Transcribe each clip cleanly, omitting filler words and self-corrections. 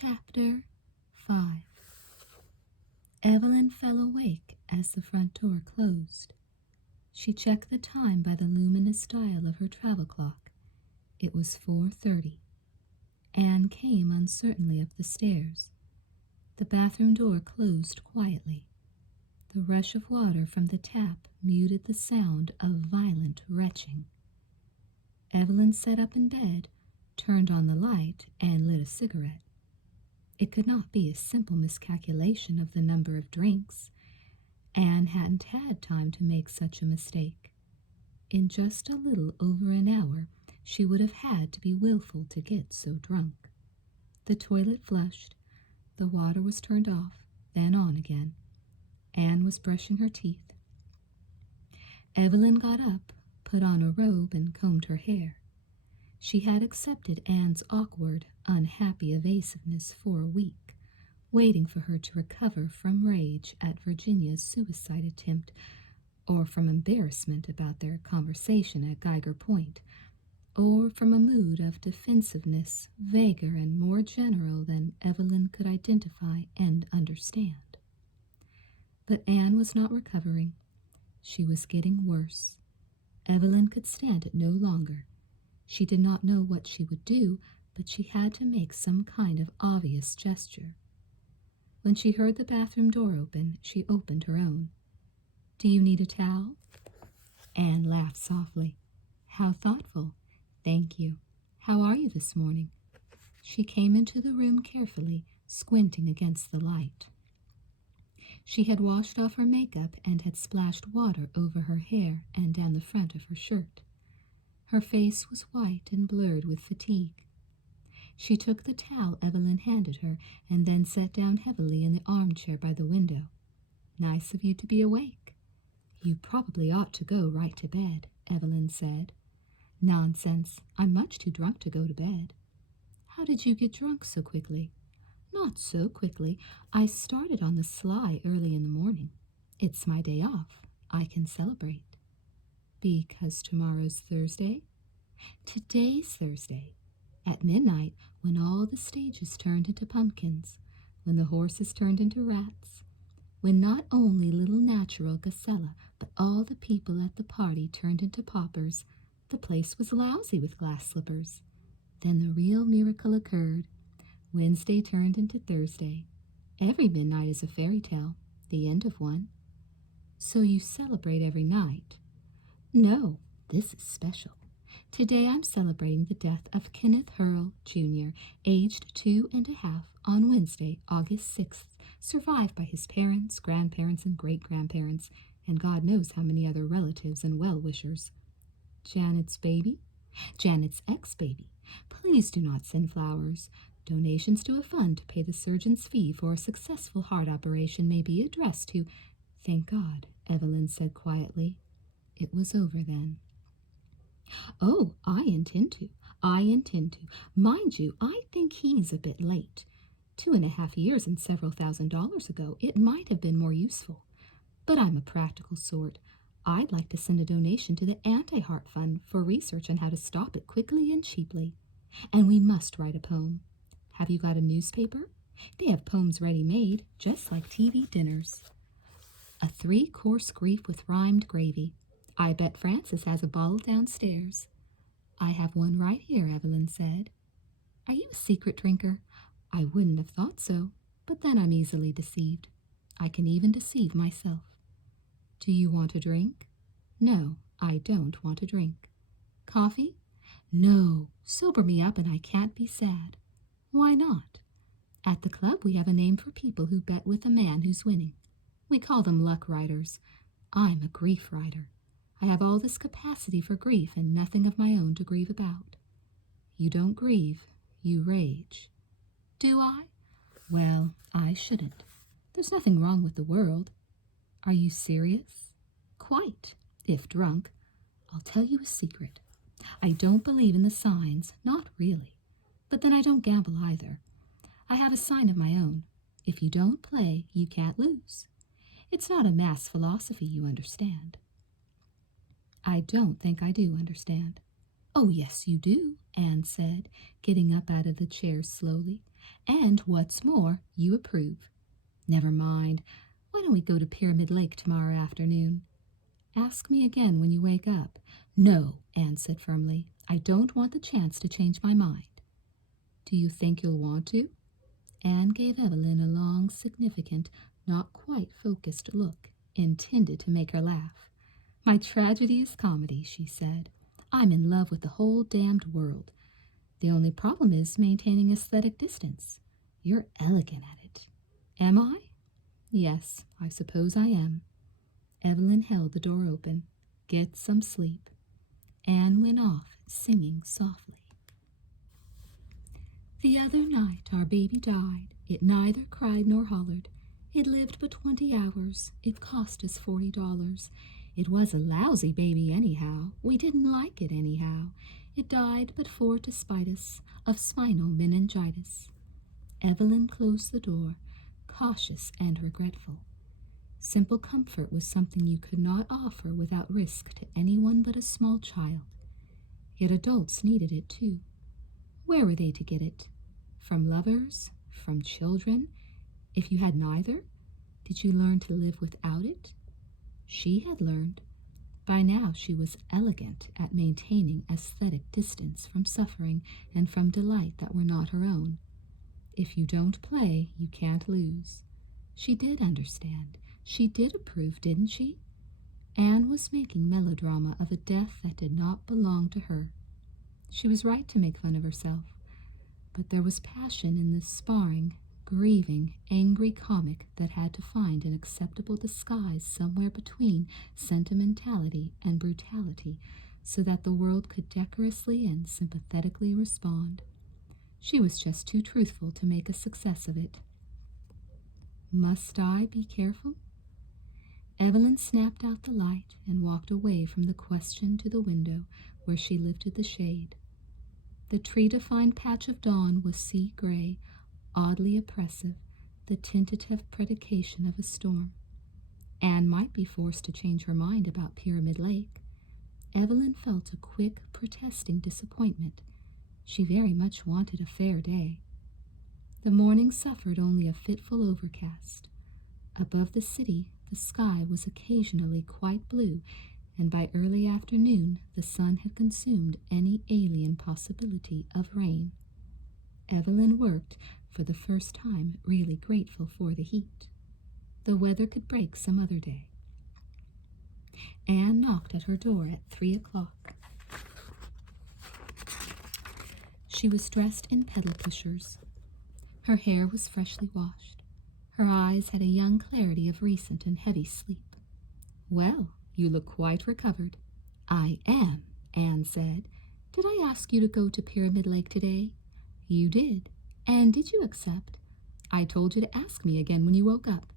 Chapter 5. Evelyn fell awake as the front door closed. She checked the time by the luminous dial of her travel clock. It was 4:30. Anne came uncertainly up the stairs. The bathroom door closed quietly. The rush of water from the tap muted the sound of violent retching. Evelyn sat up in bed, turned on the light, and lit a cigarette. It could not be a simple miscalculation of the number of drinks. Anne hadn't had time to make such a mistake. In just a little over an hour, she would have had to be willful to get so drunk. The toilet flushed. The water was turned off, then on again. Anne was brushing her teeth. Evelyn got up, put on a robe, and combed her hair. She had accepted Anne's awkward, unhappy evasiveness for a week, waiting for her to recover from rage at Virginia's suicide attempt, or from embarrassment about their conversation at Geiger Point, or from a mood of defensiveness vaguer and more general than Evelyn could identify and understand. But Anne was not recovering. She was getting worse. Evelyn could stand it no longer. She did not know what she would do, but she had to make some kind of obvious gesture. When she heard the bathroom door open, she opened her own. "Do you need a towel?" Anne laughed softly. "How thoughtful. Thank you. How are you this morning?" She came into the room carefully, squinting against the light. She had washed off her makeup and had splashed water over her hair and down the front of her shirt. Her face was white and blurred with fatigue. She took the towel Evelyn handed her and then sat down heavily in the armchair by the window. "Nice of you to be awake." "You probably ought to go right to bed," Evelyn said. "Nonsense. I'm much too drunk to go to bed." "How did you get drunk so quickly?" "Not so quickly. I started on the sly early in the morning. It's my day off. I can celebrate." "Because tomorrow's Thursday?" "Today's Thursday. At midnight, when all the stages turned into pumpkins, when the horses turned into rats, when not only little natural Gacella, but all the people at the party turned into paupers, the place was lousy with glass slippers. Then the real miracle occurred. Wednesday turned into Thursday. Every midnight is a fairy tale, the end of one." "So you celebrate every night?" "No, this is special. Today I'm celebrating the death of Kenneth Hurl, Jr., aged 2.5, on Wednesday, August 6th, survived by his parents, grandparents, and great-grandparents, and God knows how many other relatives and well-wishers." "Janet's baby?" "Janet's ex-baby. Please do not send flowers. Donations to a fund to pay the surgeon's fee for a successful heart operation may be addressed to—" "Thank God," Evelyn said quietly. It was over then. "Oh, I intend to. Mind you, I think he's a bit late. 2.5 years and several $1,000s ago, it might have been more useful. But I'm a practical sort. I'd like to send a donation to the Anti-Heart Fund for research on how to stop it quickly and cheaply. And we must write a poem. Have you got a newspaper? They have poems ready-made, just like TV dinners. A 3-course grief with rhymed gravy. I bet Frances has a bottle downstairs." "I have one right here," Evelyn said. "Are you a secret drinker?" "I wouldn't have thought so, but then I'm easily deceived. I can even deceive myself." "Do you want a drink?" "No, I don't want a drink." "Coffee?" "No, sober me up and I can't be sad." "Why not?" "At the club we have a name for people who bet with a man who's winning. We call them luck riders. I'm a grief rider. I have all this capacity for grief and nothing of my own to grieve about." "You don't grieve, you rage." "Do I? Well, I shouldn't. There's nothing wrong with the world." "Are you serious?" "Quite, if drunk. I'll tell you a secret. I don't believe in the signs, not really. But then I don't gamble either. I have a sign of my own. If you don't play, you can't lose. It's not a mass philosophy, you understand." "I don't think I do understand." "Oh, yes, you do," Anne said, getting up out of the chair slowly. And what's more, you approve. Never mind. Why don't we go to Pyramid Lake tomorrow afternoon? Ask me again when you wake up. No, Anne said firmly. I don't want the chance to change my mind. Do you think you'll want to? Anne gave Evelyn a long, significant, not quite focused look, intended to make her laugh. My tragedy is comedy, she said. I'm in love with the whole damned world. The only problem is maintaining aesthetic distance. You're elegant at it. Am I? Yes, I suppose I am. Evelyn held the door open. Get some sleep. Anne went off, singing softly. The other night our baby died. It neither cried nor hollered. It lived but 20 hours. It cost us $40. It was a lousy baby anyhow. We didn't like it anyhow. It died but for to spite us of spinal meningitis. Evelyn closed the door, cautious and regretful. Simple comfort was something you could not offer without risk to anyone but a small child. Yet adults needed it too. Where were they to get it? From lovers? From children? If you had neither, did you learn to live without it? She had learned. By now she was elegant at maintaining aesthetic distance from suffering and from delight that were not her own. If you don't play, you can't lose. She did understand. She did approve, didn't she? Anne was making melodrama of a death that did not belong to her. She was right to make fun of herself, but there was passion in this sparring, grieving, angry comic that had to find an acceptable disguise somewhere between sentimentality and brutality so that the world could decorously and sympathetically respond. She was just too truthful to make a success of it. Must I be careful? Evelyn snapped out the light and walked away from the question to the window where she lifted the shade. The tree-defined patch of dawn was sea gray, oddly oppressive, the tentative predication of a storm. Anne might be forced to change her mind about Pyramid Lake. Evelyn felt a quick, protesting disappointment. She very much wanted a fair day. The morning suffered only a fitful overcast. Above the city, the sky was occasionally quite blue, and by early afternoon the sun had consumed any alien possibility of rain. Evelyn worked, for the first time really grateful for the heat. The weather could break some other day. Anne knocked at her door at 3 o'clock. She was dressed in pedal pushers. Her hair was freshly washed. Her eyes had a young clarity of recent and heavy sleep. Well, you look quite recovered. I am, Anne said. Did I ask you to go to Pyramid Lake today? You did. And did you accept? I told you to ask me again when you woke up.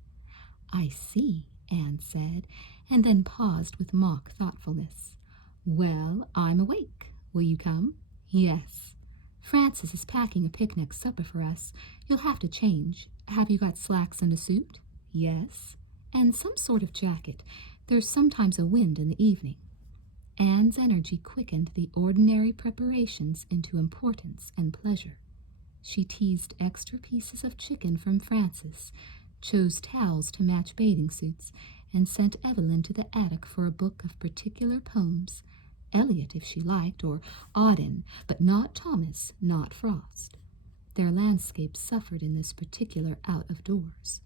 I see, Anne said, and then paused with mock thoughtfulness. Well, I'm awake. Will you come? Yes. Frances is packing a picnic supper for us. You'll have to change. Have you got slacks and a suit? Yes. And some sort of jacket. There's sometimes a wind in the evening. Anne's energy quickened the ordinary preparations into importance and pleasure. She teased extra pieces of chicken from Frances, chose towels to match bathing suits, and sent Evelyn to the attic for a book of particular poems, Eliot if she liked, or Auden, but not Thomas, not Frost. Their landscape suffered in this particular out of doors.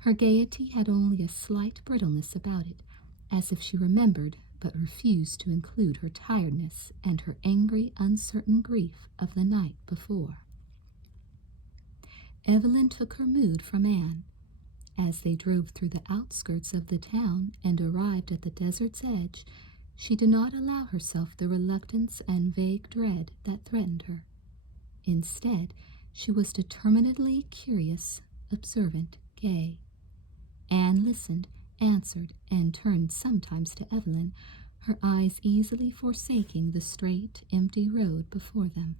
Her gaiety had only a slight brittleness about it, as if she remembered but refused to include her tiredness and her angry, uncertain grief of the night before. Evelyn took her mood from Anne. As they drove through the outskirts of the town and arrived at the desert's edge, she did not allow herself the reluctance and vague dread that threatened her. Instead, she was determinedly curious, observant, gay. Anne listened, answered, and turned sometimes to Evelyn, her eyes easily forsaking the straight, empty road before them.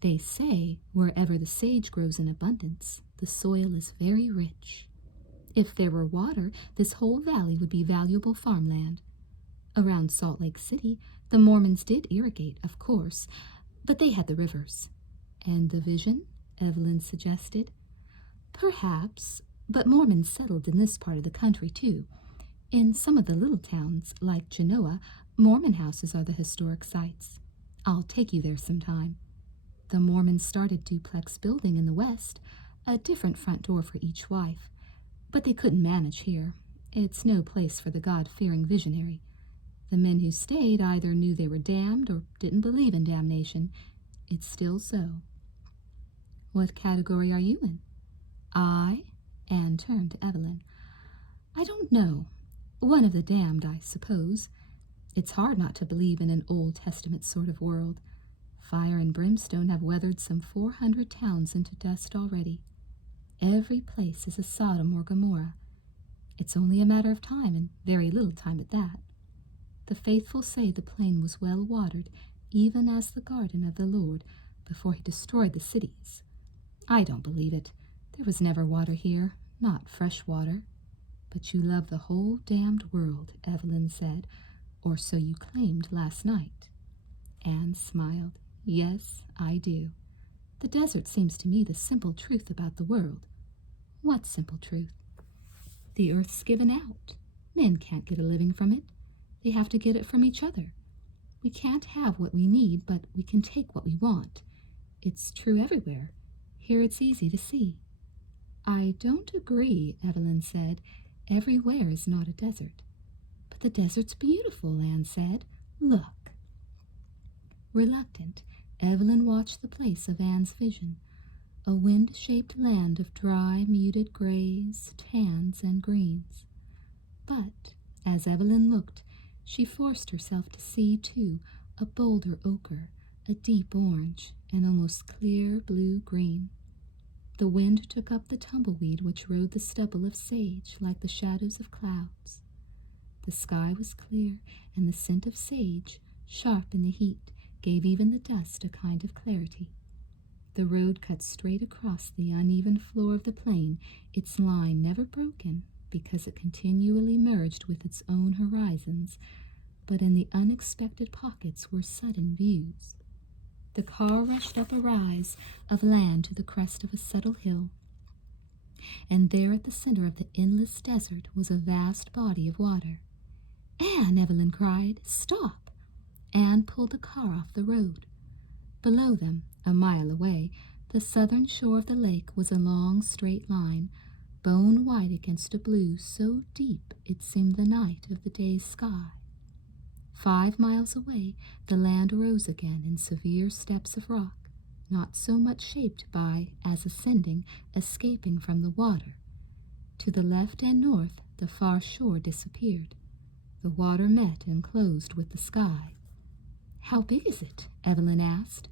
They say, wherever the sage grows in abundance, the soil is very rich. If there were water, this whole valley would be valuable farmland. Around Salt Lake City, the Mormons did irrigate, of course, but they had the rivers. And the vision? Evelyn suggested. Perhaps, but Mormons settled in this part of the country, too. In some of the little towns, like Genoa, Mormon houses are the historic sites. I'll take you there sometime. The Mormons started duplex building in the West, a different front door for each wife. But they couldn't manage here. It's no place for the God-fearing visionary. The men who stayed either knew they were damned or didn't believe in damnation. It's still so. What category are you in? Anne turned to Evelyn. I don't know. One of the damned, I suppose. It's hard not to believe in an Old Testament sort of world. Fire and brimstone have weathered some 400 towns into dust already. Every place is a Sodom or Gomorrah. It's only a matter of time, and very little time at that. The faithful say the plain was well watered, even as the garden of the Lord, before he destroyed the cities. I don't believe it. There was never water here, not fresh water. But you love the whole damned world, Evelyn said, or so you claimed last night. Anne smiled. Yes, I do. The desert seems to me the simple truth about the world. What simple truth? The earth's given out. Men can't get a living from it. They have to get it from each other. We can't have what we need, but we can take what we want. It's true everywhere. Here it's easy to see. I don't agree, Evelyn said. Everywhere is not a desert. But the desert's beautiful, Anne said. Look. Reluctant, Evelyn watched the place of Anne's vision, a wind-shaped land of dry, muted grays, tans, and greens. But, as Evelyn looked, she forced herself to see, too, a bolder ochre, a deep orange, and almost clear blue-green. The wind took up the tumbleweed which rode the stubble of sage like the shadows of clouds. The sky was clear, and the scent of sage, sharp in the heat, gave even the dust a kind of clarity. The road cut straight across the uneven floor of the plain, its line never broken, because it continually merged with its own horizons, but in the unexpected pockets were sudden views. The car rushed up a rise of land to the crest of a subtle hill, and there at the center of the endless desert was a vast body of water. Anne, Evelyn cried, stop! Anne pulled the car off the road. Below them, a mile away, the southern shore of the lake was a long straight line, bone white against a blue so deep it seemed the night of the day's sky. 5 miles away, the land rose again in severe steps of rock, not so much shaped by, as ascending, escaping from the water. To the left and north, the far shore disappeared. The water met and closed with the sky. How big is it? Evelyn asked.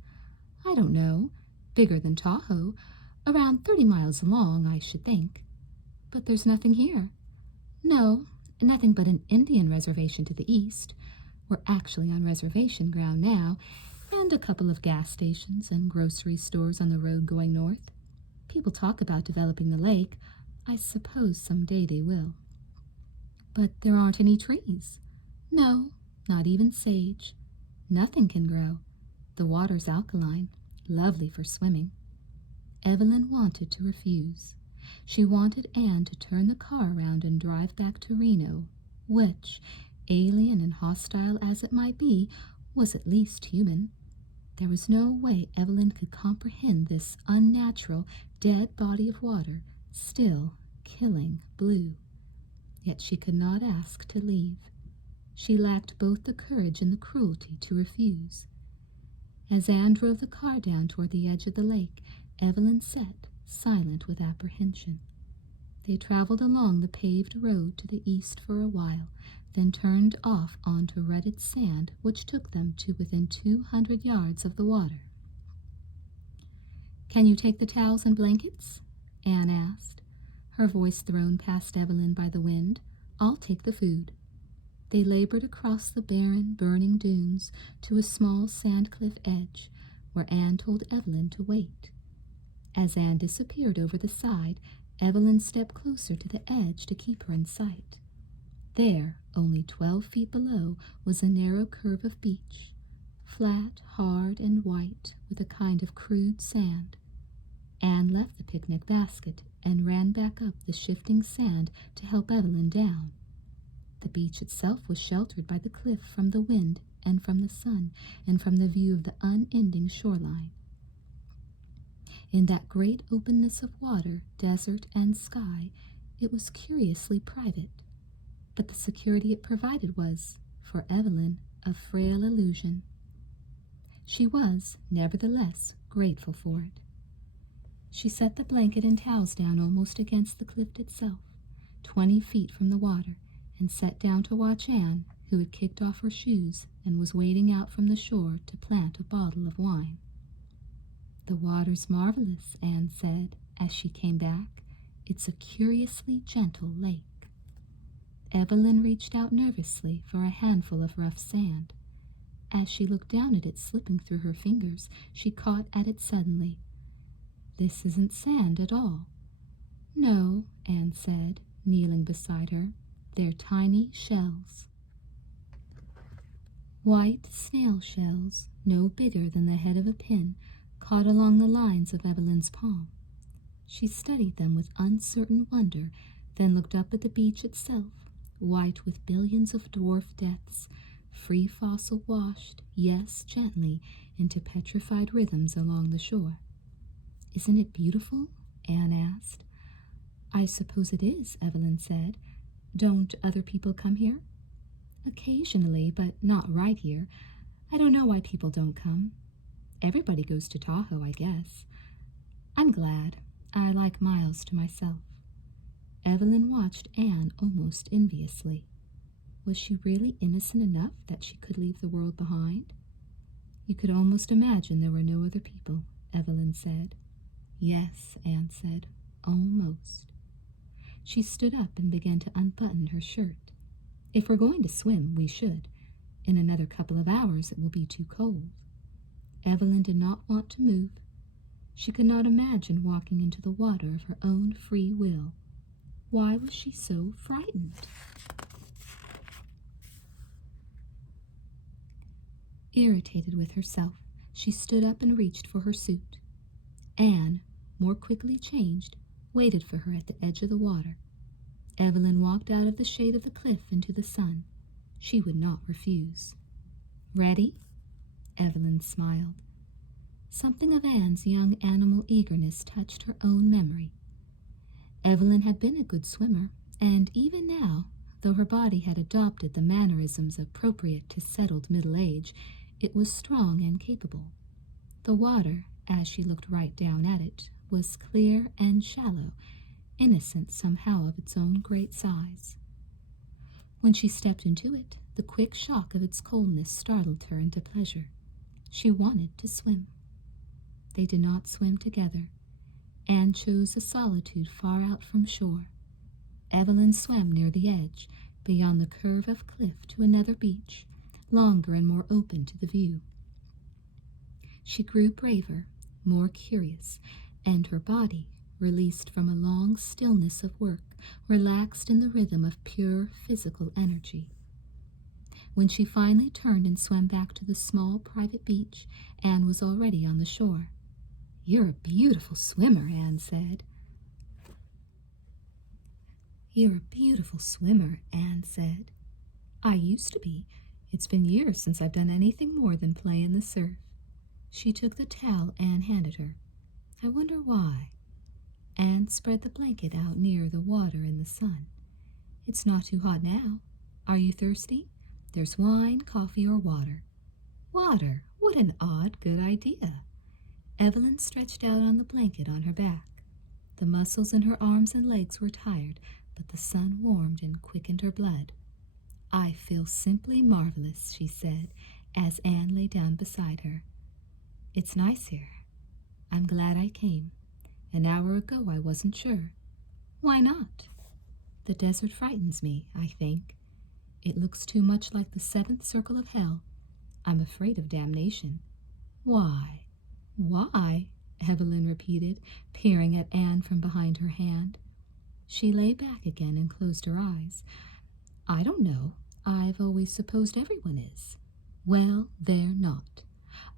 I don't know. Bigger than Tahoe. Around 30 miles long, I should think. But there's nothing here. No, nothing but an Indian reservation to the east. We're actually on reservation ground now, and a couple of gas stations and grocery stores on the road going north. People talk about developing the lake. I suppose someday they will. But there aren't any trees. No, not even sage. Nothing can grow. The water's alkaline, lovely for swimming. Evelyn wanted to refuse. She wanted Anne to turn the car around and drive back to Reno, which, alien and hostile as it might be, was at least human. There was no way Evelyn could comprehend this unnatural, dead body of water, still killing blue. Yet she could not ask to leave. She lacked both the courage and the cruelty to refuse. As Anne drove the car down toward the edge of the lake, Evelyn sat, silent with apprehension. They traveled along the paved road to the east for a while, then turned off onto rutted sand which took them to within 200 yards of the water. Can you take the towels and blankets? Anne asked, her voice thrown past Evelyn by the wind. I'll take the food. They labored across the barren, burning dunes to a small sand cliff edge, where Anne told Evelyn to wait. As Anne disappeared over the side, Evelyn stepped closer to the edge to keep her in sight. There, only 12 feet below, was a narrow curve of beach, flat, hard, and white, with a kind of crude sand. left the picnic basket and ran back up the shifting sand to help Evelyn down. The beach itself was sheltered by the cliff from the wind and from the sun and from the view of the unending shoreline. In that great openness of water, desert, and sky, it was curiously private, but the security it provided was, for Evelyn, a frail illusion. She was, nevertheless, grateful for it. She set the blanket and towels down almost against the cliff itself, 20 feet from the water, and sat down to watch Anne, who had kicked off her shoes and was wading out from the shore to plant a bottle of wine. "The water's marvelous," Anne said, as she came back. "It's a curiously gentle lake." Evelyn reached out nervously for a handful of rough sand. As she looked down at it slipping through her fingers, she caught at it suddenly. "This isn't sand at all." "No," Anne said, kneeling beside her. "They're tiny shells." White snail shells, no bigger than the head of a pin, caught along the lines of Evelyn's palm. She studied them with uncertain wonder, then looked up at the beach itself, white with billions of dwarf deaths, free fossil washed, yes, gently, into petrified rhythms along the shore. "Isn't it beautiful?" Anne asked. "I suppose it is," Evelyn said. "Don't other people come here?" "Occasionally, but not right here. I don't know why people don't come. Everybody goes to Tahoe, I guess. I'm glad. I like miles to myself." Evelyn watched Anne almost enviously. Was she really innocent enough that she could leave the world behind? "You could almost imagine there were no other people," Evelyn said. "Yes," Anne said, "almost." She stood up and began to unbutton her shirt. "If we're going to swim, we should. In another couple of hours it will be too cold." Evelyn did not want to move. She could not imagine walking into the water of her own free will. Why was she so frightened? Irritated with herself, she stood up and reached for her suit. Anne, more quickly changed, waited for her at the edge of the water. Evelyn walked out of the shade of the cliff into the sun. She would not refuse. "Ready?" Evelyn smiled. Something of Anne's young animal eagerness touched her own memory. Evelyn had been a good swimmer, and even now, though her body had adopted the mannerisms appropriate to settled middle age, it was strong and capable. The water, as she looked right down at it, was clear and shallow, innocent somehow of its own great size. When she stepped into it, the quick shock of its coldness startled her into pleasure. She wanted to swim. They did not swim together. Anne chose a solitude far out from shore. Evelyn swam near the edge, beyond the curve of cliff to another beach, longer and more open to the view. She grew braver, more curious, and her body, released from a long stillness of work, relaxed in the rhythm of pure physical energy. When she finally turned and swam back to the small private beach, Anne was already on the shore. "You're a beautiful swimmer," Anne said. "You're a beautiful swimmer," Anne said. "I used to be. It's been years since I've done anything more than play in the surf." She took the towel Anne handed her. "I wonder why." Anne spread the blanket out near the water in the sun. "It's not too hot now. Are you thirsty? There's wine, coffee, or water." "Water! What an odd, good idea." Evelyn stretched out on the blanket on her back. The muscles in her arms and legs were tired, but the sun warmed and quickened her blood. "I feel simply marvelous," she said, as Anne lay down beside her. "It's nice here. I'm glad I came. An hour ago I wasn't sure." "Why not?" "The desert frightens me, I think. It looks too much like the seventh circle of hell. I'm afraid of damnation." "Why?" "Why?" Evelyn repeated, peering at Anne from behind her hand. She lay back again and closed her eyes. "I don't know. I've always supposed everyone is." "Well, they're not.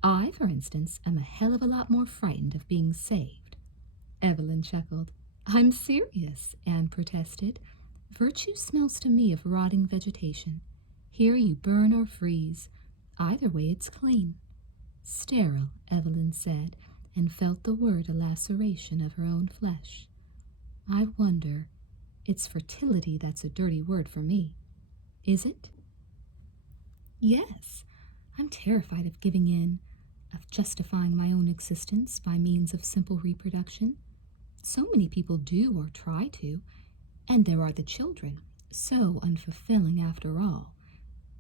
I, for instance, am a hell of a lot more frightened of being saved." Evelyn chuckled. I'm serious, Anne protested. Virtue smells to me of rotting vegetation. Here you burn or freeze. Either way it's clean. Sterile, Evelyn said, and felt the word a laceration of her own flesh. I wonder, it's fertility that's a dirty word for me. Is it? Yes. I'm terrified of giving in, of justifying my own existence by means of simple reproduction. So many people do or try to, and there are the children, so unfulfilling after all.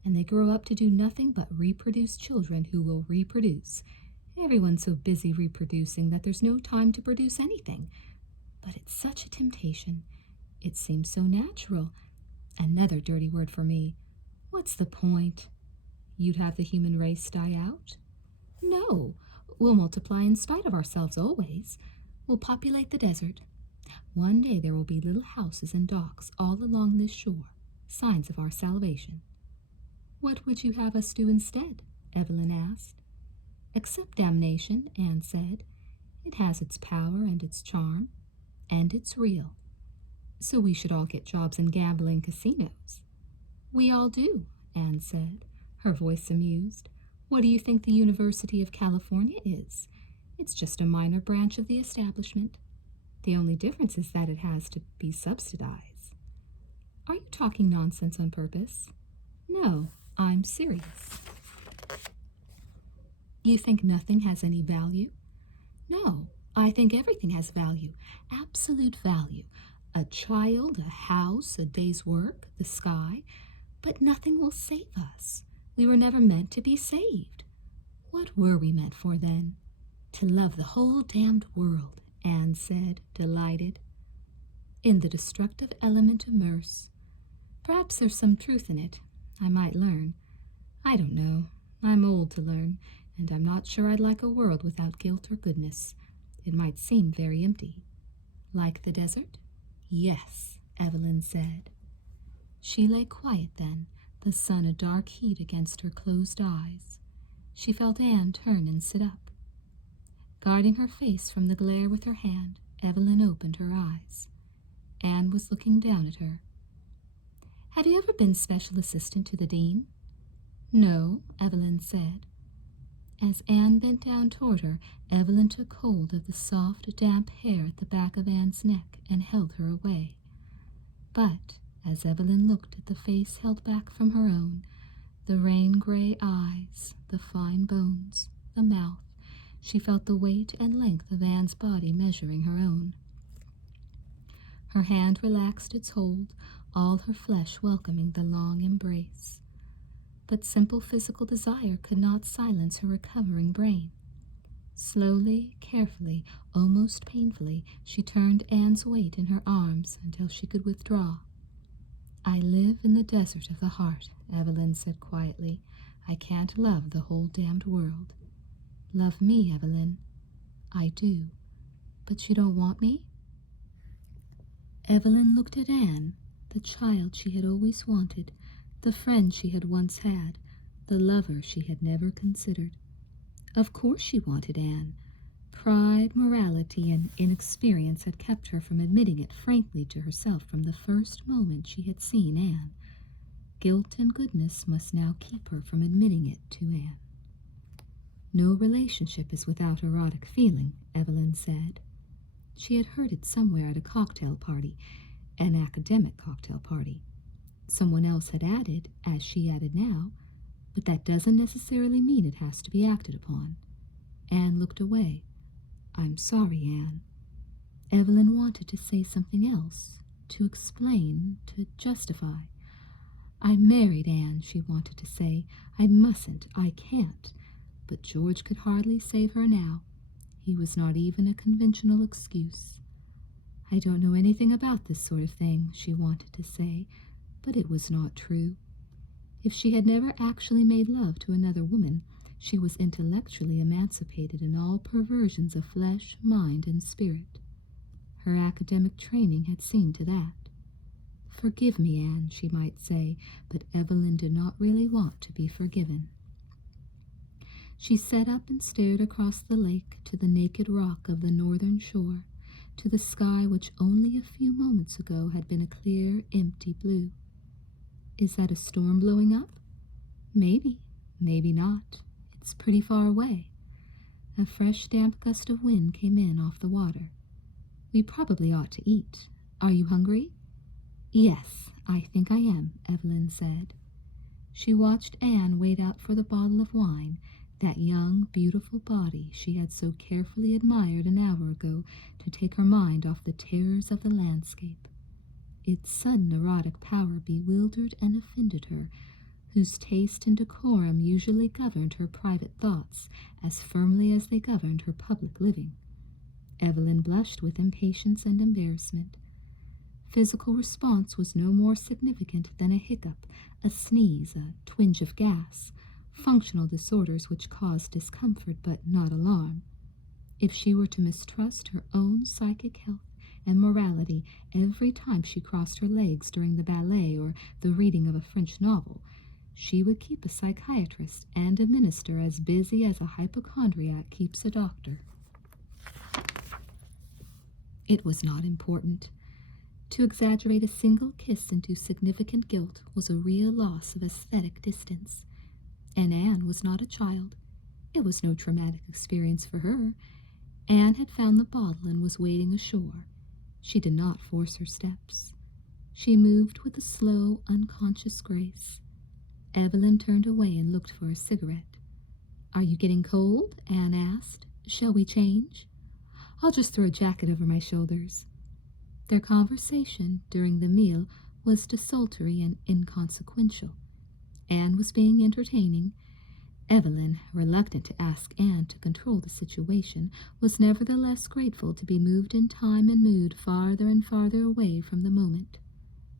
And they grow up to do nothing but reproduce children who will reproduce. Everyone's so busy reproducing that there's no time to produce anything. But it's such a temptation. It seems so natural. Another dirty word for me. What's the point? You'd have the human race die out? No, we'll multiply in spite of ourselves always. We'll populate the desert. One day there will be little houses and docks all along this shore, signs of our salvation. What would you have us do instead? Evelyn asked. Accept damnation, Anne said. It has its power and its charm, and it's real. So we should all get jobs in gambling casinos. We all do, Anne said, her voice amused. What do you think the University of California is? It's just a minor branch of the establishment. The only difference is that it has to be subsidized. Are you talking nonsense on purpose? No, I'm serious. You think nothing has any value? No, I think everything has value, absolute value. A child, a house, a day's work, the sky. But nothing will save us. We were never meant to be saved. What were we meant for then? To love the whole damned world, Anne said, delighted. In the destructive element immerse. Perhaps there's some truth in it. I might learn. I don't know. I'm old to learn, and I'm not sure I'd like a world without guilt or goodness. It might seem very empty. Like the desert? Yes, Evelyn said. She lay quiet then, the sun a dark heat against her closed eyes. She felt Anne turn and sit up. Guarding her face from the glare with her hand, Evelyn opened her eyes. Anne was looking down at her. Have you ever been special assistant to the dean? No, Evelyn said. As Anne bent down toward her, Evelyn took hold of the soft, damp hair at the back of Anne's neck and held her away. But as Evelyn looked at the face held back from her own, the rain-gray eyes, the fine bones, the mouth, she felt the weight and length of Anne's body measuring her own. Her hand relaxed its hold, all her flesh welcoming the long embrace. But simple physical desire could not silence her recovering brain. Slowly, carefully, almost painfully, she turned Anne's weight in her arms until she could withdraw. I live in the desert of the heart, Evelyn said quietly. I can't love the whole damned world. Love me, Evelyn. I do. But you don't want me? Evelyn looked at Anne, the child she had always wanted, the friend she had once had, the lover she had never considered. Of course she wanted Anne. Pride, morality, and inexperience had kept her from admitting it frankly to herself from the first moment she had seen Anne. Guilt and goodness must now keep her from admitting it to Anne. No relationship is without erotic feeling, Evelyn said. She had heard it somewhere at a cocktail party, an academic cocktail party. Someone else had added, as she added now, but that doesn't necessarily mean it has to be acted upon. Anne looked away. I'm sorry, Anne. Evelyn wanted to say something else, to explain, to justify. I'm married, Anne, she wanted to say. I mustn't, I can't. But George could hardly save her now. He was not even a conventional excuse. I don't know anything about this sort of thing, she wanted to say, but it was not true. If she had never actually made love to another woman, she was intellectually emancipated in all perversions of flesh, mind, and spirit. Her academic training had seen to that. Forgive me, Anne, she might say, but Evelyn did not really want to be forgiven. She sat up and stared across the lake to the naked rock of the northern shore, to the sky which only a few moments ago had been a clear, empty blue. Is that a storm blowing up? Maybe, maybe not. It's pretty far away. A fresh, damp gust of wind came in off the water. We probably ought to eat. Are you hungry? Yes, I think I am, Evelyn said. She watched Anne wade out for the bottle of wine, that young, beautiful body she had so carefully admired an hour ago to take her mind off the terrors of the landscape. Its sudden erotic power bewildered and offended her, whose taste and decorum usually governed her private thoughts as firmly as they governed her public living. Evelyn blushed with impatience and embarrassment. Physical response was no more significant than a hiccup, a sneeze, a twinge of gas, functional disorders which caused discomfort but not alarm. If she were to mistrust her own psychic health and morality every time she crossed her legs during the ballet or the reading of a French novel, she would keep a psychiatrist and a minister as busy as a hypochondriac keeps a doctor. It was not important. To exaggerate a single kiss into significant guilt was a real loss of aesthetic distance. And Anne was not a child. It was no traumatic experience for her. Anne had found the bottle and was wading ashore. She did not force her steps. She moved with a slow, unconscious grace. Evelyn turned away and looked for a cigarette. "Are you getting cold?" Anne asked. "Shall we change?" "I'll just throw a jacket over my shoulders." Their conversation during the meal was desultory and inconsequential. Anne was being entertaining. Evelyn, reluctant to ask Anne to control the situation, was nevertheless grateful to be moved in time and mood farther and farther away from the moment.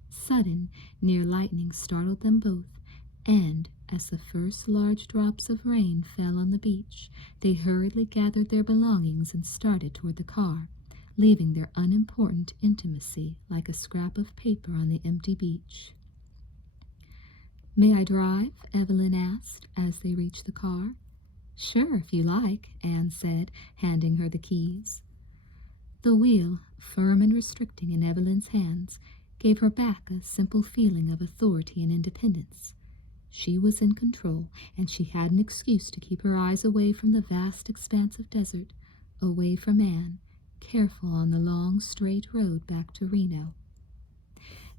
Sudden, near lightning startled them both, and, as the first large drops of rain fell on the beach, they hurriedly gathered their belongings and started toward the car, leaving their unimportant intimacy like a scrap of paper on the empty beach. "May I drive?" Evelyn asked as they reached the car. "Sure, if you like," Anne said, handing her the keys. The wheel, firm and restricting in Evelyn's hands, gave her back a simple feeling of authority and independence. She was in control, and she had an excuse to keep her eyes away from the vast expanse of desert, away from Anne, careful on the long, straight road back to Reno.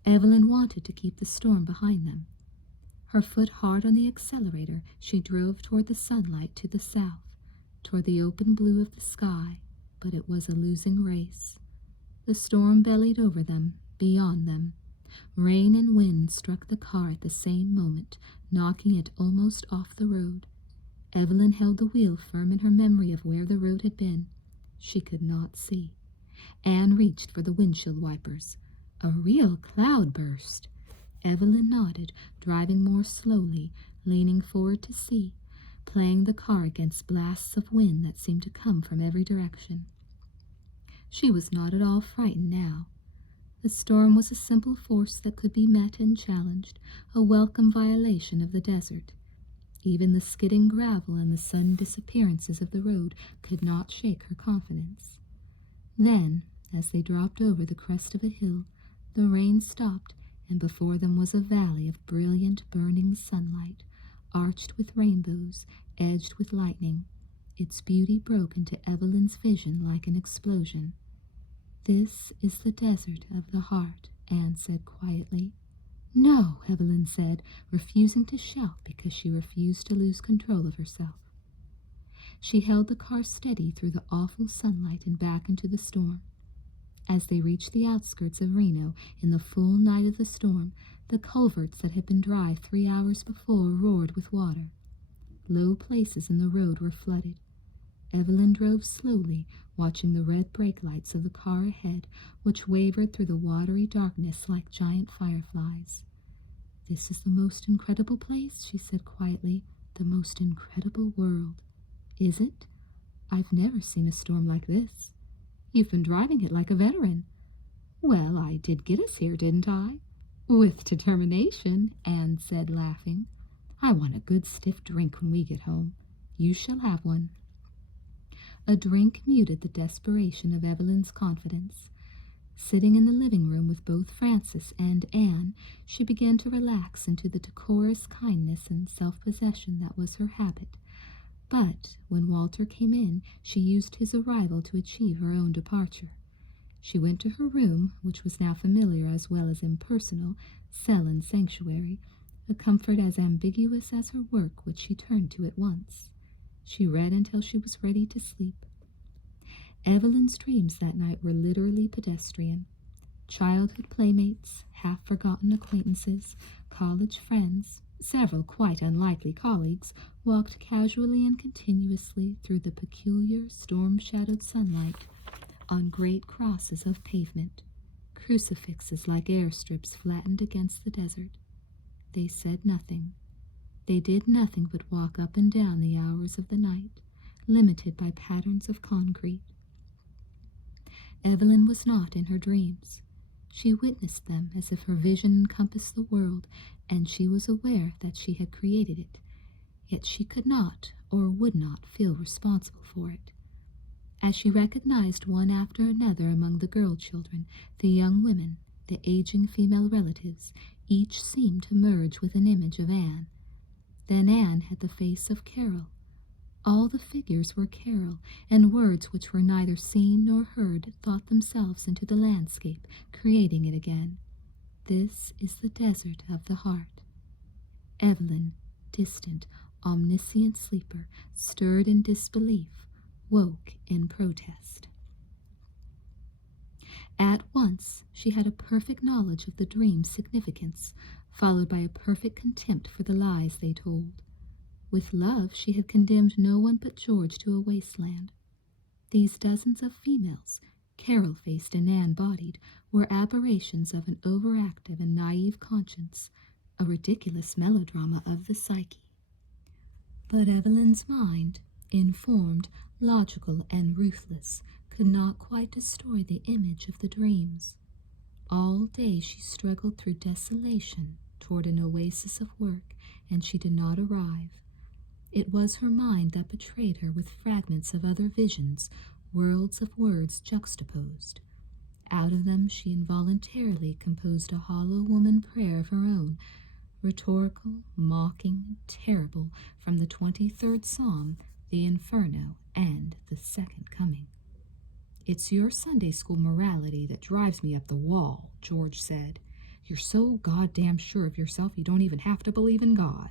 Evelyn wanted to keep the storm behind them. Her foot hard on the accelerator, she drove toward the sunlight to the south, toward the open blue of the sky, but it was a losing race. The storm bellied over them, beyond them. Rain and wind struck the car at the same moment, knocking it almost off the road. Evelyn held the wheel firm in her memory of where the road had been. She could not see. Anne reached for the windshield wipers. A real cloudburst. Evelyn nodded, driving more slowly, leaning forward to see, playing the car against blasts of wind that seemed to come from every direction. She was not at all frightened now. The storm was a simple force that could be met and challenged, a welcome violation of the desert. Even the skidding gravel and the sudden disappearances of the road could not shake her confidence. Then, as they dropped over the crest of a hill, the rain stopped, and before them was a valley of brilliant, burning sunlight, arched with rainbows, edged with lightning. Its beauty broke into Evelyn's vision like an explosion. "This is the desert of the heart," Anne said quietly. "No," Evelyn said, refusing to shout because she refused to lose control of herself. She held the car steady through the awful sunlight and back into the storm. As they reached the outskirts of Reno in the full night of the storm, the culverts that had been dry 3 hours before roared with water. Low places in the road were flooded. Evelyn drove slowly, watching the red brake lights of the car ahead, which wavered through the watery darkness like giant fireflies. "This is the most incredible place," she said quietly, "the most incredible world." "Is it? I've never seen a storm like this." "You've been driving it like a veteran." "Well, I did get us here, didn't I?" "With determination," Anne said, laughing. "I want a good stiff drink when we get home. You shall have one." A drink muted the desperation of Evelyn's confidence. Sitting in the living room with both Frances and Anne, she began to relax into the decorous kindness and self-possession that was her habit. But when Walter came in, she used his arrival to achieve her own departure. She went to her room, which was now familiar as well as impersonal, cell and sanctuary, a comfort as ambiguous as her work, which she turned to at once. She read until she was ready to sleep. Evelyn's dreams that night were literally pedestrian. Childhood playmates, half-forgotten acquaintances, college friends, several quite unlikely colleagues, walked casually and continuously through the peculiar storm-shadowed sunlight on great crosses of pavement, crucifixes like airstrips flattened against the desert. They said nothing. They did nothing but walk up and down the hours of the night, limited by patterns of concrete. Evelyn was not in her dreams. She witnessed them as if her vision encompassed the world, and she was aware that she had created it. Yet she could not or would not feel responsible for it. As she recognized one after another among the girl children, the young women, the aging female relatives, each seemed to merge with an image of Anne. Then Anne had the face of Carol. All the figures were Carol, and words which were neither seen nor heard thought themselves into the landscape, creating it again. This is the desert of the heart. Evelyn, distant, omniscient sleeper, stirred in disbelief, woke in protest. At once she had a perfect knowledge of the dream's significance, followed by a perfect contempt for the lies they told. With love she had condemned no one but George to a wasteland. These dozens of females, Carol-faced and Anne-bodied, were aberrations of an overactive and naive conscience, a ridiculous melodrama of the psyche. But Evelyn's mind, informed, logical, and ruthless, could not quite destroy the image of the dreams. All day she struggled through desolation toward an oasis of work, and she did not arrive. It was her mind that betrayed her with fragments of other visions, worlds of words juxtaposed. Out of them she involuntarily composed a hollow woman prayer of her own, rhetorical, mocking, terrible, from the 23rd Psalm, the Inferno, and the Second Coming. "It's your Sunday school morality that drives me up the wall," George said. "You're so goddamn sure of yourself you don't even have to believe in God."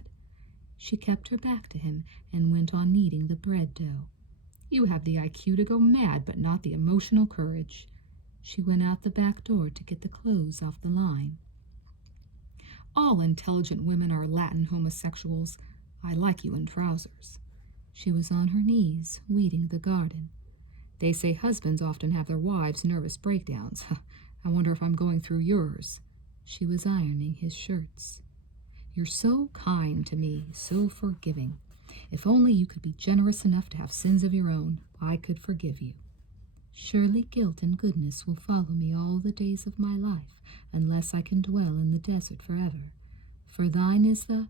She kept her back to him and went on kneading the bread dough. "You have the IQ to go mad, but not the emotional courage." She went out the back door to get the clothes off the line. "All intelligent women are Latin homosexuals. I like you in trousers." She was on her knees, weeding the garden. "They say husbands often have their wives' nervous breakdowns. I wonder if I'm going through yours." She was ironing his shirts. "You're so kind to me, so forgiving. If only you could be generous enough to have sins of your own, I could forgive you." "Surely guilt and goodness will follow me all the days of my life, unless I can dwell in the desert forever. For thine is the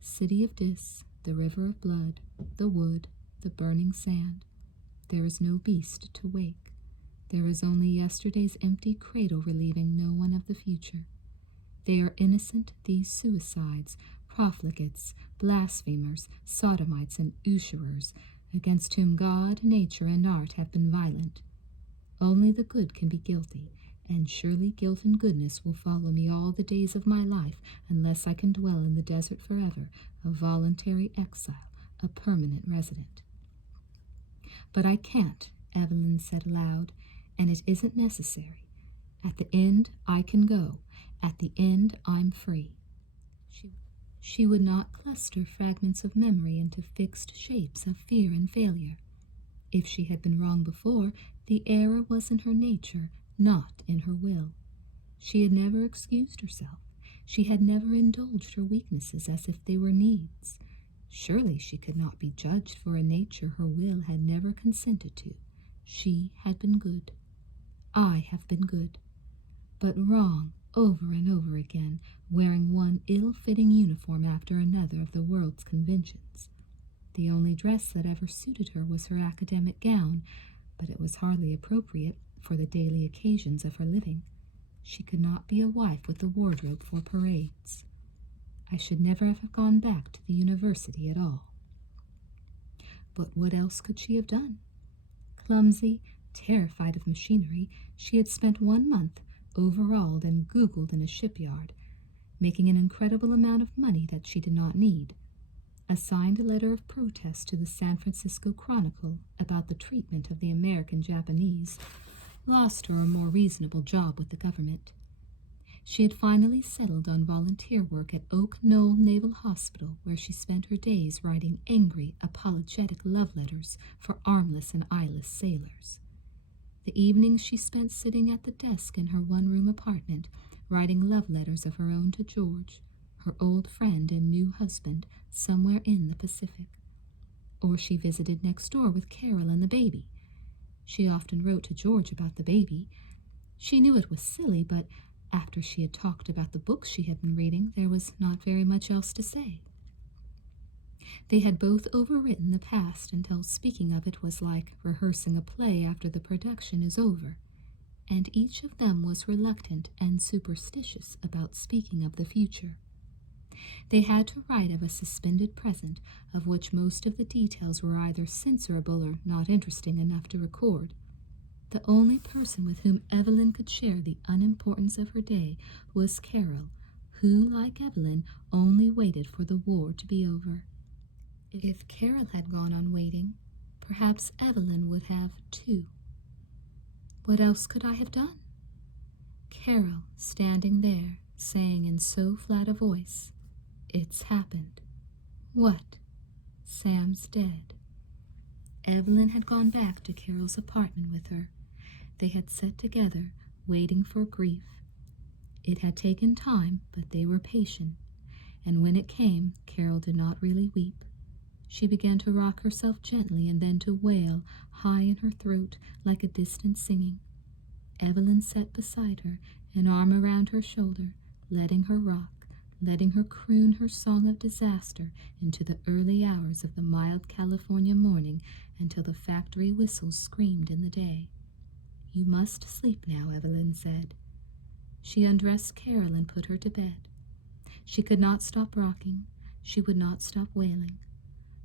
city of Dis, the river of blood, the wood, the burning sand. There is no beast to wake. There is only yesterday's empty cradle relieving no one of the future. They are innocent, these suicides, profligates, blasphemers, sodomites, and usurers, against whom God, nature, and art have been violent. Only the good can be guilty, and surely guilt and goodness will follow me all the days of my life, unless I can dwell in the desert forever, a voluntary exile, a permanent resident." "But I can't," Evelyn said aloud, "and it isn't necessary. At the end, I can go. At the end, I'm free." She would not cluster fragments of memory into fixed shapes of fear and failure. If she had been wrong before, the error was in her nature, not in her will. She had never excused herself. She had never indulged her weaknesses as if they were needs. Surely she could not be judged for a nature her will had never consented to. She had been good. I have been good. But wrong over and over again, wearing one ill-fitting uniform after another of the world's conventions. The only dress that ever suited her was her academic gown, but it was hardly appropriate for the daily occasions of her living. She could not be a wife with a wardrobe for parades. I should never have gone back to the university at all. But what else could she have done? Clumsy, terrified of machinery, she had spent 1 month overalled and googled in a shipyard, making an incredible amount of money that she did not need, a signed letter of protest to the San Francisco Chronicle about the treatment of the American Japanese, lost her a more reasonable job with the government. She had finally settled on volunteer work at Oak Knoll Naval Hospital, where she spent her days writing angry, apologetic love letters for armless and eyeless sailors. The evenings she spent sitting at the desk in her one-room apartment, writing love letters of her own to George, her old friend and new husband, somewhere in the Pacific. Or she visited next door with Carol and the baby. She often wrote to George about the baby. She knew it was silly, but after she had talked about the books she had been reading, there was not very much else to say. They had both overwritten the past until speaking of it was like rehearsing a play after the production is over, and each of them was reluctant and superstitious about speaking of the future. They had to write of a suspended present of which most of the details were either censorable or not interesting enough to record. The only person with whom Evelyn could share the unimportance of her day was Carol, who, like Evelyn, only waited for the war to be over. If Carol had gone on waiting, perhaps Evelyn would have too. What else could I have done? Carol, standing there, saying in so flat a voice, "It's happened." What? Sam's dead. Evelyn had gone back to Carol's apartment with her. They had sat together, waiting for grief. It had taken time, but they were patient, and when it came, Carol did not really weep. She began to rock herself gently and then to wail, high in her throat, like a distant singing. Evelyn sat beside her, an arm around her shoulder, letting her rock, letting her croon her song of disaster into the early hours of the mild California morning until the factory whistles screamed in the day. "You must sleep now," Evelyn said. She undressed Carol and put her to bed. She could not stop rocking. She would not stop wailing.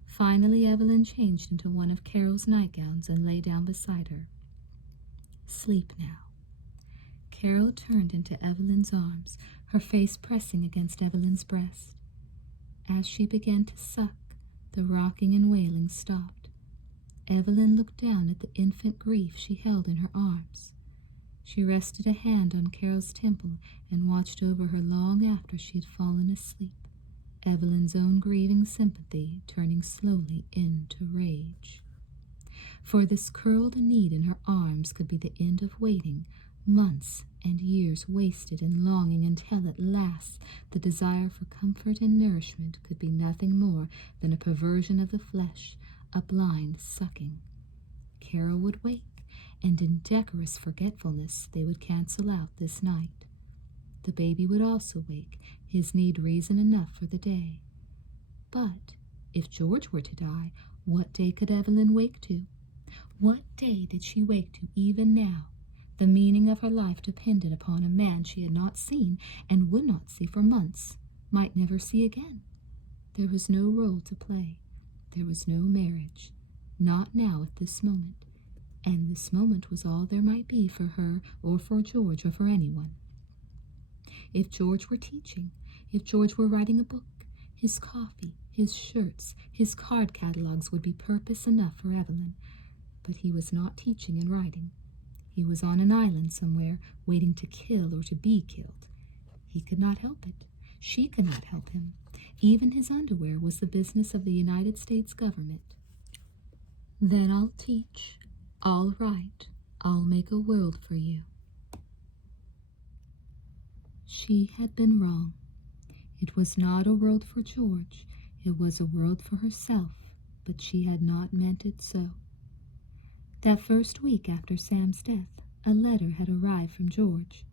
Finally, Evelyn changed into one of Carol's nightgowns and lay down beside her. "Sleep now." Carol turned into Evelyn's arms, her face pressing against Evelyn's breast. As she began to suck, the rocking and wailing stopped. Evelyn looked down at the infant grief she held in her arms. She rested a hand on Carol's temple and watched over her long after she had fallen asleep, Evelyn's own grieving sympathy turning slowly into rage. For this curled need in her arms could be the end of waiting, months and years wasted in longing until at last the desire for comfort and nourishment could be nothing more than a perversion of the flesh, a blind sucking. Carol would wake, and in decorous forgetfulness they would cancel out this night. The baby would also wake, his need reason enough for the day. But if George were to die, what day could Evelyn wake to? What day did she wake to even now? The meaning of her life depended upon a man she had not seen and would not see for months, might never see again. There was no role to play. There was no marriage. Not now at this moment. And this moment was all there might be for her or for George or for anyone. If George were teaching, if George were writing a book, his coffee, his shirts, his card catalogs would be purpose enough for Evelyn. But he was not teaching and writing. He was on an island somewhere, waiting to kill or to be killed. He could not help it. She could not help him. Even his underwear was the business of the United States government. "Then I'll teach. I'll write. I'll make a world for you." She had been wrong. It was not a world for George. It was a world for herself, but she had not meant it so. That first week after Sam's death, a letter had arrived from George.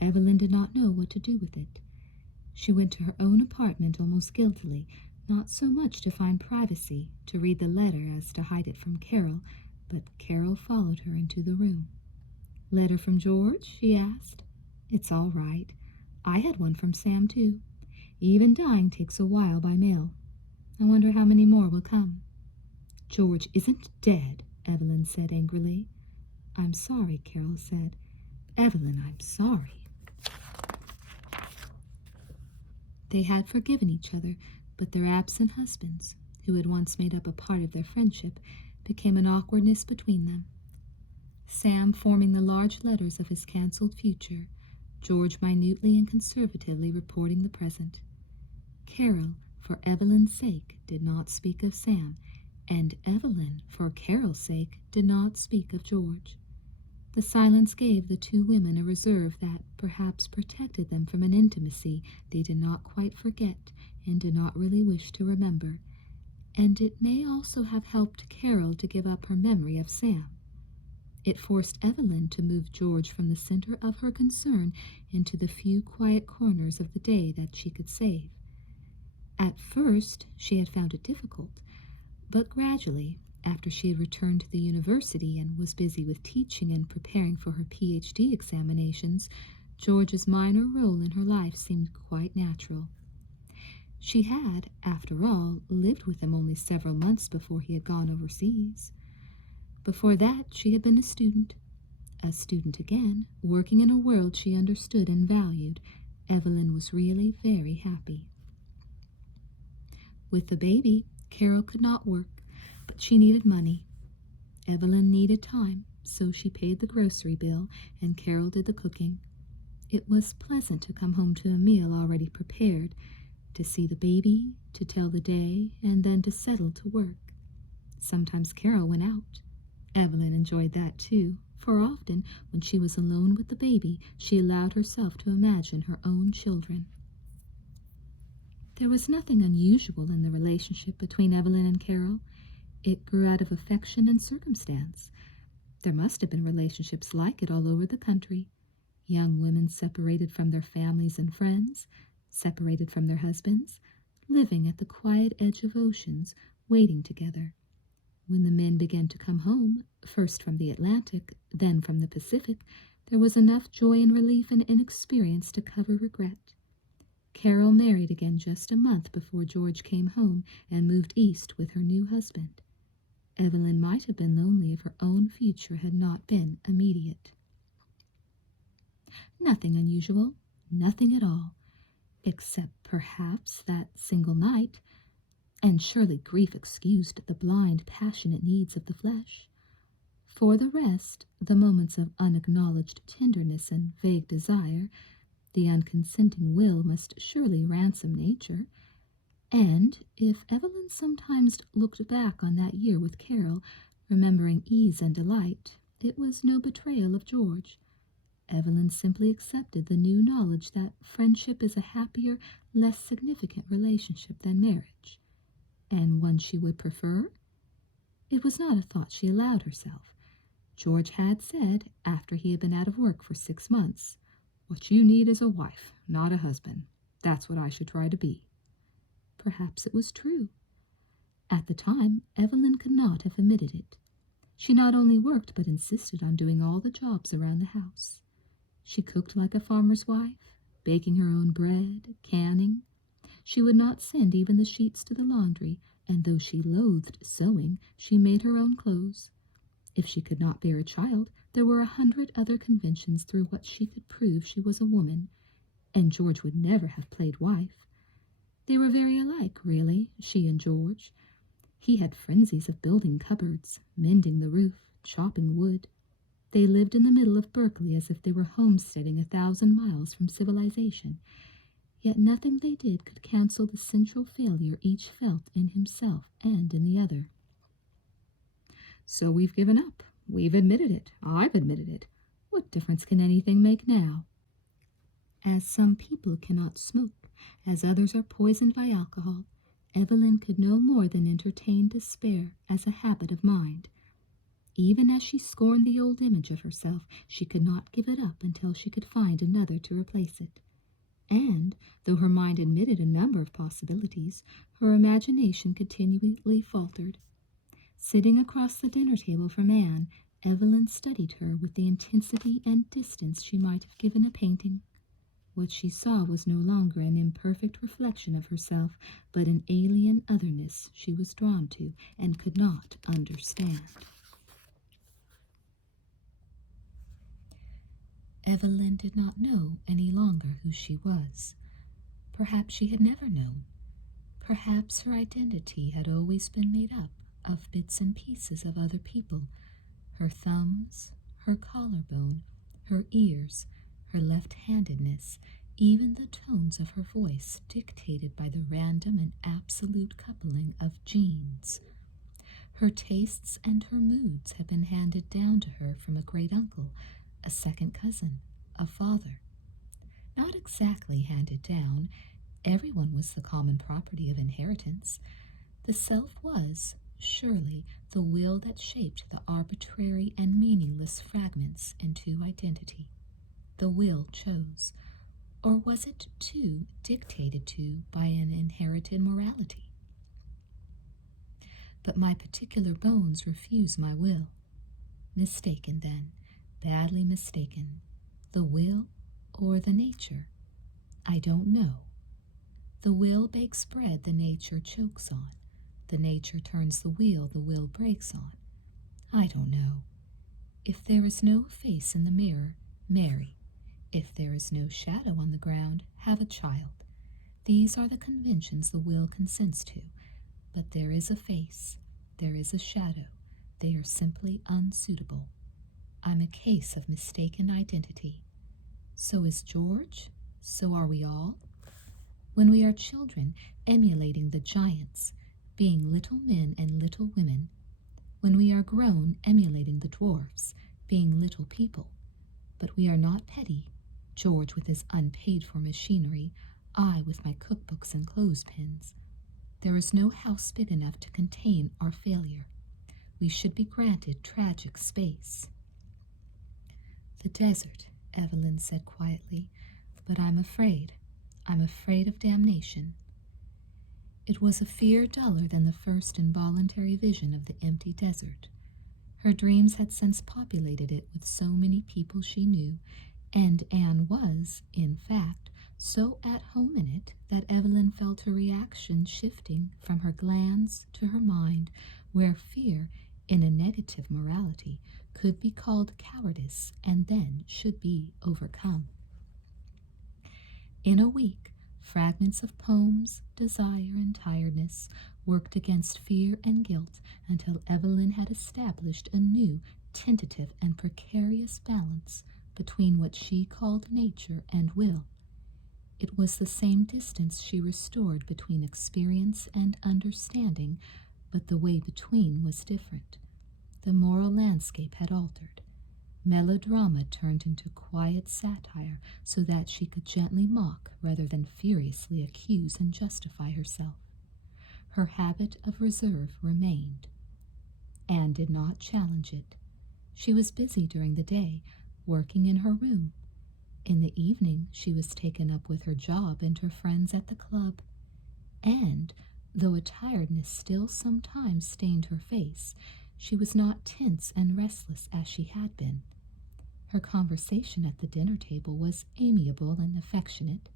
Evelyn did not know what to do with it. She went to her own apartment almost guiltily, Not so much to find privacy, to read the letter as to hide it from Carol, but Carol followed her into the room. "Letter from George?" she asked. "It's all right. I had one from Sam, too. Even dying takes a while by mail. I wonder how many more will come." "George isn't dead," Evelyn said angrily. "I'm sorry," Carol said. "Evelyn, I'm sorry." They had forgiven each other, but their absent husbands, who had once made up a part of their friendship, became an awkwardness between them. Sam forming the large letters of his cancelled future, George minutely and conservatively reporting the present. Carol, for Evelyn's sake, did not speak of Sam, and Evelyn, for Carol's sake, did not speak of George. The silence gave the two women a reserve that perhaps protected them from an intimacy they did not quite forget and did not really wish to remember, and it may also have helped Carol to give up her memory of Sam. It forced Evelyn to move George from the center of her concern into the few quiet corners of the day that she could save. At first, she had found it difficult, but gradually, after she had returned to the university and was busy with teaching and preparing for her PhD examinations, George's minor role in her life seemed quite natural. She had, after all, lived with him only several months before he had gone overseas. Before that, she had been a student again, working in a world she understood and valued. Evelyn was really very happy. With the baby, Carol could not work, but she needed money. Evelyn needed time, so she paid the grocery bill, and Carol did the cooking. It was pleasant to come home to a meal already prepared, to see the baby, to tell the day, and then to settle to work. Sometimes Carol went out. Evelyn enjoyed that too, for often, when she was alone with the baby, she allowed herself to imagine her own children. There was nothing unusual in the relationship between Evelyn and Carol. It grew out of affection and circumstance. There must have been relationships like it all over the country. Young women separated from their families and friends, separated from their husbands, living at the quiet edge of oceans, waiting together. When the men began to come home, first from the Atlantic, then from the Pacific, there was enough joy and relief and inexperience to cover regret. Carol married again just a month before George came home and moved east with her new husband. Evelyn might have been lonely if her own future had not been immediate. Nothing unusual, nothing at all, except perhaps that single night, and surely grief excused the blind, passionate needs of the flesh. For the rest, the moments of unacknowledged tenderness and vague desire, the unconsenting will must surely ransom nature. And if Evelyn sometimes looked back on that year with Carol, remembering ease and delight, it was no betrayal of George. Evelyn simply accepted the new knowledge that friendship is a happier, less significant relationship than marriage, and one she would prefer. It was not a thought she allowed herself. George had said, after he had been out of work for 6 months, "What you need is a wife, not a husband. That's what I should try to be." Perhaps it was true. At the time, Evelyn could not have admitted it. She not only worked, but insisted on doing all the jobs around the house. She cooked like a farmer's wife, baking her own bread, canning. She would not send even the sheets to the laundry, and though she loathed sewing, she made her own clothes. If she could not bear a child, there were 100 other conventions through which she could prove she was a woman, and George would never have played wife. They were very alike, really, she and George. He had frenzies of building cupboards, mending the roof, chopping wood. They lived in the middle of Berkeley as if they were homesteading 1,000 miles from civilization, yet nothing they did could cancel the central failure each felt in himself and in the other. "So we've given up. We've admitted it. I've admitted it. What difference can anything make now?" As some people cannot smoke, as others are poisoned by alcohol, Evelyn could no more than entertain despair as a habit of mind. Even as she scorned the old image of herself, she could not give it up until she could find another to replace it. And, though her mind admitted a number of possibilities, her imagination continually faltered. Sitting across the dinner table from Anne, Evelyn studied her with the intensity and distance she might have given a painting. What she saw was no longer an imperfect reflection of herself, but an alien otherness she was drawn to and could not understand. Evelyn did not know any longer who she was. Perhaps she had never known. Perhaps her identity had always been made up of bits and pieces of other people, her thumbs, her collarbone, her ears, her left-handedness, even the tones of her voice dictated by the random and absolute coupling of genes. Her tastes and her moods had been handed down to her from a great uncle, a second cousin, a father. Not exactly handed down. Everyone was the common property of inheritance. The self was, surely, the will that shaped the arbitrary and meaningless fragments into identity. The will chose. Or was it, too, dictated to by an inherited morality? But my particular bones refuse my will. Mistaken, then, badly mistaken. The will or the nature? I don't know. The will bakes bread the nature chokes on. The nature turns the will breaks on. I don't know. If there is no face in the mirror, marry. If there is no shadow on the ground, have a child. These are the conventions the will consents to. But there is a face. There is a shadow. They are simply unsuitable. I'm a case of mistaken identity. So is George. So are we all. When we are children, emulating the giants, being little men and little women. When we are grown, emulating the dwarfs, being little people. But we are not petty, George with his unpaid-for machinery, I with my cookbooks and clothespins. There is no house big enough to contain our failure. We should be granted tragic space. The desert, Evelyn said quietly, but I'm afraid of damnation. It was a fear duller than the first involuntary vision of the empty desert. Her dreams had since populated it with so many people she knew, and Anne was, in fact, so at home in it that Evelyn felt her reaction shifting from her glands to her mind, where fear, in a negative morality, could be called cowardice and then should be overcome. In a week, fragments of poems, desire, and tiredness worked against fear and guilt until Evelyn had established a new, tentative, and precarious balance between what she called nature and will. It was the same distance she restored between experience and understanding, but the way between was different. The moral landscape had altered. Melodrama turned into quiet satire so that she could gently mock rather than furiously accuse and justify herself. Her habit of reserve remained. Anne did not challenge it. She was busy during the day, working in her room. In the evening, she was taken up with her job and her friends at the club. And, though a tiredness still sometimes stained her face, she was not tense and restless as she had been. Her conversation at the dinner table was amiable and affectionate.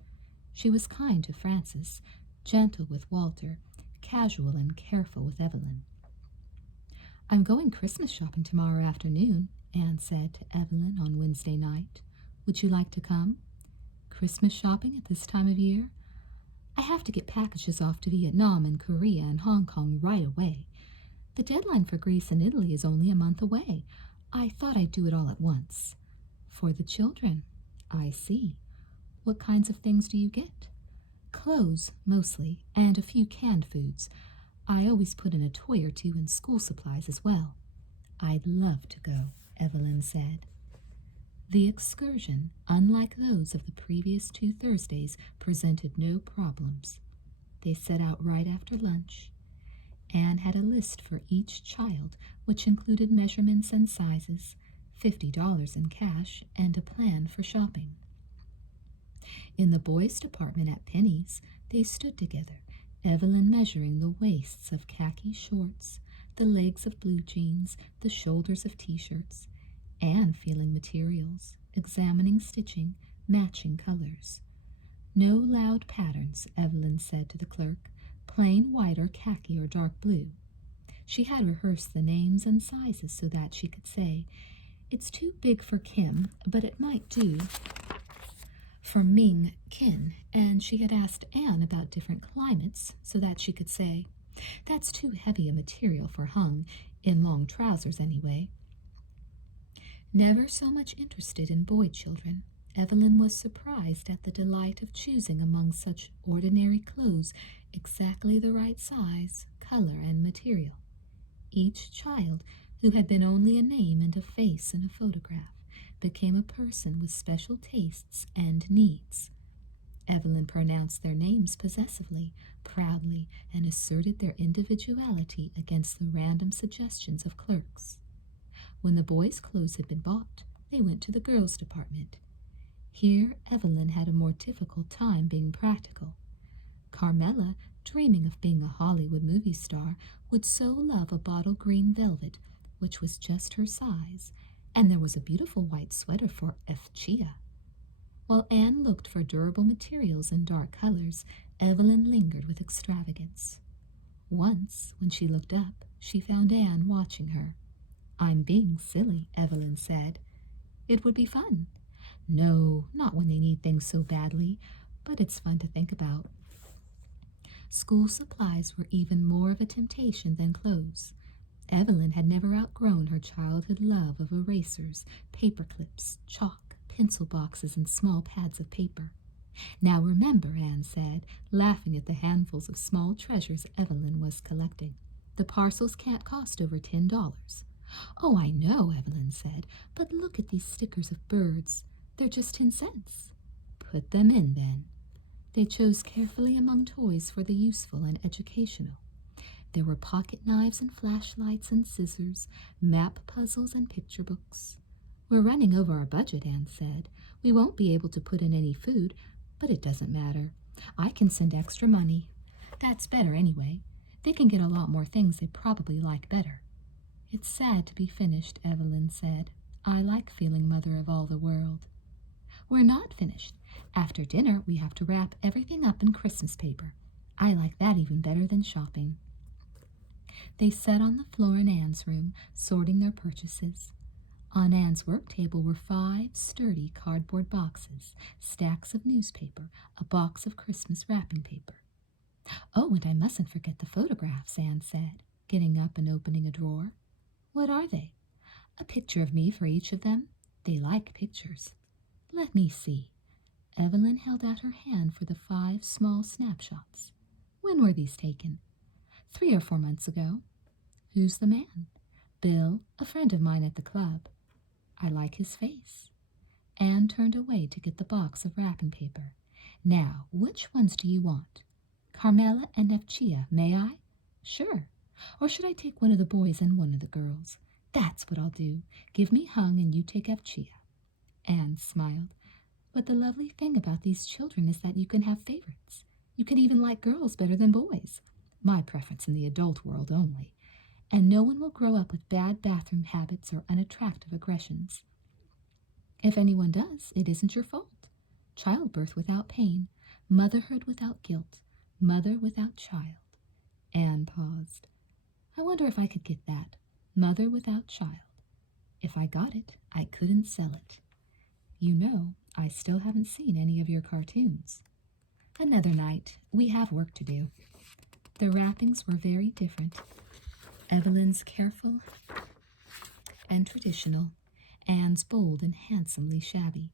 She was kind to Francis, gentle with Walter, casual and careful with Evelyn. I'm going Christmas shopping tomorrow afternoon, Anne said to Evelyn on Wednesday night. Would you like to come? Christmas shopping at this time of year? I have to get packages off to Vietnam and Korea and Hong Kong right away. The deadline for Greece and Italy is only a month away. I thought I'd do it all at once. For the children. I see. What kinds of things do you get? Clothes, mostly, and a few canned foods. I always put in a toy or two in school supplies as well. I'd love to go, Evelyn said. The excursion, unlike those of the previous 2 Thursdays, presented no problems. They set out right after lunch. Anne had a list for each child, which included measurements and sizes, $50 in cash, and a plan for shopping. In the boys' department at Penny's, they stood together, Evelyn measuring the waists of khaki shorts, the legs of blue jeans, the shoulders of t-shirts, Anne feeling materials, examining stitching, matching colors. No loud patterns, Evelyn said to the clerk, plain white or khaki or dark blue. She had rehearsed the names and sizes so that she could say, "It's too big for Kim, but it might do for Ming Kin," and she had asked Anne about different climates so that she could say, "That's too heavy a material for Hung, in long trousers anyway." Never so much interested in boy children, Evelyn was surprised at the delight of choosing among such ordinary clothes exactly the right size, color, and material. Each child, who had been only a name and a face in a photograph, became a person with special tastes and needs. Evelyn pronounced their names possessively, proudly, and asserted their individuality against the random suggestions of clerks. When the boys' clothes had been bought, they went to the girls' department. Here Evelyn had a more difficult time being practical. Carmela, dreaming of being a Hollywood movie star, would so love a bottle green velvet, which was just her size, and there was a beautiful white sweater for Chia. While Anne looked for durable materials in dark colors, Evelyn lingered with extravagance. Once, when she looked up, she found Anne watching her. "I'm being silly," Evelyn said. "It would be fun." "No, not when they need things so badly, but it's fun to think about." School supplies were even more of a temptation than clothes. Evelyn had never outgrown her childhood love of erasers, paper clips, chalk, pencil boxes, and small pads of paper. "Now remember," Anne said, laughing at the handfuls of small treasures Evelyn was collecting, "the parcels can't cost over $10. "Oh, I know," Evelyn said, "but look at these stickers of birds. They're just 10 cents. "Put them in, then." They chose carefully among toys for the useful and educational. There were pocket knives and flashlights and scissors, map puzzles and picture books. "We're running over our budget," Anne said. "We won't be able to put in any food, but it doesn't matter. I can send extra money. That's better anyway. They can get a lot more things they probably like better." "It's sad to be finished," Evelyn said. "I like feeling mother of all the world." "We're not finished. After dinner, we have to wrap everything up in Christmas paper. I like that even better than shopping." They sat on the floor in Anne's room, sorting their purchases. On Anne's work table were 5 sturdy cardboard boxes, stacks of newspaper, a box of Christmas wrapping paper. "Oh, and I mustn't forget the photographs," Anne said, getting up and opening a drawer. "What are they?" "A picture of me for each of them. They like pictures." "Let me see." Evelyn held out her hand for the 5 small snapshots. "When were these taken?" 3 or 4 months ago." "Who's the man?" "Bill, a friend of mine at the club." "I like his face." Anne turned away to get the box of wrapping paper. "Now, which ones do you want?" "Carmela and Chia, may I?" "Sure. Or should I take one of the boys and one of the girls?" "That's what I'll do. Give me Hung and you take Chia." Anne smiled. "But the lovely thing about these children is that you can have favorites. You can even like girls better than boys. My preference in the adult world only. And no one will grow up with bad bathroom habits or unattractive aggressions. If anyone does, it isn't your fault. Childbirth without pain, motherhood without guilt, mother without child." Anne paused. "I wonder if I could get that. Mother without child. If I got it, I couldn't sell it. You know, I still haven't seen any of your cartoons." "Another night. We have work to do." The wrappings were very different. Evelyn's careful and traditional, Anne's bold and handsomely shabby.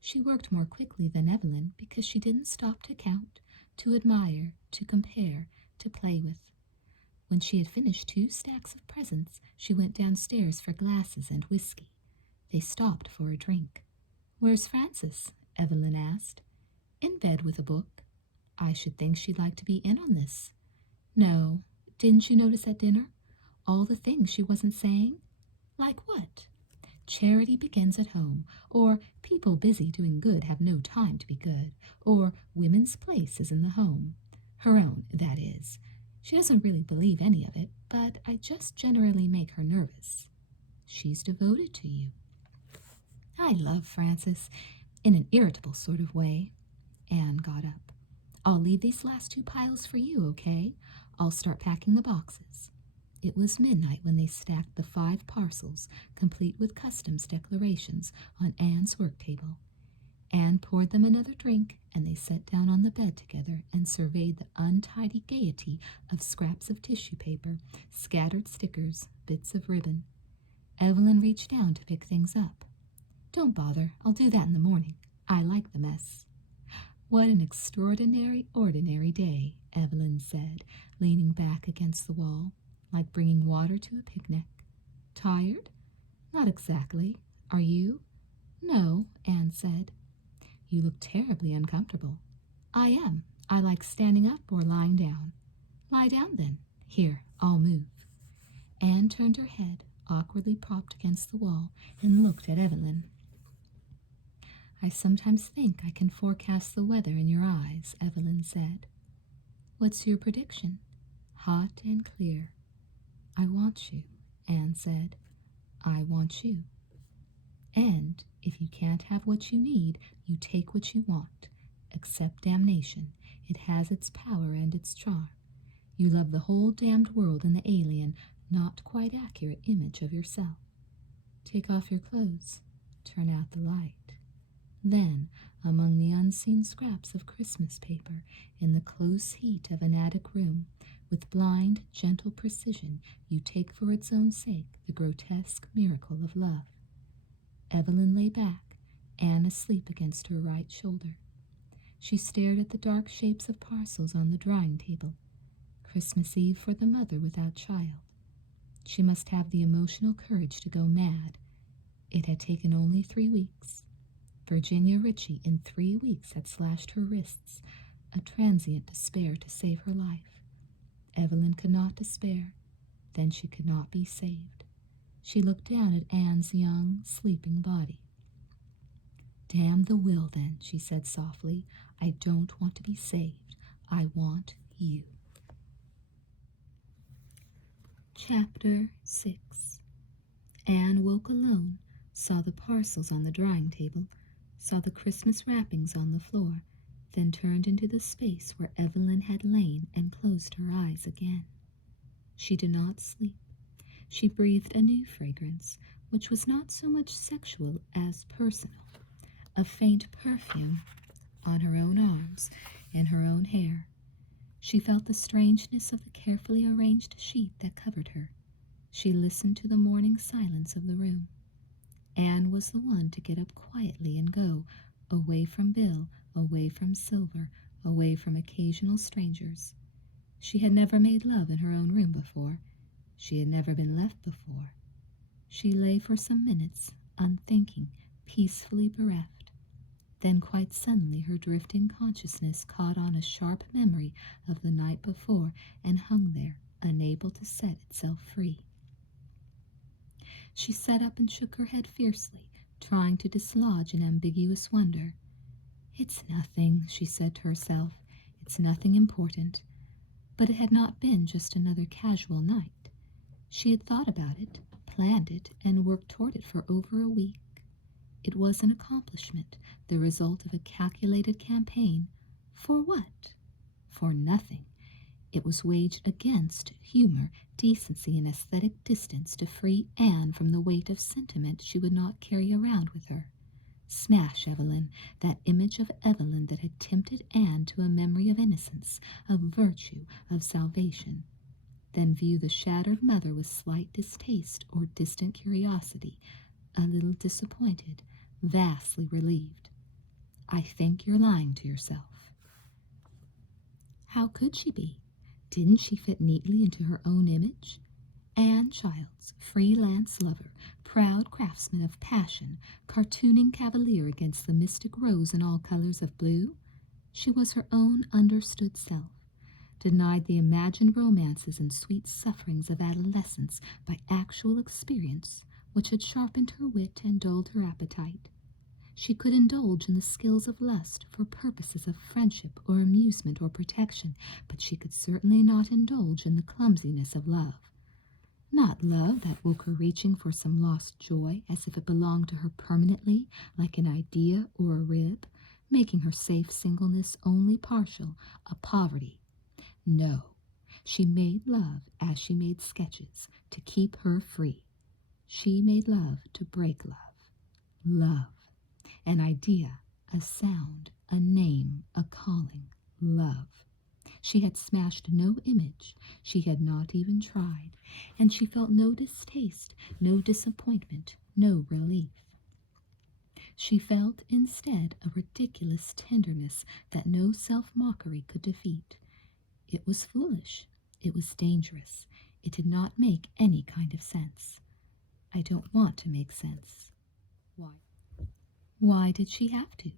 She worked more quickly than Evelyn because she didn't stop to count, to admire, to compare, to play with. When she had finished 2 stacks of presents, she went downstairs for glasses and whiskey. They stopped for a drink. "Where's Frances?" Evelyn asked. "In bed with a book." "I should think she'd like to be in on this." "No. Didn't you notice at dinner? All the things she wasn't saying?" "Like what?" Charity begins at home, or people busy doing good have no time to be good, or women's place is in the home. Her own, that is. She doesn't really believe any of it, but I just generally make her nervous. She's devoted to you. I love Frances, in an irritable sort of way. Anne got up. I'll leave these last 2 piles for you, okay? I'll start packing the boxes. It was midnight when they stacked the 5 parcels, complete with customs declarations, on Anne's work table. Anne poured them another drink, and they sat down on the bed together and surveyed the untidy gaiety of scraps of tissue paper, scattered stickers, bits of ribbon. Evelyn reached down to pick things up. Don't bother, I'll do that in the morning. I like the mess. What an extraordinary, ordinary day, Evelyn said, leaning back against the wall, like bringing water to a picnic. Tired? Not exactly. Are you? No, Anne said. You look terribly uncomfortable. I am. I like standing up or lying down. Lie down, then. Here, I'll move. Anne turned her head, awkwardly propped against the wall, and looked at Evelyn. I sometimes think I can forecast the weather in your eyes, Evelyn said. What's your prediction? Hot and clear. I want you, Anne said. I want you. And if you can't have what you need, you take what you want. Accept damnation. It has its power and its charm. You love the whole damned world and the alien, not quite accurate image of yourself. Take off your clothes. Turn out the light. Then, among the unseen scraps of Christmas paper, in the close heat of an attic room, with blind, gentle precision, you take for its own sake the grotesque miracle of love. Evelyn lay back, Anne asleep against her right shoulder. She stared at the dark shapes of parcels on the drawing table. Christmas Eve for the mother without child. She must have the emotional courage to go mad. It had taken only 3 weeks. Virginia Ritchie in 3 weeks had slashed her wrists, a transient despair to save her life. Evelyn could not despair. Then she could not be saved. She looked down at Anne's young, sleeping body. Damn the will, then, she said softly. I don't want to be saved. I want you. Chapter 6. Anne woke alone, saw the parcels on the drawing table, saw the Christmas wrappings on the floor, then turned into the space where Evelyn had lain and closed her eyes again. She did not sleep. She breathed a new fragrance, which was not so much sexual as personal, a faint perfume on her own arms and her own hair. She felt the strangeness of the carefully arranged sheet that covered her. She listened to the morning silence of the room. Anne was the one to get up quietly and go, away from Bill, away from Silver, away from occasional strangers. She had never made love in her own room before. She had never been left before. She lay for some minutes, unthinking, peacefully bereft. Then quite suddenly her drifting consciousness caught on a sharp memory of the night before and hung there, unable to set itself free. She sat up and shook her head fiercely, trying to dislodge an ambiguous wonder. It's nothing, she said to herself. It's nothing important. But it had not been just another casual night. She had thought about it, planned it, and worked toward it for over a week. It was an accomplishment, the result of a calculated campaign. For what? For nothing. It was waged against humor, decency, and aesthetic distance to free Anne from the weight of sentiment she would not carry around with her. Smash Evelyn, that image of Evelyn that had tempted Anne to a memory of innocence, of virtue, of salvation. Then view the shattered mother with slight distaste or distant curiosity, a little disappointed, vastly relieved. I think you're lying to yourself. How could she be? Didn't she fit neatly into her own image? Anne Childs, freelance lover, proud craftsman of passion, cartooning cavalier against the mystic rose in all colors of blue? She was her own understood self, denied the imagined romances and sweet sufferings of adolescence by actual experience, which had sharpened her wit and dulled her appetite. She could indulge in the skills of lust for purposes of friendship or amusement or protection, but she could certainly not indulge in the clumsiness of love. Not love that woke her reaching for some lost joy as if it belonged to her permanently, like an idea or a rib, making her safe singleness only partial, a poverty. No, she made love as she made sketches, to keep her free. She made love to break love. Love. An idea, a sound, a name, a calling. Love. She had smashed no image, she had not even tried, and she felt no distaste, no disappointment, no relief. She felt instead a ridiculous tenderness that no self-mockery could defeat. It was foolish, it was dangerous, it did not make any kind of sense. I don't want to make sense. Why? Why did she have to?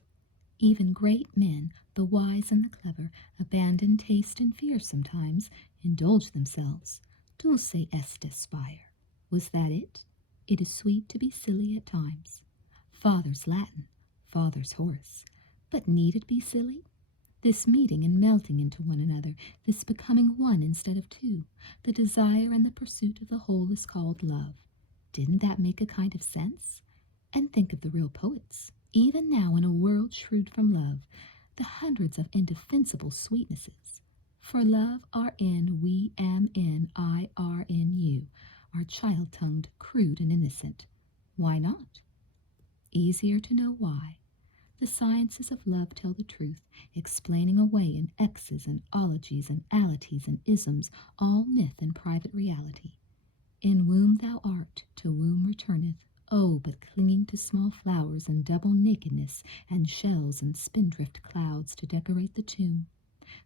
Even great men, the wise and the clever, abandon taste and fear sometimes, indulge themselves. Dulce est aspire. Was that it? It is sweet to be silly at times. Father's Latin, father's Horace. But need it be silly? This meeting and melting into one another, this becoming one instead of two, the desire and the pursuit of the whole is called love. Didn't that make a kind of sense? And think of the real poets. Even now in a world shrewd from love, the hundreds of indefensible sweetnesses. For love are in, we am in, I are in you, are child-tongued, crude, and innocent. Why not? Easier to know why. The sciences of love tell the truth, explaining away in X's and ologies and alities and isms all myth and private reality. In womb thou art, to womb returneth. Oh, but clinging to small flowers and double nakedness and shells and spindrift clouds to decorate the tomb.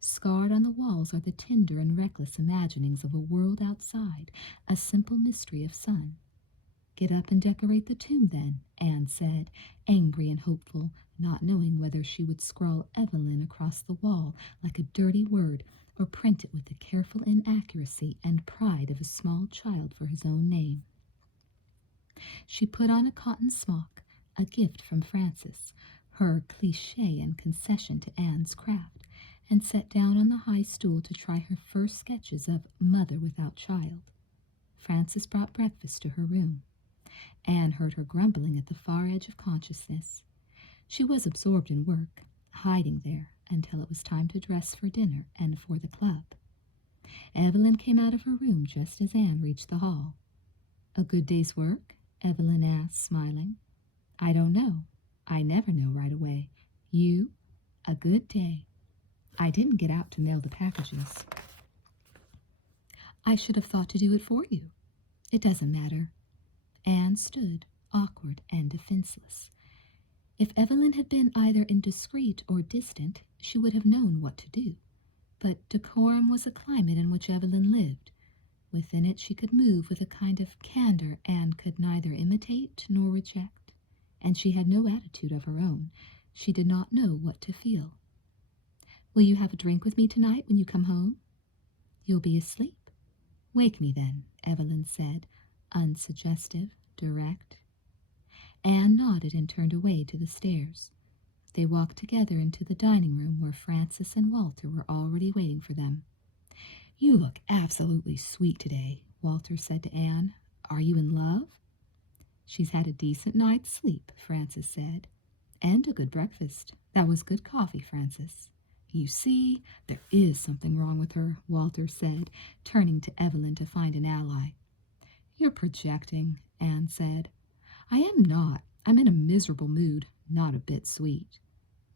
Scarred on the walls are the tender and reckless imaginings of a world outside, a simple mystery of sun. Get up and decorate the tomb then, Anne said, angry and hopeful, not knowing whether she would scrawl Evelyn across the wall like a dirty word or print it with the careful inaccuracy and pride of a small child for his own name. She put on a cotton smock, a gift from Frances, her cliché and concession to Anne's craft, and sat down on the high stool to try her first sketches of Mother Without Child. Frances brought breakfast to her room. Anne heard her grumbling at the far edge of consciousness. She was absorbed in work, hiding there until it was time to dress for dinner and for the club. Evelyn came out of her room just as Anne reached the hall. "A good day's work?" Evelyn asked, smiling. "I don't know. I never know right away. You? A good day. I didn't get out to mail the packages." "I should have thought to do it for you." "It doesn't matter." Anne stood, awkward and defenseless. If Evelyn had been either indiscreet or distant, she would have known what to do. But decorum was a climate in which Evelyn lived. Within it she could move with a kind of candor Anne could neither imitate nor reject, and she had no attitude of her own. She did not know what to feel. "Will you have a drink with me tonight when you come home?" "You'll be asleep." "Wake me then," Evelyn said, unsuggestive, direct. Anne nodded and turned away to the stairs. They walked together into the dining room where Frances and Walter were already waiting for them. "You look absolutely sweet today," Walter said to Anne. "Are you in love?" "She's had a decent night's sleep," Frances said. "And a good breakfast. That was good coffee, Frances." "You see, there is something wrong with her," Walter said, turning to Evelyn to find an ally. "You're projecting," Anne said. "I am not. I'm in a miserable mood, not a bit sweet."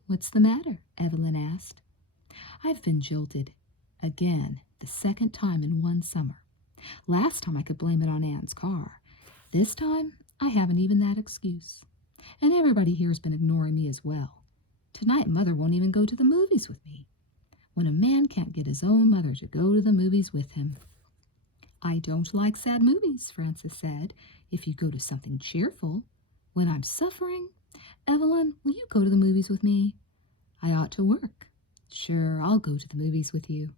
"What's the matter?" Evelyn asked. "I've been jilted. Again, the second time in one summer. Last time I could blame it on Anne's car. This time, I haven't even that excuse. And everybody here's been ignoring me as well. Tonight, Mother won't even go to the movies with me. When a man can't get his own mother to go to the movies with him." "I don't like sad movies," Frances said. "If you go to something cheerful. When I'm suffering, Evelyn, will you go to the movies with me?" "I ought to work." "Sure, I'll go to the movies with you."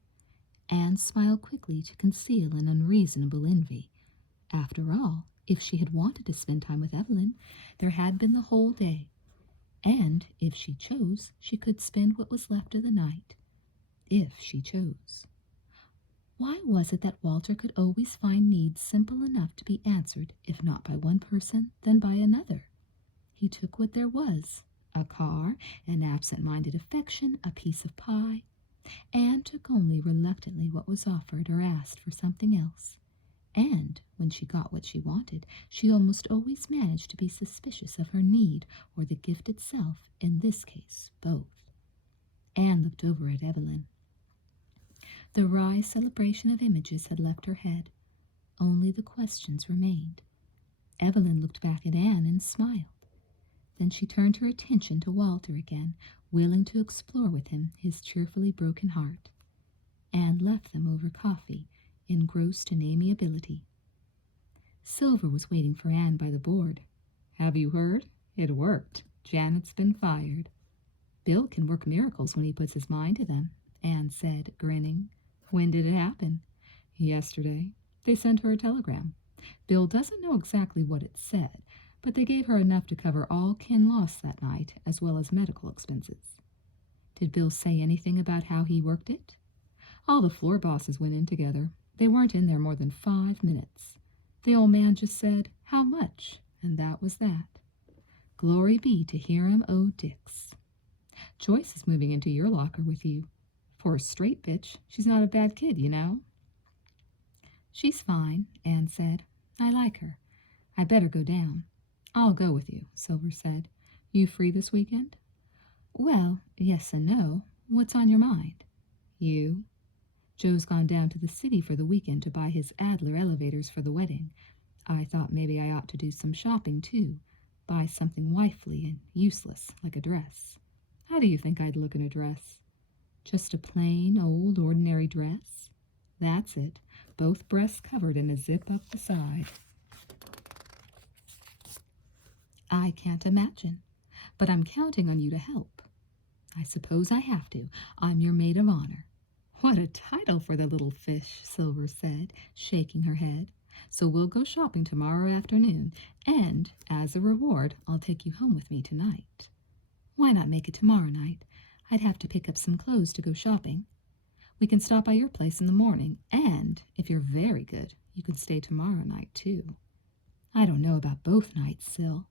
Anne smiled quickly to conceal an unreasonable envy. After all, If she had wanted to spend time with Evelyn, there had been the whole day, and if she chose, she could spend what was left of the night. If she chose. Why was it that Walter could always find needs simple enough to be answered, if not by one person, then by another? He took what there was, a car, an absent-minded affection, a piece of pie, and took only reluctantly what was offered or asked for something else. And when she got what she wanted, she almost always managed to be suspicious of her need or the gift itself, in this case, both. Anne looked over at Evelyn. The wry celebration of images had left her head. Only the questions remained. Evelyn looked back at Anne and smiled. Then she turned her attention to Walter again, willing to explore with him his cheerfully broken heart. Anne left them over coffee, engrossed in amiability. Silver was waiting for Anne by the board. "Have you heard? It worked. Janet's been fired." "Bill can work miracles when he puts his mind to them," Anne said, grinning. "When did it happen?" "Yesterday. They sent her a telegram. Bill doesn't know exactly what it said, but they gave her enough to cover all kin lost that night, as well as medical expenses." "Did Bill say anything about how he worked it?" "All the floor bosses went in together. They weren't in there more than 5 minutes. The old man just said, 'How much?' and that was that. Glory be to Hiram O. Dix. Joyce is moving into your locker with you. For a straight bitch, she's not a bad kid, you know." "She's fine," Anne said. "I like her. I better go down." "I'll go with you," Silver said. "You free this weekend?" "Well, yes and no. What's on your mind?" "You." "Joe's gone down to the city for the weekend to buy his Adler elevators for the wedding. I thought maybe I ought to do some shopping, too. Buy something wifely and useless, like a dress." "How do you think I'd look in a dress?" "Just a plain, old, ordinary dress?" "That's it. Both breasts covered and a zip up the side." "I can't imagine. But I'm counting on you to help." "I suppose I have to. I'm your maid of honor." "What a title for the little fish," Silver said, shaking her head. "So we'll go shopping tomorrow afternoon, and, as a reward, I'll take you home with me tonight." "Why not make it tomorrow night? I'd have to pick up some clothes to go shopping." "We can stop by your place in the morning, and, if you're very good, you can stay tomorrow night, too." "I don't know about both nights, Sil."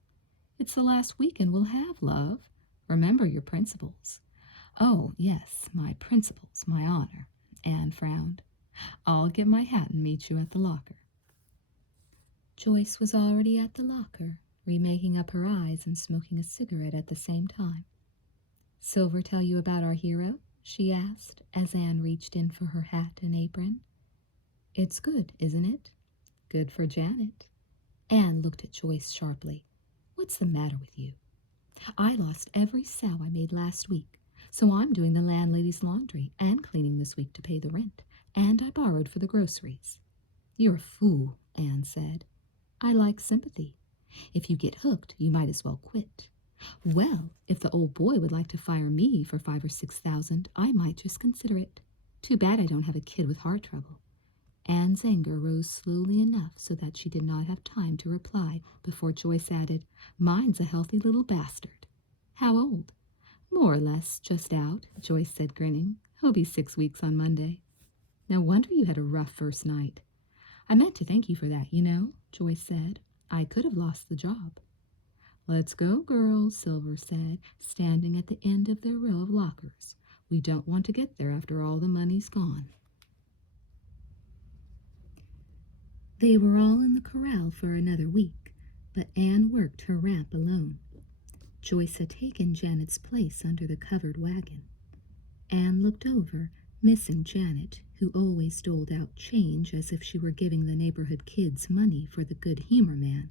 "It's the last weekend we'll have, love. Remember your principles." "Oh, yes, my principles, my honor." Anne frowned. "I'll get my hat and meet you at the locker." Joyce was already at the locker, remaking up her eyes and smoking a cigarette at the same time. "Silver tell you about our hero?" she asked, as Anne reached in for her hat and apron. "It's good, isn't it?" "Good for Janet." Anne looked at Joyce sharply. "What's the matter with you?" "I lost every sow I made last week, so I'm doing the landlady's laundry and cleaning this week to pay the rent, and I borrowed for the groceries." "You're a fool," Anne said. "I like sympathy. If you get hooked, you might as well quit." "Well, if the old boy would like to fire me for 5,000 or 6,000, I might just consider it. Too bad I don't have a kid with heart trouble." Anne's anger rose slowly enough so that she did not have time to reply before Joyce added, "Mine's a healthy little bastard." "How old?" "More or less, just out," Joyce said, grinning. "He'll be 6 weeks on Monday." "No wonder you had a rough first night." "I meant to thank you for that, you know," Joyce said. "I could have lost the job." "Let's go, girls," Silver said, standing at the end of their row of lockers. "We don't want to get there after all the money's gone." They were all in the corral for another week, but Anne worked her ramp alone. Joyce had taken Janet's place under the covered wagon. Anne looked over, missing Janet, who always doled out change as if she were giving the neighborhood kids money for the good humor man,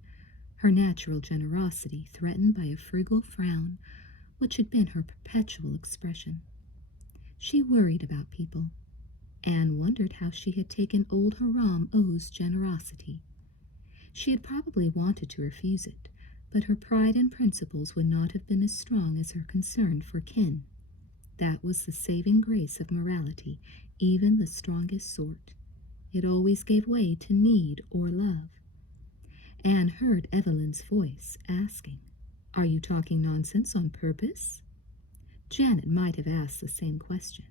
her natural generosity threatened by a frugal frown, which had been her perpetual expression. She worried about people. Anne wondered how she had taken old Hiram O's generosity. She had probably wanted to refuse it, but her pride and principles would not have been as strong as her concern for kin. That was the saving grace of morality, even the strongest sort. It always gave way to need or love. Anne heard Evelyn's voice asking, "Are you talking nonsense on purpose?" Janet might have asked the same question.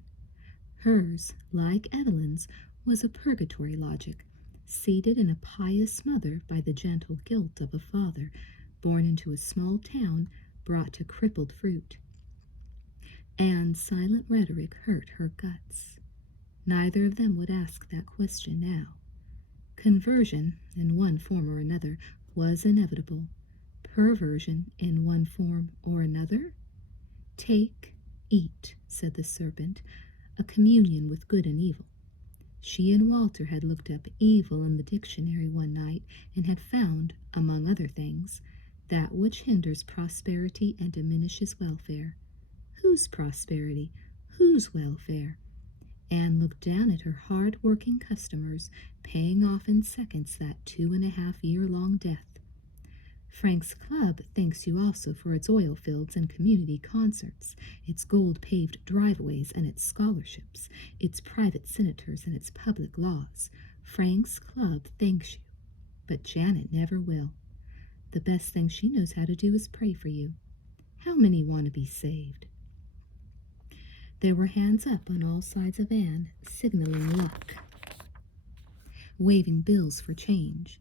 Hers, like Evelyn's, was a purgatory logic, seated in a pious mother by the gentle guilt of a father, born into a small town, brought to crippled fruit. Anne's silent rhetoric hurt her guts. Neither of them would ask that question now. Conversion, in one form or another, was inevitable. Perversion, in one form or another? "Take, eat," said the serpent, a communion with good and evil. She and Walter had looked up evil in the dictionary one night and had found, among other things, that which hinders prosperity and diminishes welfare. Whose prosperity? Whose welfare? Anne looked down at her hard-working customers, paying off in seconds that 2.5-year-long debt. Frank's Club thanks you also for its oil fields and community concerts, its gold-paved driveways and its scholarships, its private senators and its public laws. Frank's Club thanks you, but Janet never will. The best thing she knows how to do is pray for you. How many want to be saved? There were hands up on all sides of Anne, signaling luck, waving bills for change.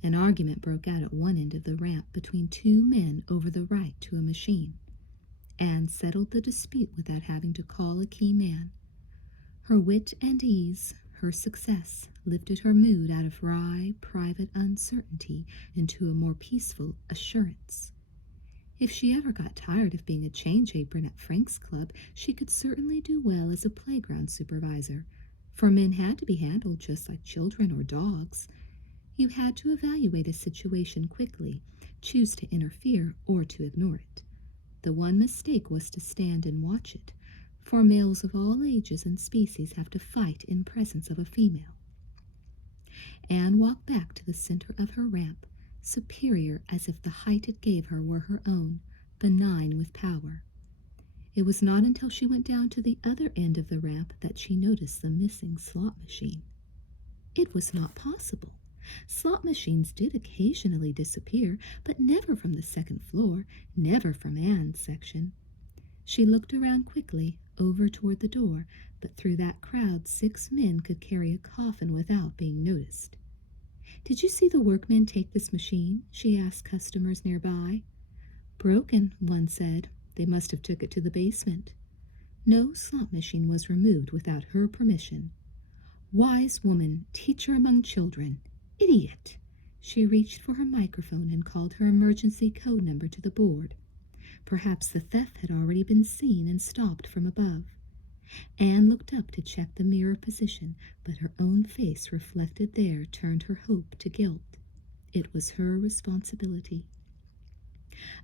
An argument broke out at one end of the ramp between two men over the right to a machine. Anne settled the dispute without having to call a key man. Her wit and ease, her success, lifted her mood out of wry, private uncertainty into a more peaceful assurance. If she ever got tired of being a change apron at Frank's Club, she could certainly do well as a playground supervisor, for men had to be handled just like children or dogs. You had to evaluate a situation quickly, choose to interfere or to ignore it. The one mistake was to stand and watch it, for males of all ages and species have to fight in presence of a female. Anne walked back to the center of her ramp, superior as if the height it gave her were her own, benign with power. It was not until she went down to the other end of the ramp that she noticed the missing slot machine. It was not possible. Slot machines did occasionally disappear, but never from the second floor, never from Anne's section. She looked around quickly, over toward the door, but through that crowd 6 men could carry a coffin without being noticed. "Did you see the workmen take this machine?" she asked customers nearby. "Broken," one said. "They must have took it to the basement." No slot machine was removed without her permission. "Wise woman, teacher among children. Idiot!" She reached for her microphone and called her emergency code number to the board. Perhaps the theft had already been seen and stopped from above. Anne looked up to check the mirror position, but her own face reflected there turned her hope to guilt. It was her responsibility.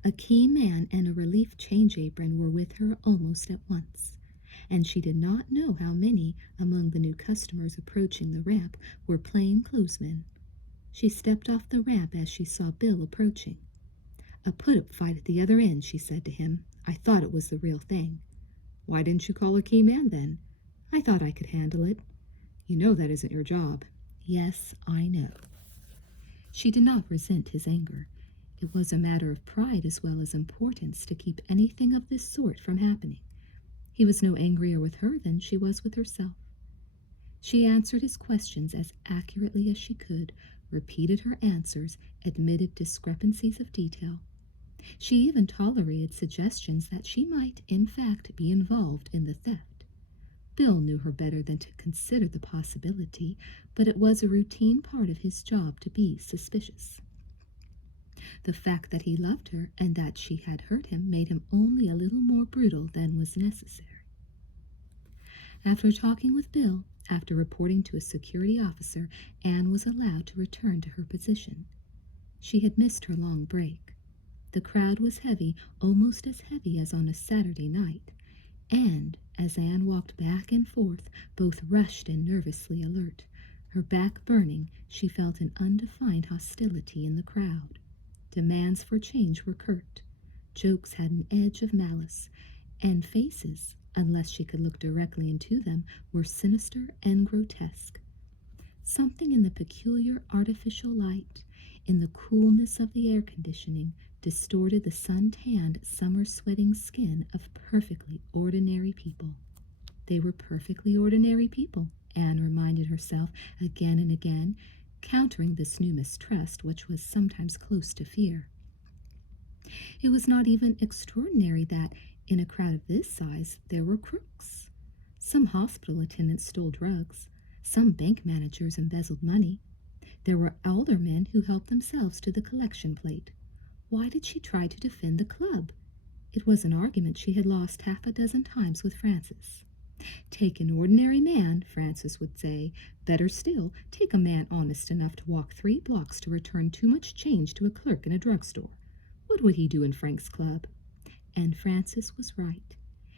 A key man and a relief change apron were with her almost at once, and she did not know how many among the new customers approaching the ramp were plainclothesmen. She stepped off the ramp as she saw Bill approaching. "A put-up fight at the other end," she said to him. "I thought it was the real thing." "Why didn't you call a key man then?" "I thought I could handle it." "You know that isn't your job." "Yes, I know." She did not resent his anger. It was a matter of pride as well as importance to keep anything of this sort from happening. He was no angrier with her than she was with herself. She answered his questions as accurately as she could, repeated her answers, admitted discrepancies of detail. She even tolerated suggestions that she might, in fact, be involved in the theft. Bill knew her better than to consider the possibility, but it was a routine part of his job to be suspicious. The fact that he loved her and that she had hurt him made him only a little more brutal than was necessary. After talking with Bill, after reporting to a security officer, Anne was allowed to return to her position. She had missed her long break. The crowd was heavy, almost as heavy as on a Saturday night, and, as Anne walked back and forth, both rushed and nervously alert, her back burning, she felt an undefined hostility in the crowd. Demands for change were curt. Jokes had an edge of malice, and faces, unless she could look directly into them, were sinister and grotesque. Something in the peculiar artificial light, in the coolness of the air conditioning, distorted the sun-tanned, summer-sweating skin of perfectly ordinary people. They were perfectly ordinary people, Anne reminded herself again and again, countering this new mistrust which was sometimes close to fear. It was not even extraordinary that, in a crowd of this size, there were crooks. Some hospital attendants stole drugs. Some bank managers embezzled money. There were aldermen who helped themselves to the collection plate. Why did she try to defend the club? It was an argument she had lost half a dozen times with Francis. Take an ordinary man, Francis would say. Better still, take a man honest enough to walk 3 blocks to return too much change to a clerk in a drugstore. What would he do in Frank's club? And Francis was right.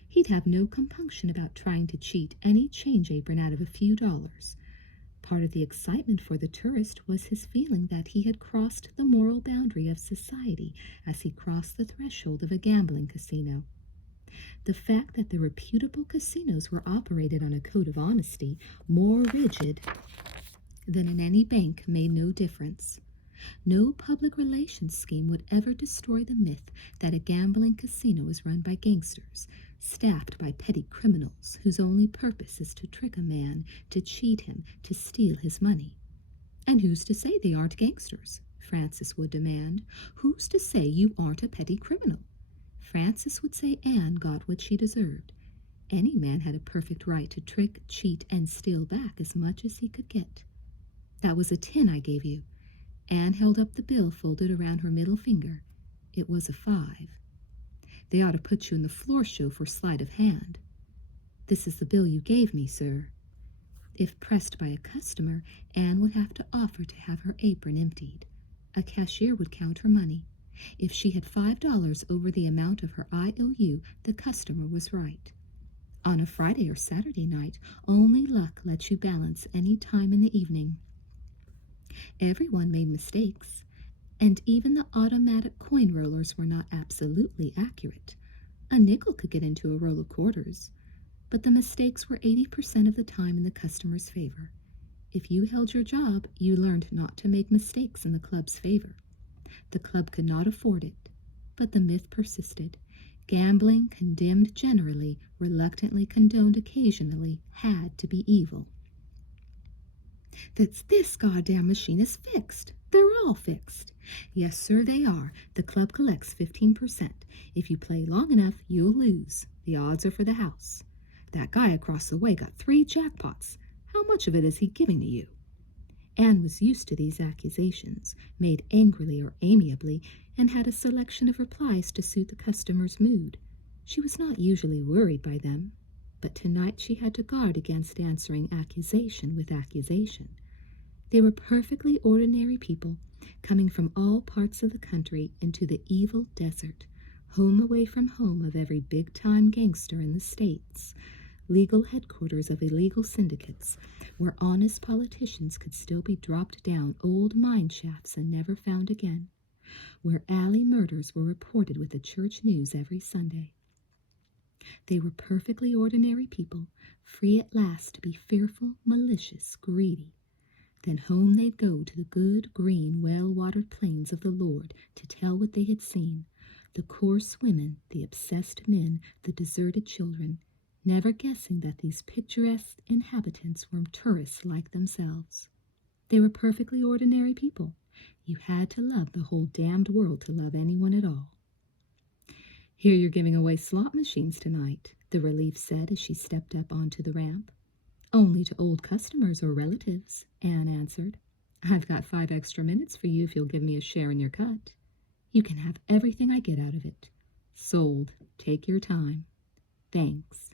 He'd have no compunction about trying to cheat any change apron out of a few dollars. Part of the excitement for the tourist was his feeling that he had crossed the moral boundary of society as he crossed the threshold of a gambling casino. The fact that the reputable casinos were operated on a code of honesty more rigid than in any bank made no difference. No public relations scheme would ever destroy the myth that a gambling casino is run by gangsters, staffed by petty criminals whose only purpose is to trick a man, to cheat him, to steal his money. And who's to say they aren't gangsters? Francis would demand. Who's to say you aren't a petty criminal? Francis would say Anne got what she deserved. Any man had a perfect right to trick, cheat, and steal back as much as he could get. That was a 10 I gave you. Anne held up the bill folded around her middle finger. It was a 5. They ought to put you in the floor show for sleight of hand. This is the bill you gave me, sir. If pressed by a customer, Anne would have to offer to have her apron emptied. A cashier would count her money. If she had $5 over the amount of her IOU, the customer was right. On a Friday or Saturday night, only luck lets you balance any time in the evening. Everyone made mistakes, and even the automatic coin rollers were not absolutely accurate. A nickel could get into a roll of quarters, but the mistakes were 80% of the time in the customer's favor. If you held your job, you learned not to make mistakes in the club's favor. The club could not afford it, but the myth persisted. Gambling, condemned generally, reluctantly condoned occasionally, had to be evil. This goddamn machine is fixed. They're all fixed. Yes, sir, they are. The club collects 15%. If you play long enough, you'll lose. The odds are for the house. That guy across the way got 3 jackpots. How much of it is he giving to you? Anne was used to these accusations, made angrily or amiably, and had a selection of replies to suit the customer's mood. She was not usually worried by them, but tonight she had to guard against answering accusation with accusation. They were perfectly ordinary people, coming from all parts of the country into the evil desert, home away from home of every big-time gangster in the States, legal headquarters of illegal syndicates, where honest politicians could still be dropped down old mine shafts and never found again, where alley murders were reported with the church news every Sunday. They were perfectly ordinary people, free at last to be fearful, malicious, greedy. Then home they'd go to the good, green, well-watered plains of the Lord to tell what they had seen, the coarse women, the obsessed men, the deserted children, never guessing that these picturesque inhabitants were tourists like themselves. They were perfectly ordinary people. You had to love the whole damned world to love anyone at all. Hear you're giving away slot machines tonight, the relief said as she stepped up onto the ramp. Only to old customers or relatives, Anne answered. I've got 5 extra minutes for you if you'll give me a share in your cut. You can have everything I get out of it. Sold. Take your time. Thanks.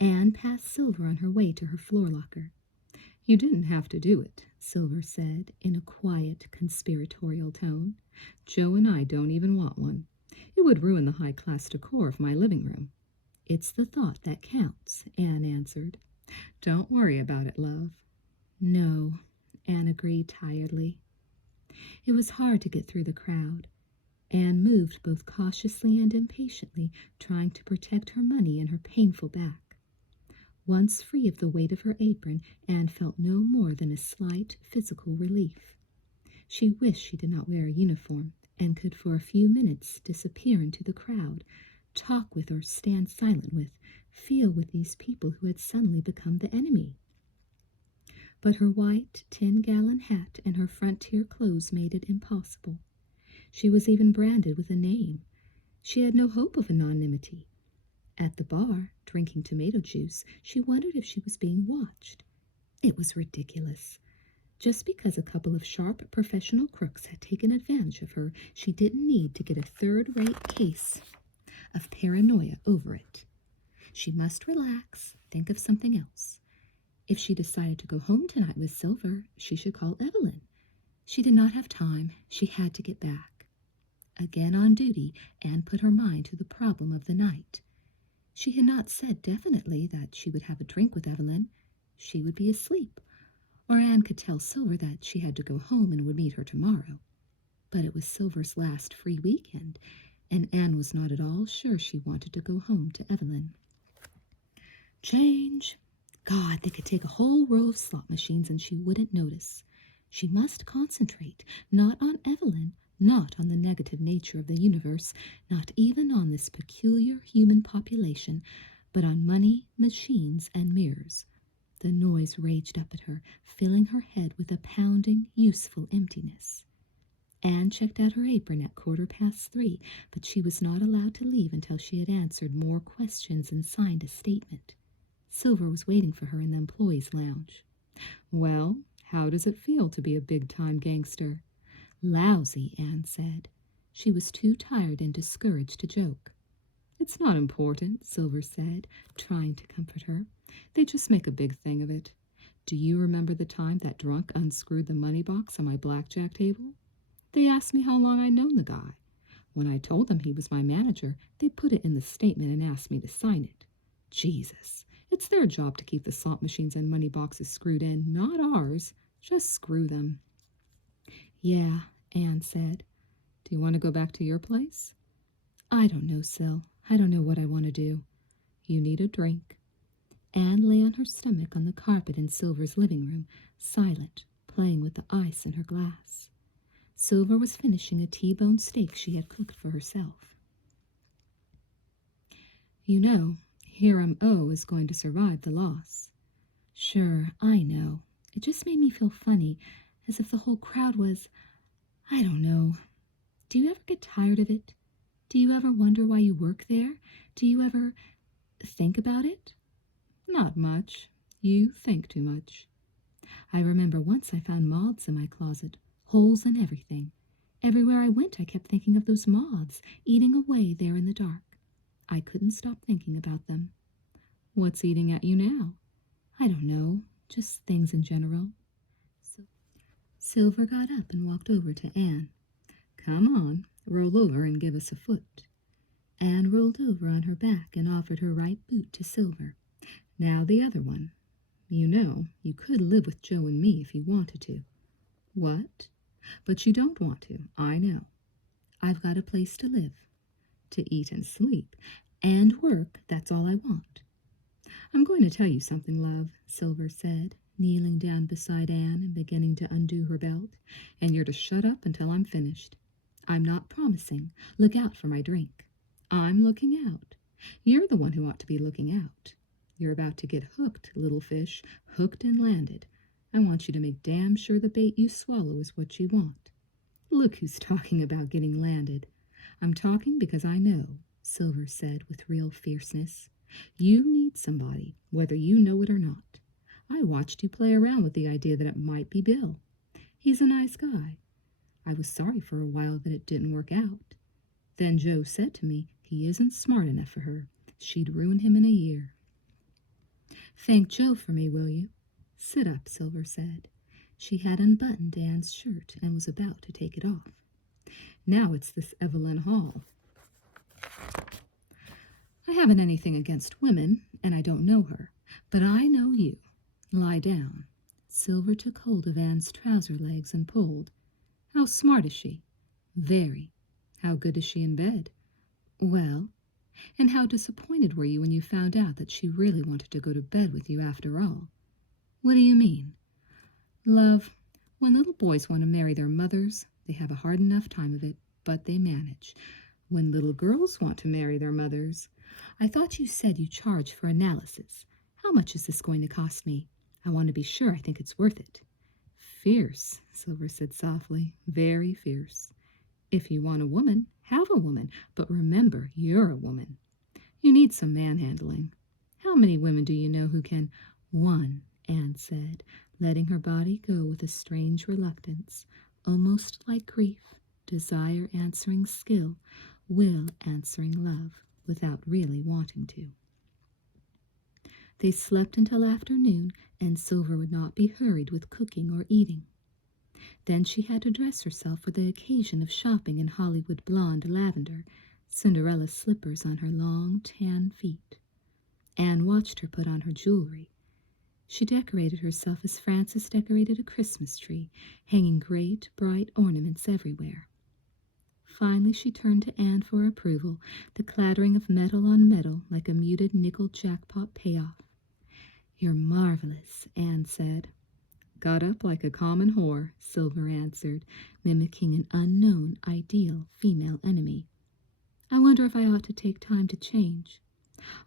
Anne passed Silver on her way to her floor locker. You didn't have to do it, Silver said in a quiet, conspiratorial tone. Joe and I don't even want one. It would ruin the high-class decor of my living room. It's the thought that counts, Anne answered. Don't worry about it, love. No, Anne agreed tiredly. It was hard to get through the crowd. Anne moved both cautiously and impatiently, trying to protect her money and her painful back. Once free of the weight of her apron, Anne felt no more than a slight physical relief. She wished she did not wear a uniform and could for a few minutes disappear into the crowd, talk with or stand silent with, feel with these people who had suddenly become the enemy. But her white 10-gallon hat and her frontier clothes made it impossible. She was even branded with a name. She had no hope of anonymity. At the bar, drinking tomato juice, she wondered if she was being watched. It was ridiculous. Just because a couple of sharp professional crooks had taken advantage of her, she didn't need to get a third-rate case of paranoia over it. She must relax, think of something else. If she decided to go home tonight with Silver, she should call Evelyn. She did not have time. She had to get back. Again on duty, Anne put her mind to the problem of the night. She had not said definitely that she would have a drink with Evelyn. She would be asleep. Or Anne could tell Silver that she had to go home and would meet her tomorrow. But it was Silver's last free weekend, and Anne was not at all sure she wanted to go home to Evelyn. Change. God, they could take a whole row of slot machines and she wouldn't notice. She must concentrate, not on Evelyn, not on the negative nature of the universe, not even on this peculiar human population, but on money, machines, and mirrors. The noise raged up at her, filling her head with a pounding, useful emptiness. Anne checked out her apron at 3:15, but she was not allowed to leave until she had answered more questions and signed a statement. Silver was waiting for her in the employees' lounge. "Well, how does it feel to be a big-time gangster?" "Lousy," Anne said. She was too tired and discouraged to joke. "It's not important," Silver said, trying to comfort her. "They just make a big thing of it. Do you remember the time that drunk unscrewed the money box on my blackjack table? They asked me how long I'd known the guy. When I told them he was my manager, they put it in the statement and asked me to sign it. Jesus, it's their job to keep the slot machines and money boxes screwed in, not ours. Just screw them." "Yeah," Anne said. "Do you want to go back to your place?" "I don't know, Sil. I don't know what I want to do." "You need a drink." Anne lay on her stomach on the carpet in Silver's living room, silent, playing with the ice in her glass. Silver was finishing a T-bone steak she had cooked for herself. "You know, Hiram O is going to survive the loss." "Sure, I know. It just made me feel funny, as if the whole crowd was, I don't know. Do you ever get tired of it? Do you ever wonder why you work there? Do you ever think about it?" "Not much. You think too much." "I remember once I found moths in my closet, holes in everything. Everywhere I went I kept thinking of those moths, eating away there in the dark. I couldn't stop thinking about them." "What's eating at you now?" "I don't know, just things in general." Silver got up and walked over to Anne. "Come on, roll over and give us a foot." Anne rolled over on her back and offered her right boot to Silver. "Now the other one. You know, you could live with Joe and me if you wanted to." "What?" "But you don't want to, I know." "I've got a place to live." "To eat and sleep. And work, that's all I want." "I'm going to tell you something, love," Silver said, kneeling down beside Anne and beginning to undo her belt, "and you're to shut up until I'm finished. I'm not promising. Look out for my drink. I'm looking out. You're the one who ought to be looking out. You're about to get hooked, little fish, hooked and landed. I want you to make damn sure the bait you swallow is what you want." "Look who's talking about getting landed." "I'm talking because I know," Silver said with real fierceness. "You need somebody, whether you know it or not. I watched you play around with the idea that it might be Bill. He's a nice guy. I was sorry for a while that it didn't work out. Then Joe said to me he isn't smart enough for her. She'd ruin him in a year." "Thank Joe for me, will you?" "Sit up," Silver said. She had unbuttoned Anne's shirt and was about to take it off. "Now it's this Evelyn Hall. I haven't anything against women, and I don't know her, but I know you. Lie down." Silver took hold of Anne's trouser legs and pulled. "How smart is she?" "Very." "How good is she in bed?" "Well." "And how disappointed were you when you found out that she really wanted to go to bed with you after all?" "What do you mean?" "Love, When little boys want to marry their mothers, they have a hard enough time of it, but they manage. When little girls want to marry their mothers, I thought you said you charge for analysis. How much is this going to cost me? I want to be sure I think it's worth it. Fierce, Silver said softly, very fierce. If you want a woman, have a woman, but remember you're a woman. You need some manhandling. How many women do you know who can? One, Anne said, letting her body go with a strange reluctance, almost like grief, desire answering skill, will answering love, without really wanting to. They slept until afternoon, and Silver would not be hurried with cooking or eating. Then she had to dress herself for the occasion of shopping in Hollywood blonde lavender, Cinderella slippers on her long, tan feet. Anne watched her put on her jewelry. She decorated herself as Frances decorated a Christmas tree, hanging great, bright ornaments everywhere. Finally she turned to Anne for approval, the clattering of metal on metal like a muted nickel jackpot payoff. You're marvelous, Anne said. Got up like a common whore, Silver answered, mimicking an unknown, ideal female enemy. I wonder if I ought to take time to change.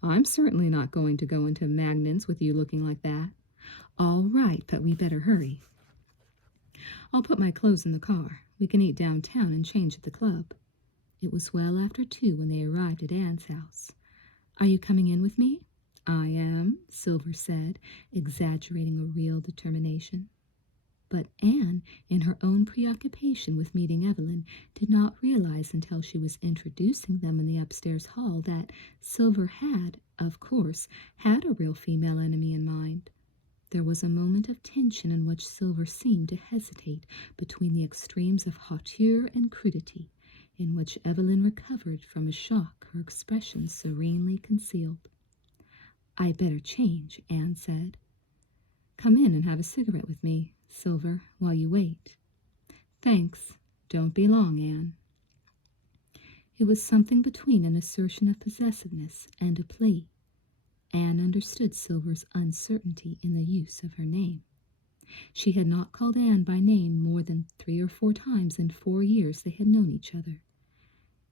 I'm certainly not going to go into Magnan's with you looking like that. All right, but we better hurry. I'll put my clothes in the car. We can eat downtown and change at the club. It was well after 2 when they arrived at Anne's house. Are you coming in with me? I am, Silver said, exaggerating a real determination. But Anne, in her own preoccupation with meeting Evelyn, did not realize until she was introducing them in the upstairs hall that Silver had, of course, had a real female enemy in mind. There was a moment of tension in which Silver seemed to hesitate between the extremes of hauteur and crudity, in which Evelyn recovered from a shock her expression serenely concealed. I'd better change, Anne said. Come in and have a cigarette with me, Silver, while you wait. Thanks. Don't be long, Anne. It was something between an assertion of possessiveness and a plea. Anne understood Silver's uncertainty in the use of her name. She had not called Anne by name more than 3 or 4 times in 4 years they had known each other.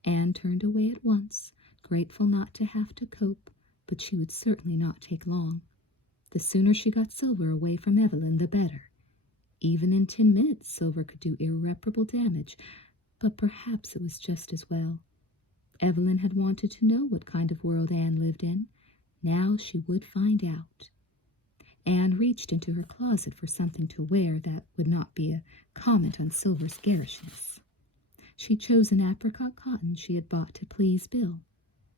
Anne turned away at once, grateful not to have to cope, but she would certainly not take long. The sooner she got Silver away from Evelyn, the better. Even in 10 minutes, Silver could do irreparable damage, but perhaps it was just as well. Evelyn had wanted to know what kind of world Anne lived in. Now she would find out. Anne reached into her closet for something to wear that would not be a comment on Silver's garishness. She chose an apricot cotton she had bought to please Bill.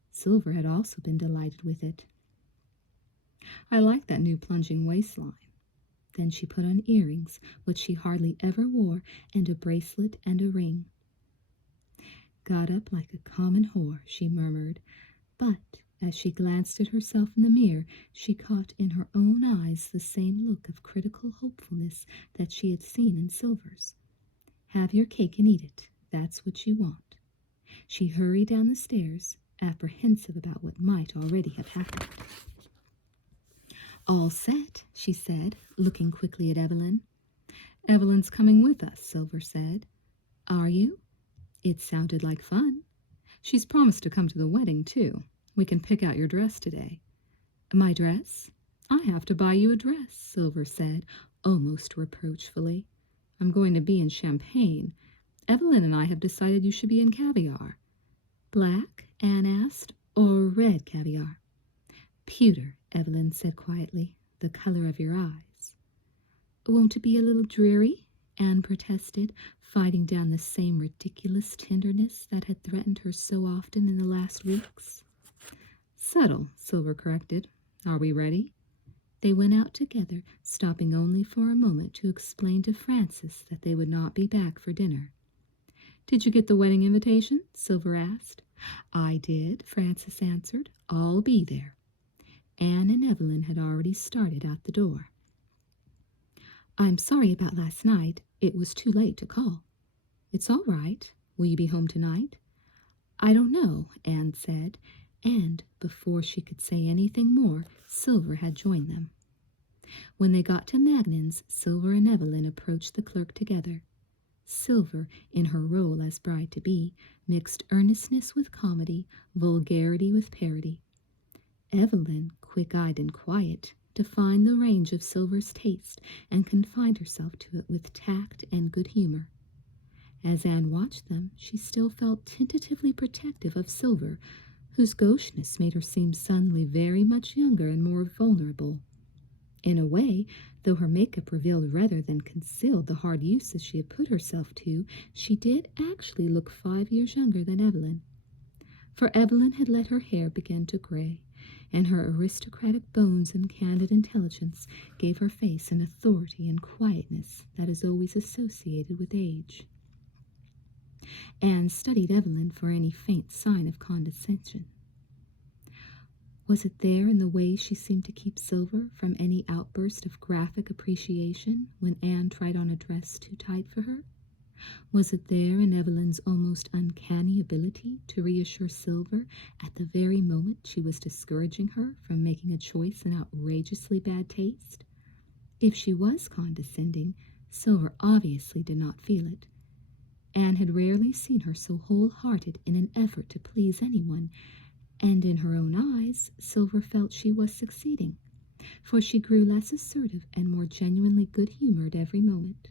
Silver had also been delighted with it. I like that new plunging waistline. Then she put on earrings, which she hardly ever wore, and a bracelet and a ring. Got up like a common whore, she murmured, but as she glanced at herself in the mirror, she caught in her own eyes the same look of critical hopefulness that she had seen in Silver's. Have your cake and eat it. That's what you want. She hurried down the stairs, apprehensive about what might already have happened. All set, she said, looking quickly at Evelyn. Evelyn's coming with us, Silver said. Are you? It sounded like fun. She's promised to come to the wedding, too. We can pick out your dress today. My dress? I have to buy you a dress, Silver said, almost reproachfully. I'm going to be in champagne. Evelyn and I have decided you should be in caviar. Black? Anne asked, or red caviar? Pewter, Evelyn said quietly, the color of your eyes. Won't it be a little dreary? Anne protested, fighting down the same ridiculous tenderness that had threatened her so often in the last weeks. Subtle, Silver corrected. Are we ready? They went out together, stopping only for a moment to explain to Frances that they would not be back for dinner. Did you get the wedding invitation? Silver asked. I did, Frances answered. I'll be there. Anne and Evelyn had already started out the door. I'm sorry about last night. It was too late to call. It's all right. Will you be home tonight? I don't know, Anne said, and before she could say anything more, Silver had joined them. When they got to Magnan's, Silver and Evelyn approached the clerk together. Silver, in her role as bride-to-be, mixed earnestness with comedy, vulgarity with parody. Evelyn, quick-eyed and quiet, defined the range of Silver's taste and confined herself to it with tact and good humor. As Anne watched them, she still felt tentatively protective of Silver, whose gaucheness made her seem suddenly very much younger and more vulnerable. In a way, though her makeup revealed rather than concealed the hard uses she had put herself to, she did actually look 5 years younger than Evelyn. For Evelyn had let her hair begin to gray, and her aristocratic bones and candid intelligence gave her face an authority and quietness that is always associated with age. Anne studied Evelyn for any faint sign of condescension. Was it there in the way she seemed to keep Silver from any outburst of graphic appreciation when Anne tried on a dress too tight for her? Was it there in Evelyn's almost uncanny ability to reassure Silver at the very moment she was discouraging her from making a choice in outrageously bad taste? If she was condescending, Silver obviously did not feel it. Anne had rarely seen her so wholehearted in an effort to please anyone, and in her own eyes, Silver felt she was succeeding, for she grew less assertive and more genuinely good-humored every moment.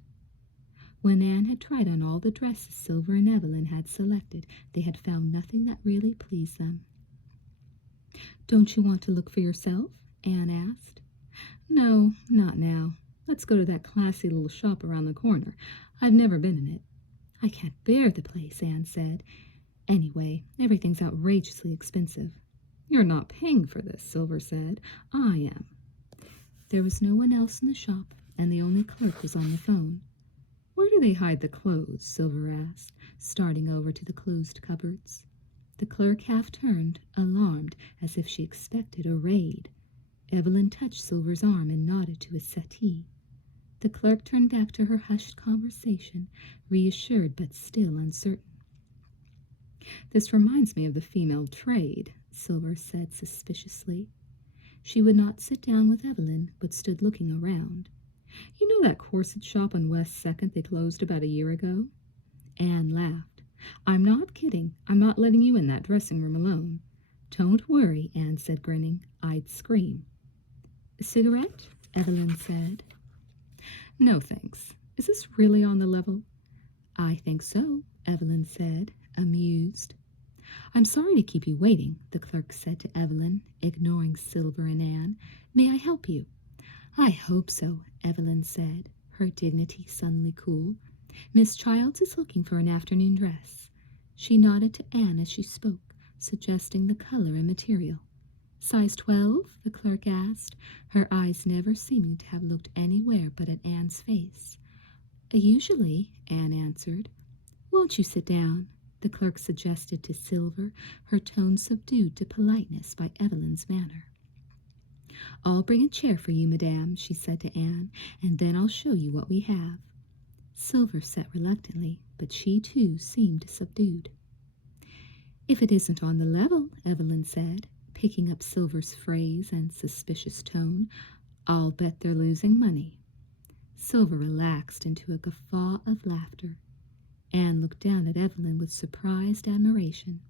When Anne had tried on all the dresses Silver and Evelyn had selected, they had found nothing that really pleased them. "Don't you want to look for yourself?" Anne asked. "No, not now. Let's go to that classy little shop around the corner. I've never been in it." "I can't bear the place," Anne said. "Anyway, everything's outrageously expensive." "You're not paying for this," Silver said. "I am." There was no one else in the shop, and the only clerk was on the phone. "Where do they hide the clothes?" Silver asked, starting over to the closed cupboards. The clerk half turned, alarmed, as if she expected a raid. Evelyn touched Silver's arm and nodded to his settee. The clerk turned back to her hushed conversation, reassured but still uncertain. "This reminds me of the female trade," Silver said suspiciously. She would not sit down with Evelyn, but stood looking around. "You know that corset shop on West 2nd they closed about a year ago?" Anne laughed. "I'm not kidding. I'm not letting you in that dressing room alone." "Don't worry," Anne said, grinning. "I'd scream." "A cigarette?" Evelyn said. "No, thanks. Is this really on the level?" "I think so," Evelyn said, amused. "I'm sorry to keep you waiting," the clerk said to Evelyn, ignoring Silver and Anne. "May I help you?" "I hope so," Evelyn said, her dignity suddenly cool. "Miss Childs is looking for an afternoon dress." She nodded to Anne as she spoke, suggesting the color and material. "Size 12?" the clerk asked, her eyes never seeming to have looked anywhere but at Anne's face. "Usually," Anne answered. "Won't you sit down?" the clerk suggested to Silver, her tone subdued to politeness by Evelyn's manner. "I'll bring a chair for you, madame," she said to Anne, "and then I'll show you what we have." Silver sat reluctantly, but she too seemed subdued. "If it isn't on the level," Evelyn said, picking up Silver's phrase and suspicious tone, "I'll bet they're losing money." Silver relaxed into a guffaw of laughter. Anne looked down at Evelyn with surprised admiration.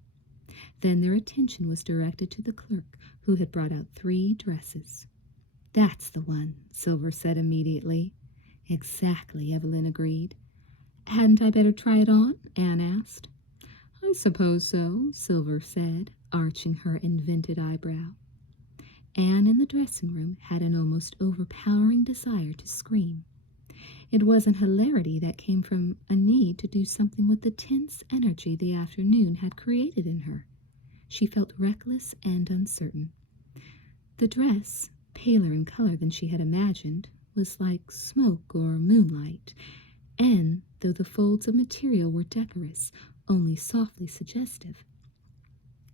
Then their attention was directed to the clerk, who had brought out 3 dresses. "That's the one," Silver said immediately. "Exactly," Evelyn agreed. "Hadn't I better try it on?" Anne asked. "I suppose so," Silver said, arching her invented eyebrow. Anne in the dressing room had an almost overpowering desire to scream. It was an hilarity that came from a need to do something with the tense energy the afternoon had created in her. She felt reckless and uncertain. The dress, paler in color than she had imagined, was like smoke or moonlight, and, though the folds of material were decorous, only softly suggestive.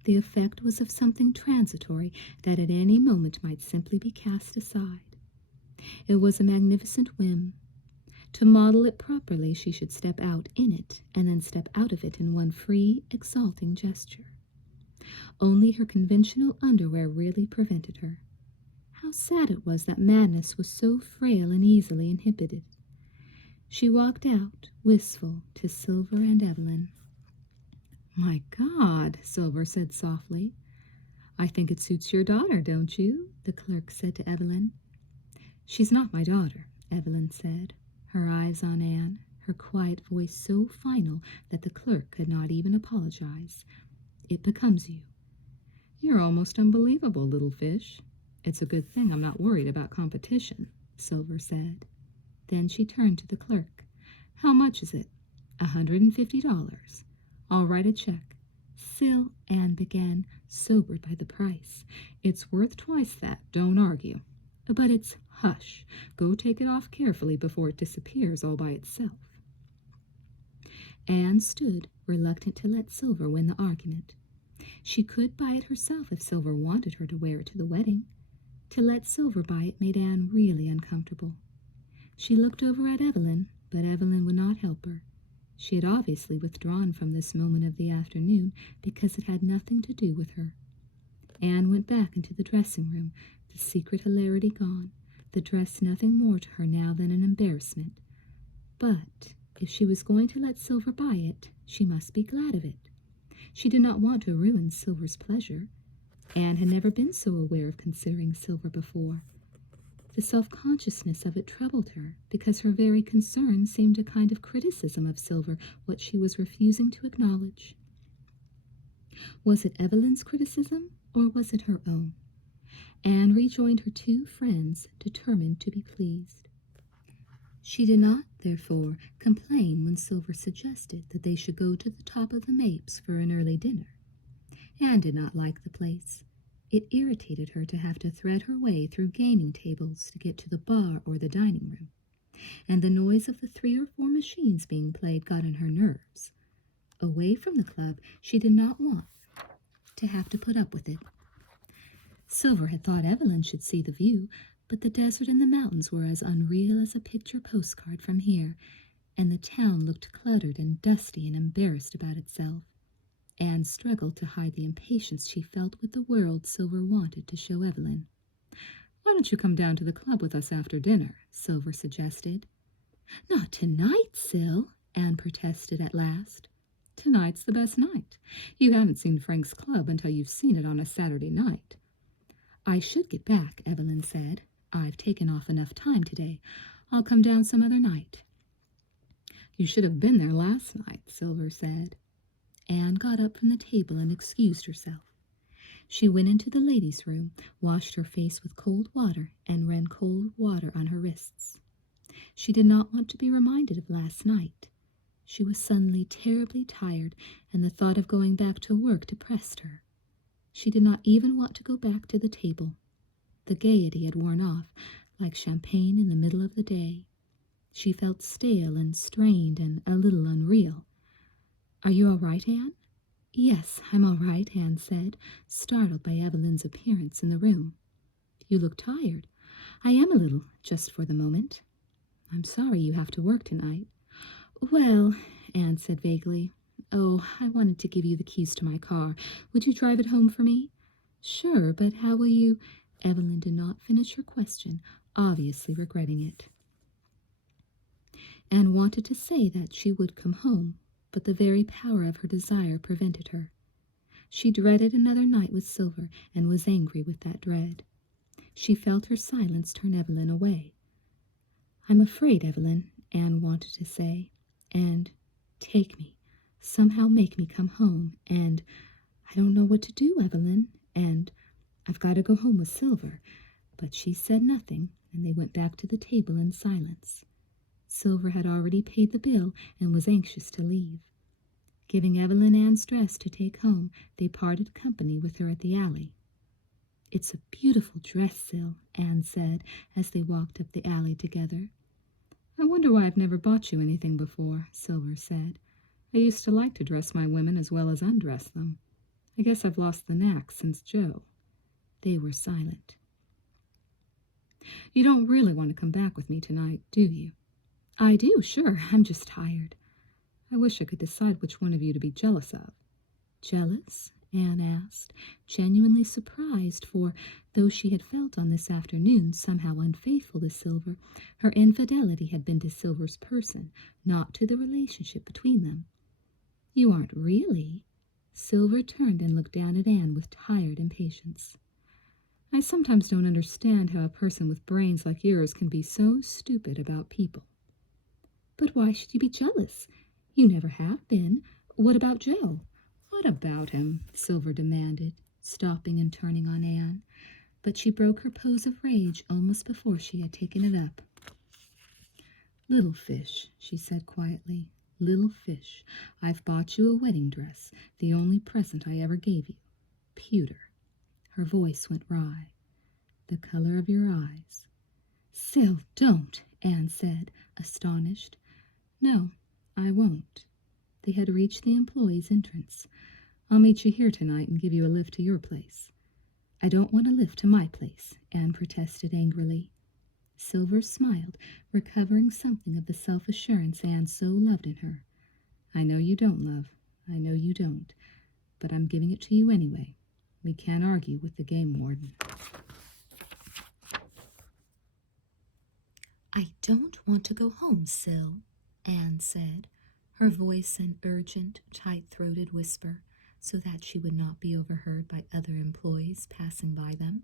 The effect was of something transitory that at any moment might simply be cast aside. It was a magnificent whim. To model it properly, she should step out in it and then step out of it in one free, exalting gesture. Only her conventional underwear really prevented her. How sad it was that madness was so frail and easily inhibited. She walked out, wistful, to Silver and Evelyn. "My God," Silver said softly. "I think it suits your daughter, don't you?" the clerk said to Evelyn. "She's not my daughter," Evelyn said, her eyes on Anne, her quiet voice so final that the clerk could not even apologize. "It becomes you." "You're almost unbelievable, little fish." "It's a good thing I'm not worried about competition," Silver said. Then she turned to the clerk. "How much is it?" $150. "I'll write a check." "Sil," Anne began, sobered by the price. "It's worth twice that. Don't argue." "But it's—" "Hush. Go take it off carefully before it disappears all by itself." Anne stood, reluctant to let Silver win the argument. She could buy it herself if Silver wanted her to wear it to the wedding. To let Silver buy it made Anne really uncomfortable. She looked over at Evelyn, but Evelyn would not help her. She had obviously withdrawn from this moment of the afternoon because it had nothing to do with her. Anne went back into the dressing room, the secret hilarity gone, the dress nothing more to her now than an embarrassment. But if she was going to let Silver buy it, she must be glad of it. She did not want to ruin Silver's pleasure. Anne had never been so aware of considering Silver before. The self-consciousness of it troubled her, because her very concern seemed a kind of criticism of Silver, what she was refusing to acknowledge. Was it Evelyn's criticism, or was it her own? Anne rejoined her two friends, determined to be pleased. She did not, therefore, complain when Silver suggested that they should go to the top of the Mapes for an early dinner. Anne did not like the place. It irritated her to have to thread her way through gaming tables to get to the bar or the dining room, and the noise of the 3 or 4 machines being played got on her nerves. Away from the club, she did not want to have to put up with it. Silver had thought Evelyn should see the view, but the desert and the mountains were as unreal as a picture postcard from here, and the town looked cluttered and dusty and embarrassed about itself. Anne struggled to hide the impatience she felt with the world Silver wanted to show Evelyn. "Why don't you come down to the club with us after dinner?" Silver suggested. "Not tonight, Sil," Anne protested at last. "Tonight's the best night. You haven't seen Frank's club until you've seen it on a Saturday night." "I should get back," Evelyn said. "I've taken off enough time today. I'll come down some other night." "You should have been there last night," Silver said. Anne got up from the table and excused herself. She went into the ladies' room, washed her face with cold water, and ran cold water on her wrists. She did not want to be reminded of last night. She was suddenly terribly tired, and the thought of going back to work depressed her. She did not even want to go back to the table. The gaiety had worn off, like champagne in the middle of the day. She felt stale and strained and a little unreal. "Are you all right, Anne?" "Yes, I'm all right," Anne said, startled by Evelyn's appearance in the room. "You look tired." "I am a little, just for the moment." "I'm sorry you have to work tonight." "Well," Anne said vaguely, "oh, I wanted to give you the keys to my car. Would you drive it home for me?" "Sure, but how will you—" Evelyn did not finish her question, obviously regretting it. Anne wanted to say that she would come home, but the very power of her desire prevented her. She dreaded another night with Silver and was angry with that dread. She felt her silence turn Evelyn away. "I'm afraid, Evelyn," Anne wanted to say, and take me, somehow make me come home, and I don't know what to do, Evelyn, and I've got to go home with Silver. But she said nothing, and they went back to the table in silence. Silver had already paid the bill and was anxious to leave. Giving Evelyn Anne's dress to take home, they parted company with her at the alley. "It's a beautiful dress, Sil," Anne said as they walked up the alley together. "I wonder why I've never bought you anything before," Silver said. "I used to like to dress my women as well as undress them. I guess I've lost the knack since Joe." They were silent. "You don't really want to come back with me tonight, do you?" "I do, sure. I'm just tired." "I wish I could decide which one of you to be jealous of." "Jealous?" Anne asked, genuinely surprised, for, though she had felt on this afternoon somehow unfaithful to Silver, her infidelity had been to Silver's person, not to the relationship between them. "You aren't really?" Silver turned and looked down at Anne with tired impatience. "I sometimes don't understand how a person with brains like yours can be so stupid about people." "But why should you be jealous? You never have been. What about Joe?" "What about him?" Silver demanded, stopping and turning on Anne. But she broke her pose of rage almost before she had taken it up. "Little fish," she said quietly. "Little fish, I've bought you a wedding dress, the only present I ever gave you. Pewter." Her voice went wry. "The color of your eyes." "Sil, don't," Anne said, astonished. "No, I won't." They had reached the employees' entrance. "I'll meet you here tonight and give you a lift to your place." "I don't want a lift to my place," Anne protested angrily. Silver smiled, recovering something of the self-assurance Anne so loved in her. "I know you don't, love. I know you don't. But I'm giving it to you anyway. We can't argue with the game warden." "I don't want to go home, Sil," Anne said, her voice an urgent, tight-throated whisper, so that she would not be overheard by other employees passing by them.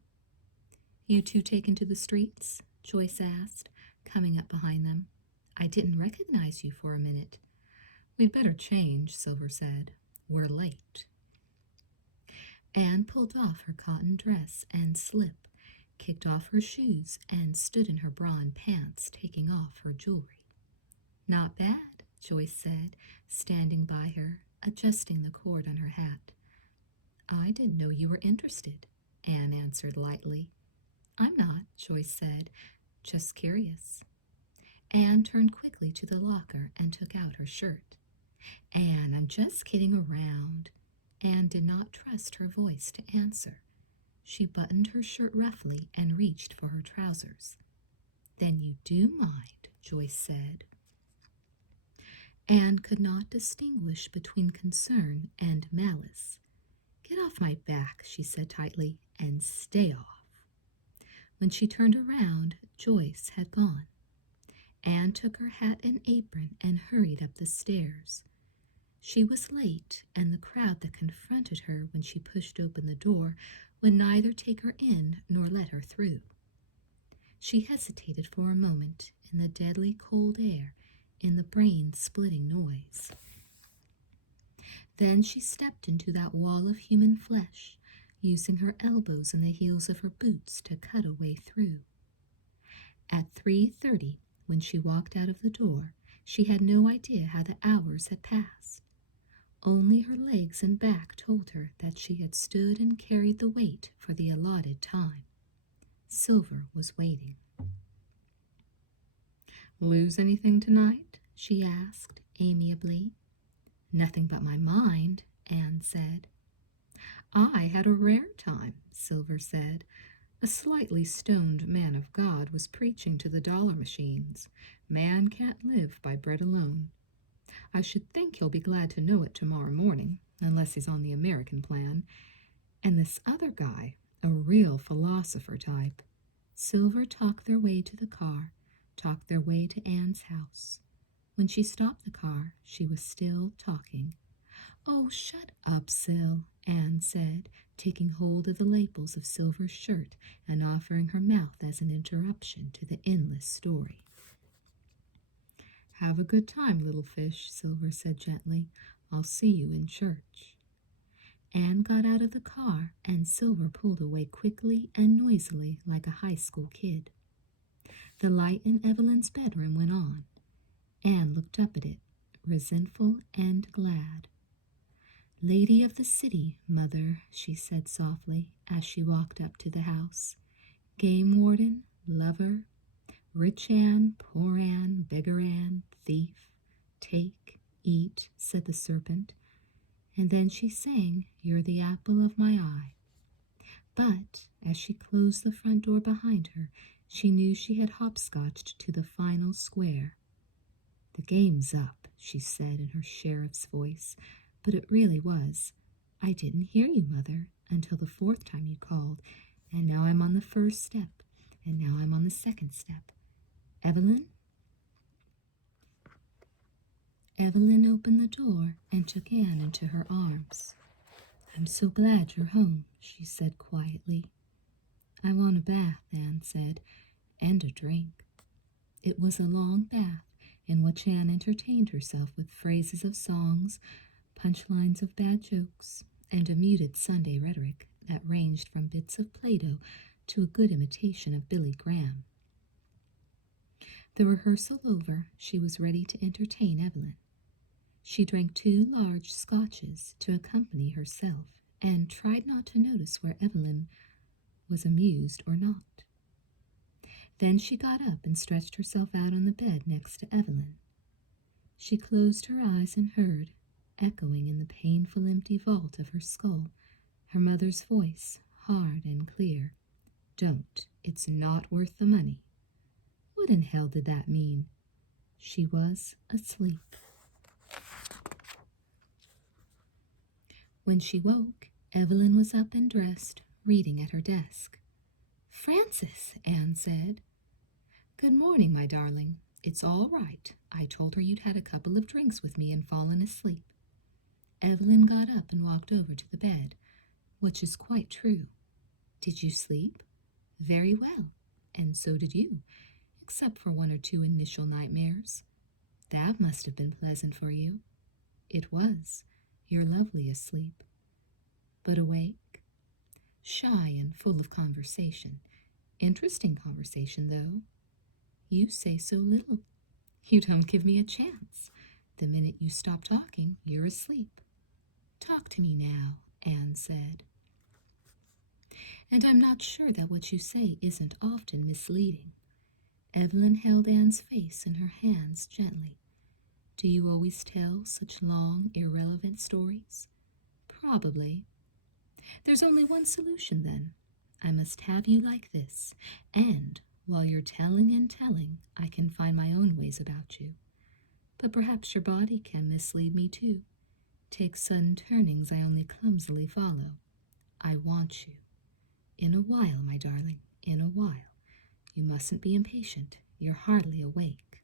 "You two taken to the streets?" Joyce asked, coming up behind them. "I didn't recognize you for a minute." "We'd better change," Silver said. "We're late." Anne pulled off her cotton dress and slip, kicked off her shoes, and stood in her bra and pants, taking off her jewelry. "Not bad," Joyce said, standing by her, adjusting the cord on her hat. "I didn't know you were interested," Anne answered lightly. "I'm not," Joyce said, "just curious." Anne turned quickly to the locker and took out her shirt. "Anne, I'm just kidding around." Anne did not trust her voice to answer. She buttoned her shirt roughly and reached for her trousers. "Then you do mind," Joyce said. Anne could not distinguish between concern and malice. "Get off my back," she said tightly, "and stay off." When she turned around, Joyce had gone. Anne took her hat and apron and hurried up the stairs. She was late, and the crowd that confronted her when she pushed open the door would neither take her in nor let her through. She hesitated for a moment in the deadly cold air, in the brain-splitting noise. Then she stepped into that wall of human flesh, using her elbows and the heels of her boots to cut a way through. At 3:30, when she walked out of the door, she had no idea how the hours had passed. Only her legs and back told her that she had stood and carried the weight for the allotted time. Silver was waiting. "Lose anything tonight?" she asked amiably. "Nothing but my mind," Anne said. "I had a rare time," Silver said. "A slightly stoned man of God was preaching to the dollar machines. Man can't live by bread alone. I should think he'll be glad to know it tomorrow morning, unless he's on the American plan. And this other guy, a real philosopher type." Silver talked their way to the car, talked their way to Anne's house. When she stopped the car, she was still talking. "Oh, shut up, Sil," Anne said, taking hold of the lapels of Silver's shirt and offering her mouth as an interruption to the endless story. "Have a good time, little fish," Silver said gently. "I'll see you in church." Anne got out of the car, and Silver pulled away quickly and noisily like a high school kid. The light in Evelyn's bedroom went on. Anne looked up at it, resentful and glad. "Lady of the city, Mother," she said softly as she walked up to the house. "Game warden, lover, rich Anne, poor Anne, beggar Anne, thief. Take, eat," said the serpent. And then she sang, "You're the apple of my eye." But as she closed the front door behind her, she knew she had hopscotched to the final square. "The game's up," she said in her sheriff's voice, but it really was. I didn't hear you, Mother, until the fourth time you called, and now I'm on the first step, and now I'm on the second step. Evelyn? Evelyn opened the door and took Anne into her arms. I'm so glad you're home, she said quietly. I want a bath, Anne said, and a drink. It was a long bath in which Anne entertained herself with phrases of songs, punchlines of bad jokes, and a muted Sunday rhetoric that ranged from bits of Plato to a good imitation of Billy Graham. The rehearsal over, she was ready to entertain Evelyn. She drank 2 large scotches to accompany herself, and tried not to notice where Evelyn was amused or not. Then she got up and stretched herself out on the bed next to Evelyn. She closed her eyes and heard, echoing in the painful empty vault of her skull, her mother's voice, hard and clear. Don't. It's not worth the money. What in hell did that mean? She was asleep. When she woke, Evelyn was up and dressed, reading at her desk. Frances, Anne said. Good morning, my darling. It's all right. I told her you'd had a couple of drinks with me and fallen asleep. Evelyn got up and walked over to the bed, which is quite true. Did you sleep? Very well, and so did you, except for 1 or 2 initial nightmares. That must have been pleasant for you. It was. You're lovely asleep. But awake? Shy and full of conversation. Interesting conversation, though. You say so little. You don't give me a chance. The minute you stop talking, you're asleep. Talk to me now, Anne said. And I'm not sure that what you say isn't often misleading. Evelyn held Anne's face in her hands gently. Do you always tell such long, irrelevant stories? Probably. There's only one solution, then. I must have you like this, and while you're telling and telling, I can find my own ways about you. But perhaps your body can mislead me, too. Take sudden turnings I only clumsily follow. I want you. In a while, my darling, in a while. You mustn't be impatient. You're hardly awake.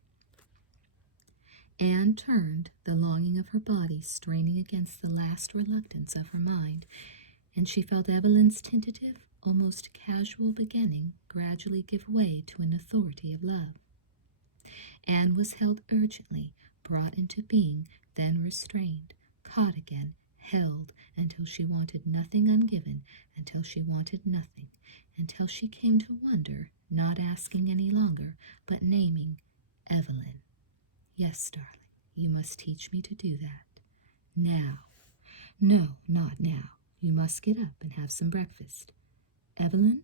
Anne turned, the longing of her body straining against the last reluctance of her mind, and she felt Evelyn's tentative, almost casual beginning gradually give way to an authority of love. Anne was held urgently, brought into being, then restrained, caught again, held, until she wanted nothing ungiven, until she wanted nothing, until she came to wonder, not asking any longer, but naming, Evelyn. Yes, darling, you must teach me to do that. Now. No, not now. You must get up and have some breakfast. Evelyn?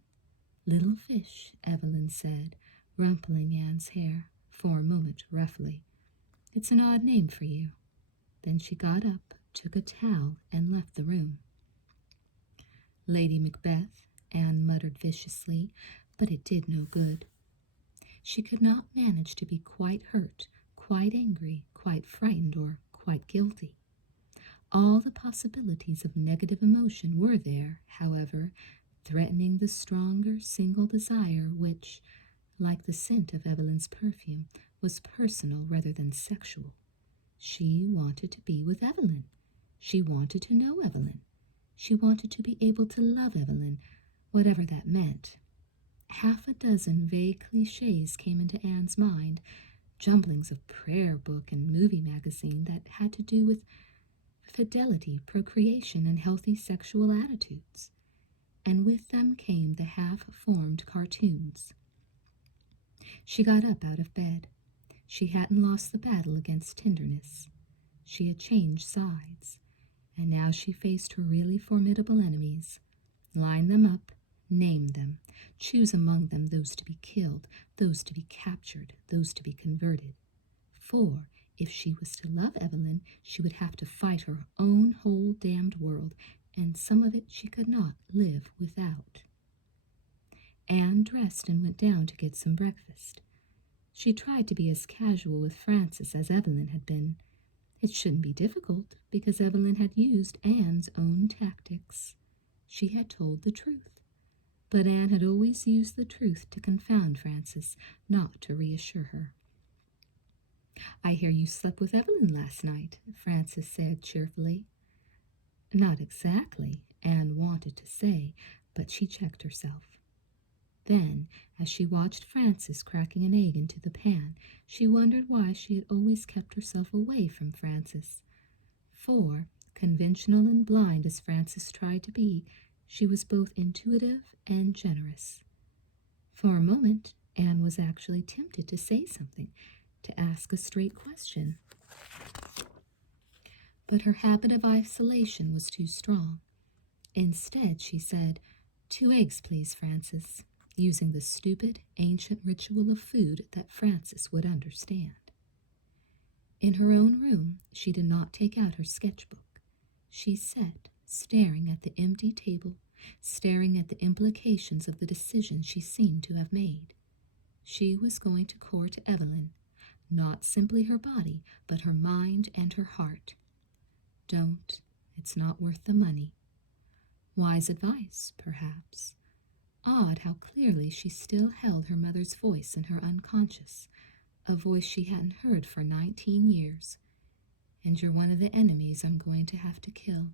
Little fish, Evelyn said, rumpling Anne's hair, for a moment roughly. It's an odd name for you. Then she got up, took a towel, and left the room. Lady Macbeth, Anne muttered viciously, but it did no good. She could not manage to be quite hurt, quite angry, quite frightened, or quite guilty. All the possibilities of negative emotion were there, however, threatening the stronger single desire which, like the scent of Evelyn's perfume, was personal rather than sexual. She wanted to be with Evelyn. She wanted to know Evelyn. She wanted to be able to love Evelyn, whatever that meant. 6 vague cliches came into Anne's mind, jumblings of prayer book and movie magazine that had to do with fidelity, procreation, and healthy sexual attitudes. And with them came the half-formed cartoons. She got up out of bed. She hadn't lost the battle against tenderness. She had changed sides, and now she faced her really formidable enemies. Line them up, name them, choose among them those to be killed, those to be captured, those to be converted. For if she was to love Evelyn, she would have to fight her own whole damned world, and some of it she could not live without. Anne dressed and went down to get some breakfast. She tried to be as casual with Frances as Evelyn had been. It shouldn't be difficult, because Evelyn had used Anne's own tactics. She had told the truth, but Anne had always used the truth to confound Frances, not to reassure her. "I hear you slept with Evelyn last night," Frances said cheerfully. "Not exactly," Anne wanted to say, but she checked herself. Then, as she watched Frances cracking an egg into the pan, she wondered why she had always kept herself away from Frances. For, conventional and blind as Frances tried to be, she was both intuitive and generous. For a moment, Anne was actually tempted to say something, to ask a straight question. But her habit of isolation was too strong. Instead, she said, "2 eggs, please, Frances," using the stupid, ancient ritual of food that Frances would understand. In her own room, she did not take out her sketchbook. She sat, staring at the empty table, staring at the implications of the decision she seemed to have made. She was going to court Evelyn, not simply her body, but her mind and her heart. Don't. It's not worth the money. Wise advice, perhaps. Odd how clearly she still held her mother's voice in her unconscious, a voice she hadn't heard for 19 years. "And you're one of the enemies I'm going to have to kill."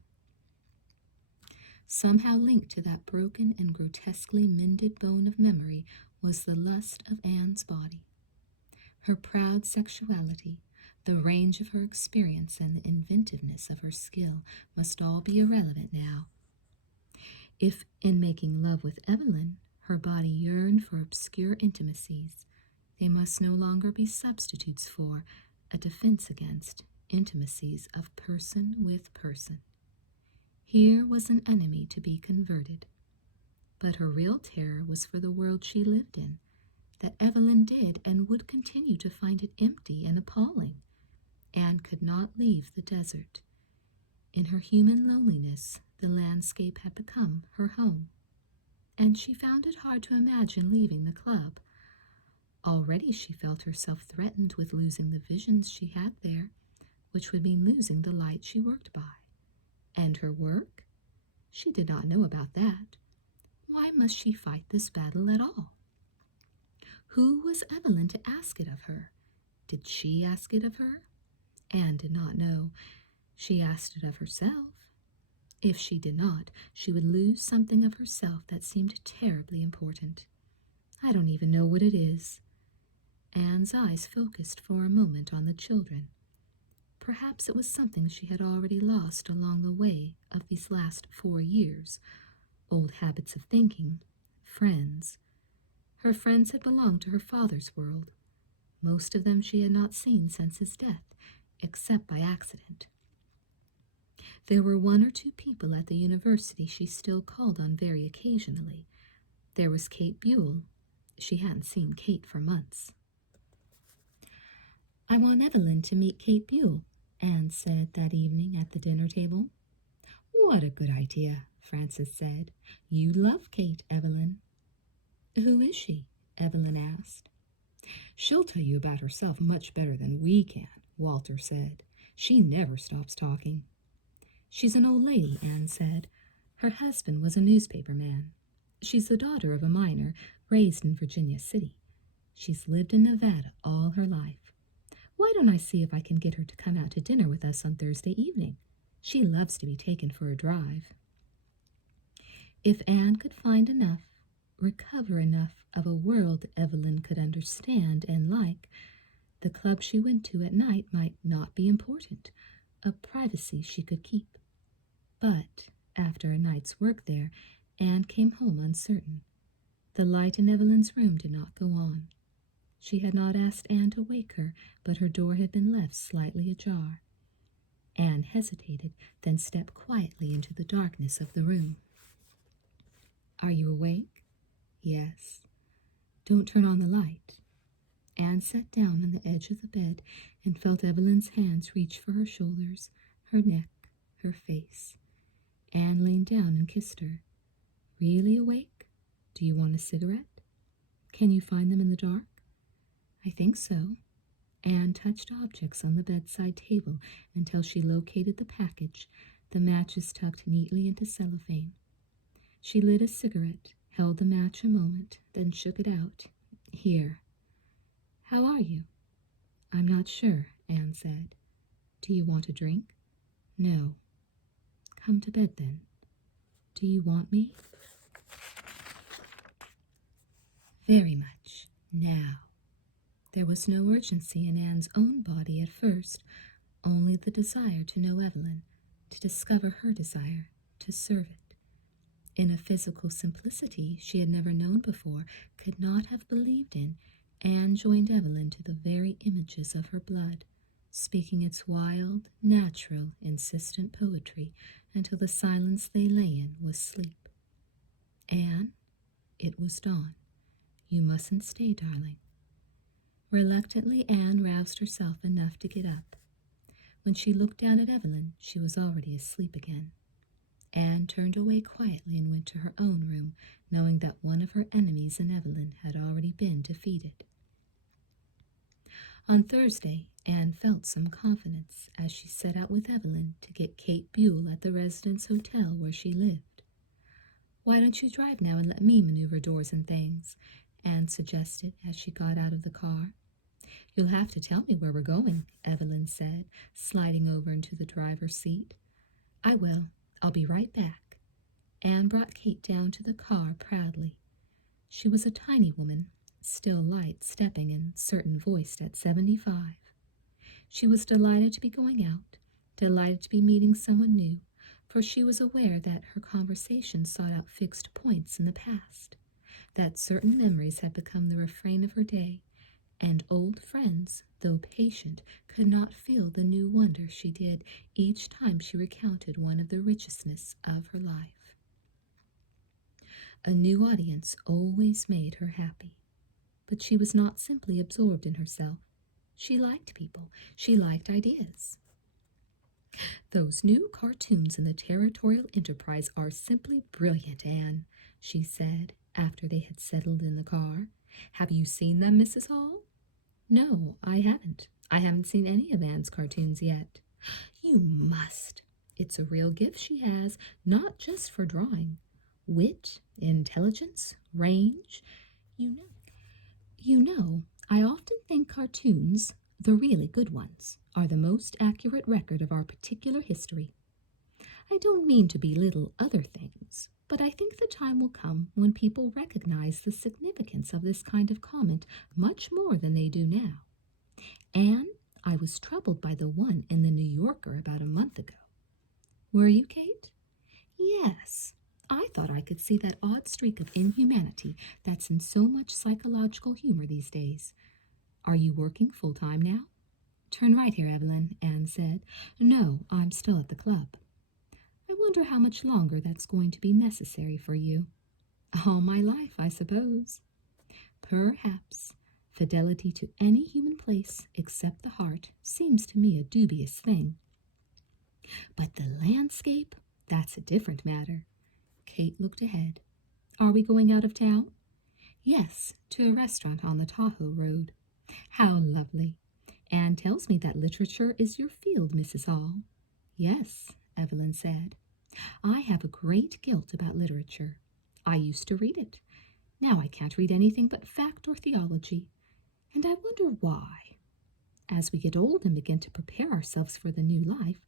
Somehow linked to that broken and grotesquely mended bone of memory was the lust of Anne's body. Her proud sexuality, the range of her experience, and the inventiveness of her skill must all be irrelevant now. If, in making love with Evelyn, her body yearned for obscure intimacies, they must no longer be substitutes for, a defense against, intimacies of person with person. Here was an enemy to be converted. But her real terror was for the world she lived in, that Evelyn did and would continue to find it empty and appalling. Anne could not leave the desert. In her human loneliness, the landscape had become her home, and she found it hard to imagine leaving the club. Already she felt herself threatened with losing the visions she had there, which would mean losing the light she worked by. And her work? She did not know about that. Why must she fight this battle at all? Who was Evelyn to ask it of her? Did she ask it of her? Anne did not know. She asked it of herself. If she did not, she would lose something of herself that seemed terribly important. "I don't even know what it is." Anne's eyes focused for a moment on the children. Perhaps it was something she had already lost along the way of these last 4 years. Old habits of thinking, friends. Her friends had belonged to her father's world. Most of them she had not seen since his death, except by accident. There were 1 or 2 people at the university she still called on very occasionally. There was Kate Buell. She hadn't seen Kate for months. "I want Evelyn to meet Kate Buell," Anne said that evening at the dinner table. "What a good idea," Frances said. "You love Kate, Evelyn." "Who is she?" Evelyn asked. "She'll tell you about herself much better than we can," Walter said. "She never stops talking." "She's an old lady," Anne said. "Her husband was a newspaper man. She's the daughter of a miner, raised in Virginia City. She's lived in Nevada all her life. Why don't I see if I can get her to come out to dinner with us on Thursday evening? She loves to be taken for a drive." If Anne could find enough, recover enough of a world Evelyn could understand and like, the club she went to at night might not be important, a privacy she could keep. But after a night's work there, Anne came home uncertain. The light in Evelyn's room did not go on. She had not asked Anne to wake her, but her door had been left slightly ajar. Anne hesitated, then stepped quietly into the darkness of the room. "Are you awake?" "Yes." "Don't turn on the light." Anne sat down on the edge of the bed and felt Evelyn's hands reach for her shoulders, her neck, her face. Anne leaned down and kissed her. "Really awake? Do you want a cigarette? Can you find them in the dark?" "I think so." Anne touched objects on the bedside table until she located the package, the matches tucked neatly into cellophane. She lit a cigarette, held the match a moment, then shook it out. Here. How are you? I'm not sure, Anne said. Do you want a drink? No. Come to bed, then. Do you want me? Very much. Now. There was no urgency in Anne's own body at first, only the desire to know Evelyn, to discover her desire, to serve it. In a physical simplicity she had never known before, could not have believed in, Anne joined Evelyn to the very images of her blood, speaking its wild, natural, insistent poetry until the silence they lay in was sleep. Anne, it was dawn. You mustn't stay, darling. Reluctantly, Anne roused herself enough to get up. When she looked down at Evelyn, she was already asleep again. Anne turned away quietly and went to her own room, knowing that one of her enemies in Evelyn had already been defeated. On Thursday, Anne felt some confidence as she set out with Evelyn to get Kate Buell at the residence hotel where she lived. Why don't you drive now and let me maneuver doors and things? Anne suggested as she got out of the car. You'll have to tell me where we're going, Evelyn said, sliding over into the driver's seat. I will. I'll be right back. Anne brought Kate down to the car proudly. She was a tiny woman, still light stepping and certain voiced at 75. She was delighted to be going out, delighted to be meeting someone new, for she was aware that her conversation sought out fixed points in the past, that certain memories had become the refrain of her day, and old friends, though patient, could not feel the new wonder she did each time she recounted one of the richestness of her life. A new audience always made her happy, but she was not simply absorbed in herself. She liked people. She liked ideas. Those new cartoons in the Territorial Enterprise are simply brilliant, Anne, she said after they had settled in the car. Have you seen them, Mrs. Hall? No, I haven't. I haven't seen any of Anne's cartoons yet. You must. It's a real gift she has, not just for drawing. Wit, intelligence, range. You know, I often think cartoons, the really good ones, are the most accurate record of our particular history. I don't mean to belittle other things, but I think the time will come when people recognize the significance of this kind of comment much more than they do now. Anne, I was troubled by the one in the New Yorker about a month ago. Were you, Kate? Yes. I thought I could see that odd streak of inhumanity that's in so much psychological humor these days. Are you working full-time now? Turn right here, Evelyn, Anne said. No, I'm still at the club. I wonder how much longer that's going to be necessary for you. All my life, I suppose. Perhaps. Fidelity to any human place except the heart seems to me a dubious thing. But the landscape, that's a different matter. Kate looked ahead. Are we going out of town? Yes, to a restaurant on the Tahoe Road. How lovely. Anne tells me that literature is your field, Mrs. Hall. Yes, Evelyn said. I have a great guilt about literature. I used to read it. Now I can't read anything but fact or theology. And I wonder why. As we get old and begin to prepare ourselves for the new life,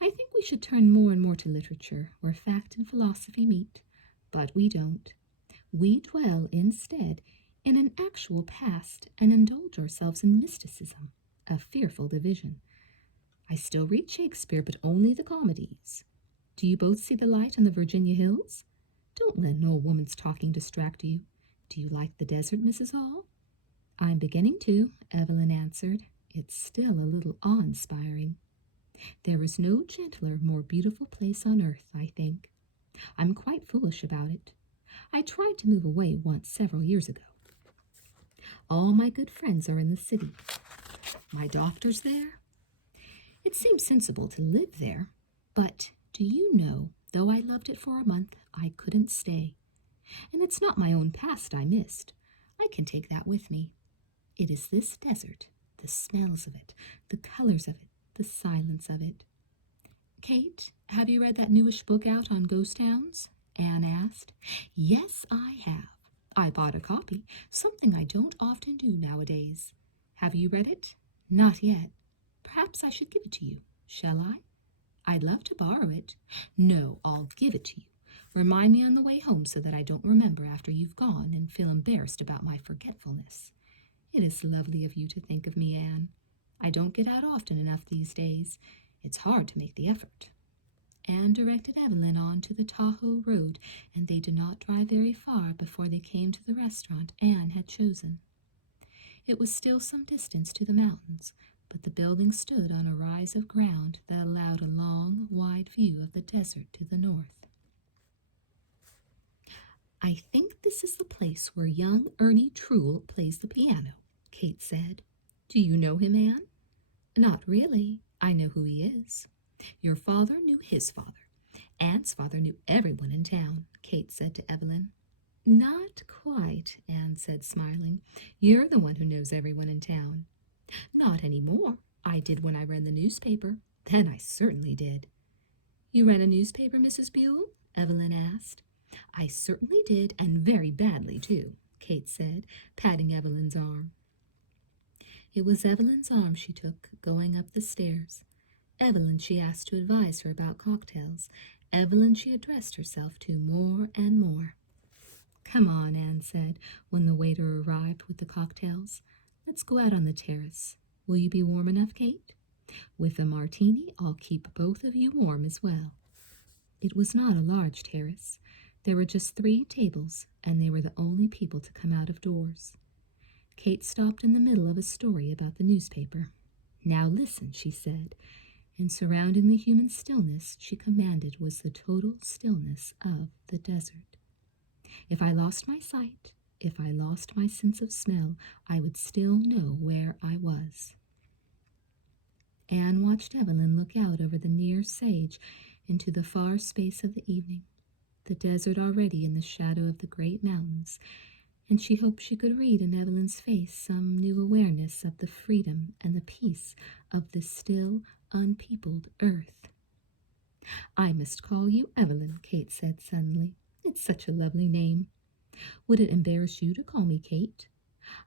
I think we should turn more and more to literature, where fact and philosophy meet. But we don't. We dwell, instead, in an actual past and indulge ourselves in mysticism, a fearful division. I still read Shakespeare, but only the comedies. Do you both see the light on the Virginia hills? Don't let an old woman's talking distract you. Do you like the desert, Mrs. Hall? I'm beginning to, Evelyn answered. It's still a little awe-inspiring. There is no gentler, more beautiful place on earth, I think. I'm quite foolish about it. I tried to move away once several years ago. All my good friends are in the city. My doctor's there. It seems sensible to live there, but do you know, though I loved it for a month, I couldn't stay. And it's not my own past I missed. I can take that with me. It is this desert, the smells of it, the colors of it, the silence of it. "Kate, have you read that newish book out on ghost towns?" Anne asked. "Yes, I have. I bought a copy, something I don't often do nowadays. Have you read it?" "Not yet. Perhaps I should give it to you. Shall I?" "I'd love to borrow it." "No, I'll give it to you. Remind me on the way home so that I don't remember after you've gone and feel embarrassed about my forgetfulness. It is lovely of you to think of me, Anne. I don't get out often enough these days. It's hard to make the effort." Anne directed Evelyn on to the Tahoe road, and they did not drive very far before they came to the restaurant Anne had chosen. It was still some distance to the mountains, but the building stood on a rise of ground that allowed a long, wide view of the desert to the north. "I think this is the place where young Ernie Truell plays the piano," Kate said. "Do you know him, Anne?" "Not really. I know who he is." "Your father knew his father. Anne's father knew everyone in town," Kate said to Evelyn. "Not quite," Anne said, smiling. "You're the one who knows everyone in town." "Not any more. I did when I ran the newspaper. Then I certainly did." "You ran a newspaper, Mrs. Buell?" Evelyn asked. "I certainly did, and very badly, too," Kate said, patting Evelyn's arm. It was Evelyn's arm she took, going up the stairs. Evelyn she asked to advise her about cocktails. Evelyn she addressed herself to more and more. "Come on," Anne said, when the waiter arrived with the cocktails. "Let's go out on the terrace. Will you be warm enough, Kate? With a martini, I'll keep both of you warm as well." It was not a large terrace. There were just 3 tables, and they were the only people to come out of doors. Kate stopped in the middle of a story about the newspaper. "Now listen," she said, and surrounding the human stillness she commanded was the total stillness of the desert. "If I lost my sight, if I lost my sense of smell, I would still know where I was." Anne watched Evelyn look out over the near sage into the far space of the evening, the desert already in the shadow of the great mountains, and she hoped she could read in Evelyn's face some new awareness of the freedom and the peace of this still, unpeopled earth. "I must call you Evelyn," Kate said suddenly. "It's such a lovely name. Would it embarrass you to call me Kate?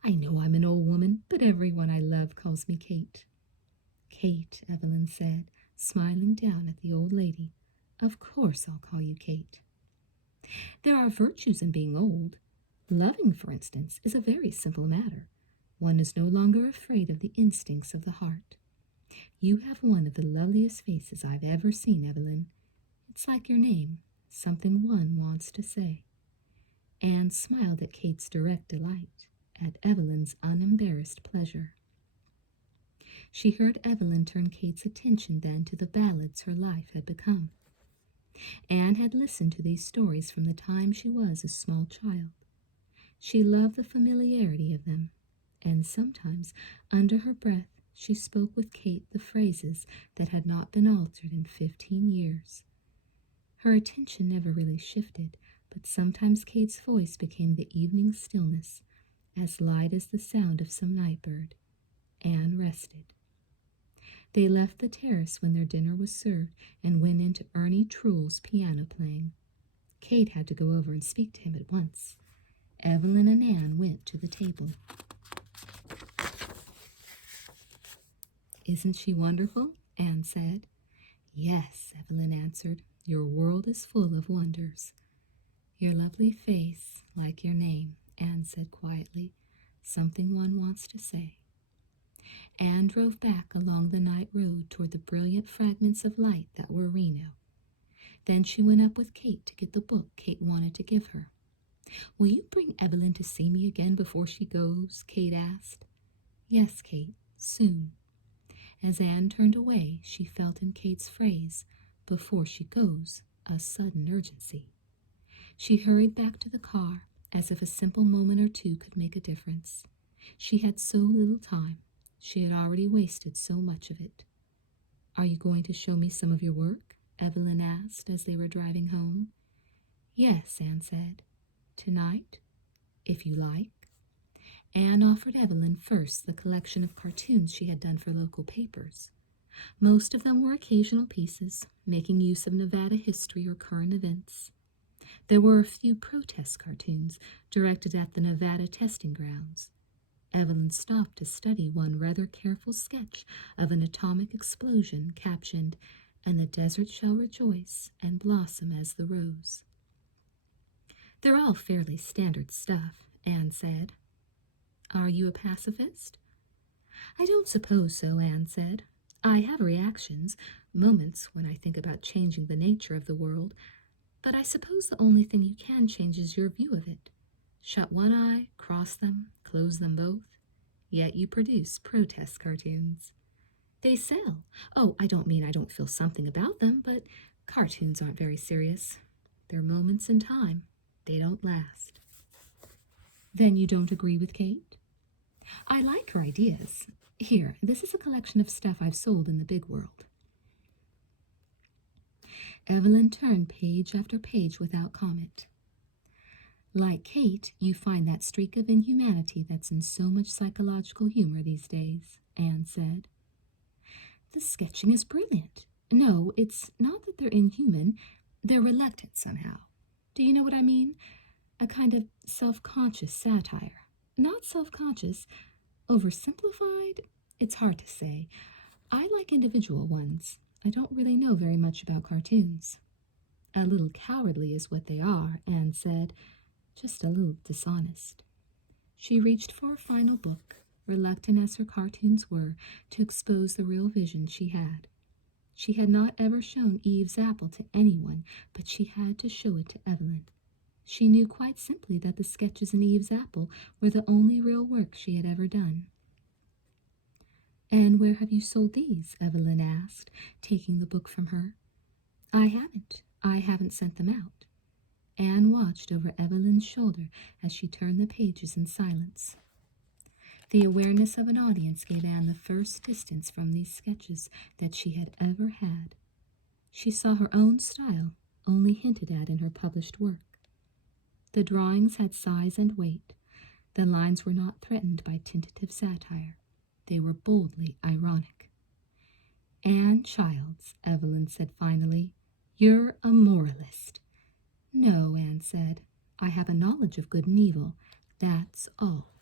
I know I'm an old woman, but everyone I love calls me Kate." "Kate," Evelyn said, smiling down at the old lady. "Of course I'll call you Kate." "There are virtues in being old. Loving, for instance, is a very simple matter. One is no longer afraid of the instincts of the heart. You have one of the loveliest faces I've ever seen, Evelyn. It's like your name, something one wants to say." Anne smiled at Kate's direct delight, at Evelyn's unembarrassed pleasure. She heard Evelyn turn Kate's attention then to the ballads her life had become. Anne had listened to these stories from the time she was a small child. She loved the familiarity of them, and sometimes, under her breath, she spoke with Kate the phrases that had not been altered in 15 years. Her attention never really shifted, but sometimes Kate's voice became the evening stillness, as light as the sound of some night bird. Anne rested. They left the terrace when their dinner was served and went into Ernie Truell's piano playing. Kate had to go over and speak to him at once. Evelyn and Anne went to the table. "Isn't she wonderful?" Anne said. "Yes," Evelyn answered. "Your world is full of wonders." "Your lovely face, like your name," Anne said quietly. "Something one wants to say." Anne drove back along the night road toward the brilliant fragments of light that were Reno. Then she went up with Kate to get the book Kate wanted to give her. "Will you bring Evelyn to see me again before she goes?" Kate asked. "Yes, Kate, soon." As Anne turned away, she felt in Kate's phrase, "before she goes," a sudden urgency. She hurried back to the car, as if a simple moment or two could make a difference. She had so little time. She had already wasted so much of it. "Are you going to show me some of your work?" Evelyn asked as they were driving home. "Yes," Anne said. "Tonight?" "If you like." Anne offered Evelyn first the collection of cartoons she had done for local papers. Most of them were occasional pieces, making use of Nevada history or current events. There were a few protest cartoons directed at the Nevada testing grounds. Evelyn stopped to study one rather careful sketch of an atomic explosion captioned, "And the desert shall rejoice and blossom as the rose." "They're all fairly standard stuff," Anne said. "Are you a pacifist?" "I don't suppose so," Anne said. "I have reactions, moments when I think about changing the nature of the world, but I suppose the only thing you can change is your view of it. Shut one eye, cross them, close them both. Yet you produce protest cartoons. They sell. Oh, I don't mean I don't feel something about them, but cartoons aren't very serious. They're moments in time. They don't last." "Then you don't agree with Kate?" "I like her ideas. Here, this is a collection of stuff I've sold in the big world." Evelyn turned page after page without comment. "Like Kate, you find that streak of inhumanity that's in so much psychological humor these days," Anne said. "The sketching is brilliant. No, it's not that they're inhuman. They're reluctant somehow. Do you know what I mean? A kind of self-conscious satire. Not self-conscious. Oversimplified? It's hard to say. I like individual ones. I don't really know very much about cartoons." "A little cowardly is what they are," Anne said. "Just a little dishonest." She reached for a final book, reluctant as her cartoons were to expose the real vision she had. She had not ever shown Eve's apple to anyone, but she had to show it to Evelyn. She knew quite simply that the sketches in Eve's apple were the only real work she had ever done. "And where have you sold these?" Evelyn asked, taking the book from her. "I haven't. I haven't sent them out." Anne watched over Evelyn's shoulder as she turned the pages in silence. The awareness of an audience gave Anne the first distance from these sketches that she had ever had. She saw her own style, only hinted at in her published work. The drawings had size and weight. The lines were not threatened by tentative satire. They were boldly ironic. "Anne Childs," Evelyn said finally, "you're a moralist." "No," Anne said. "I have a knowledge of good and evil. That's all."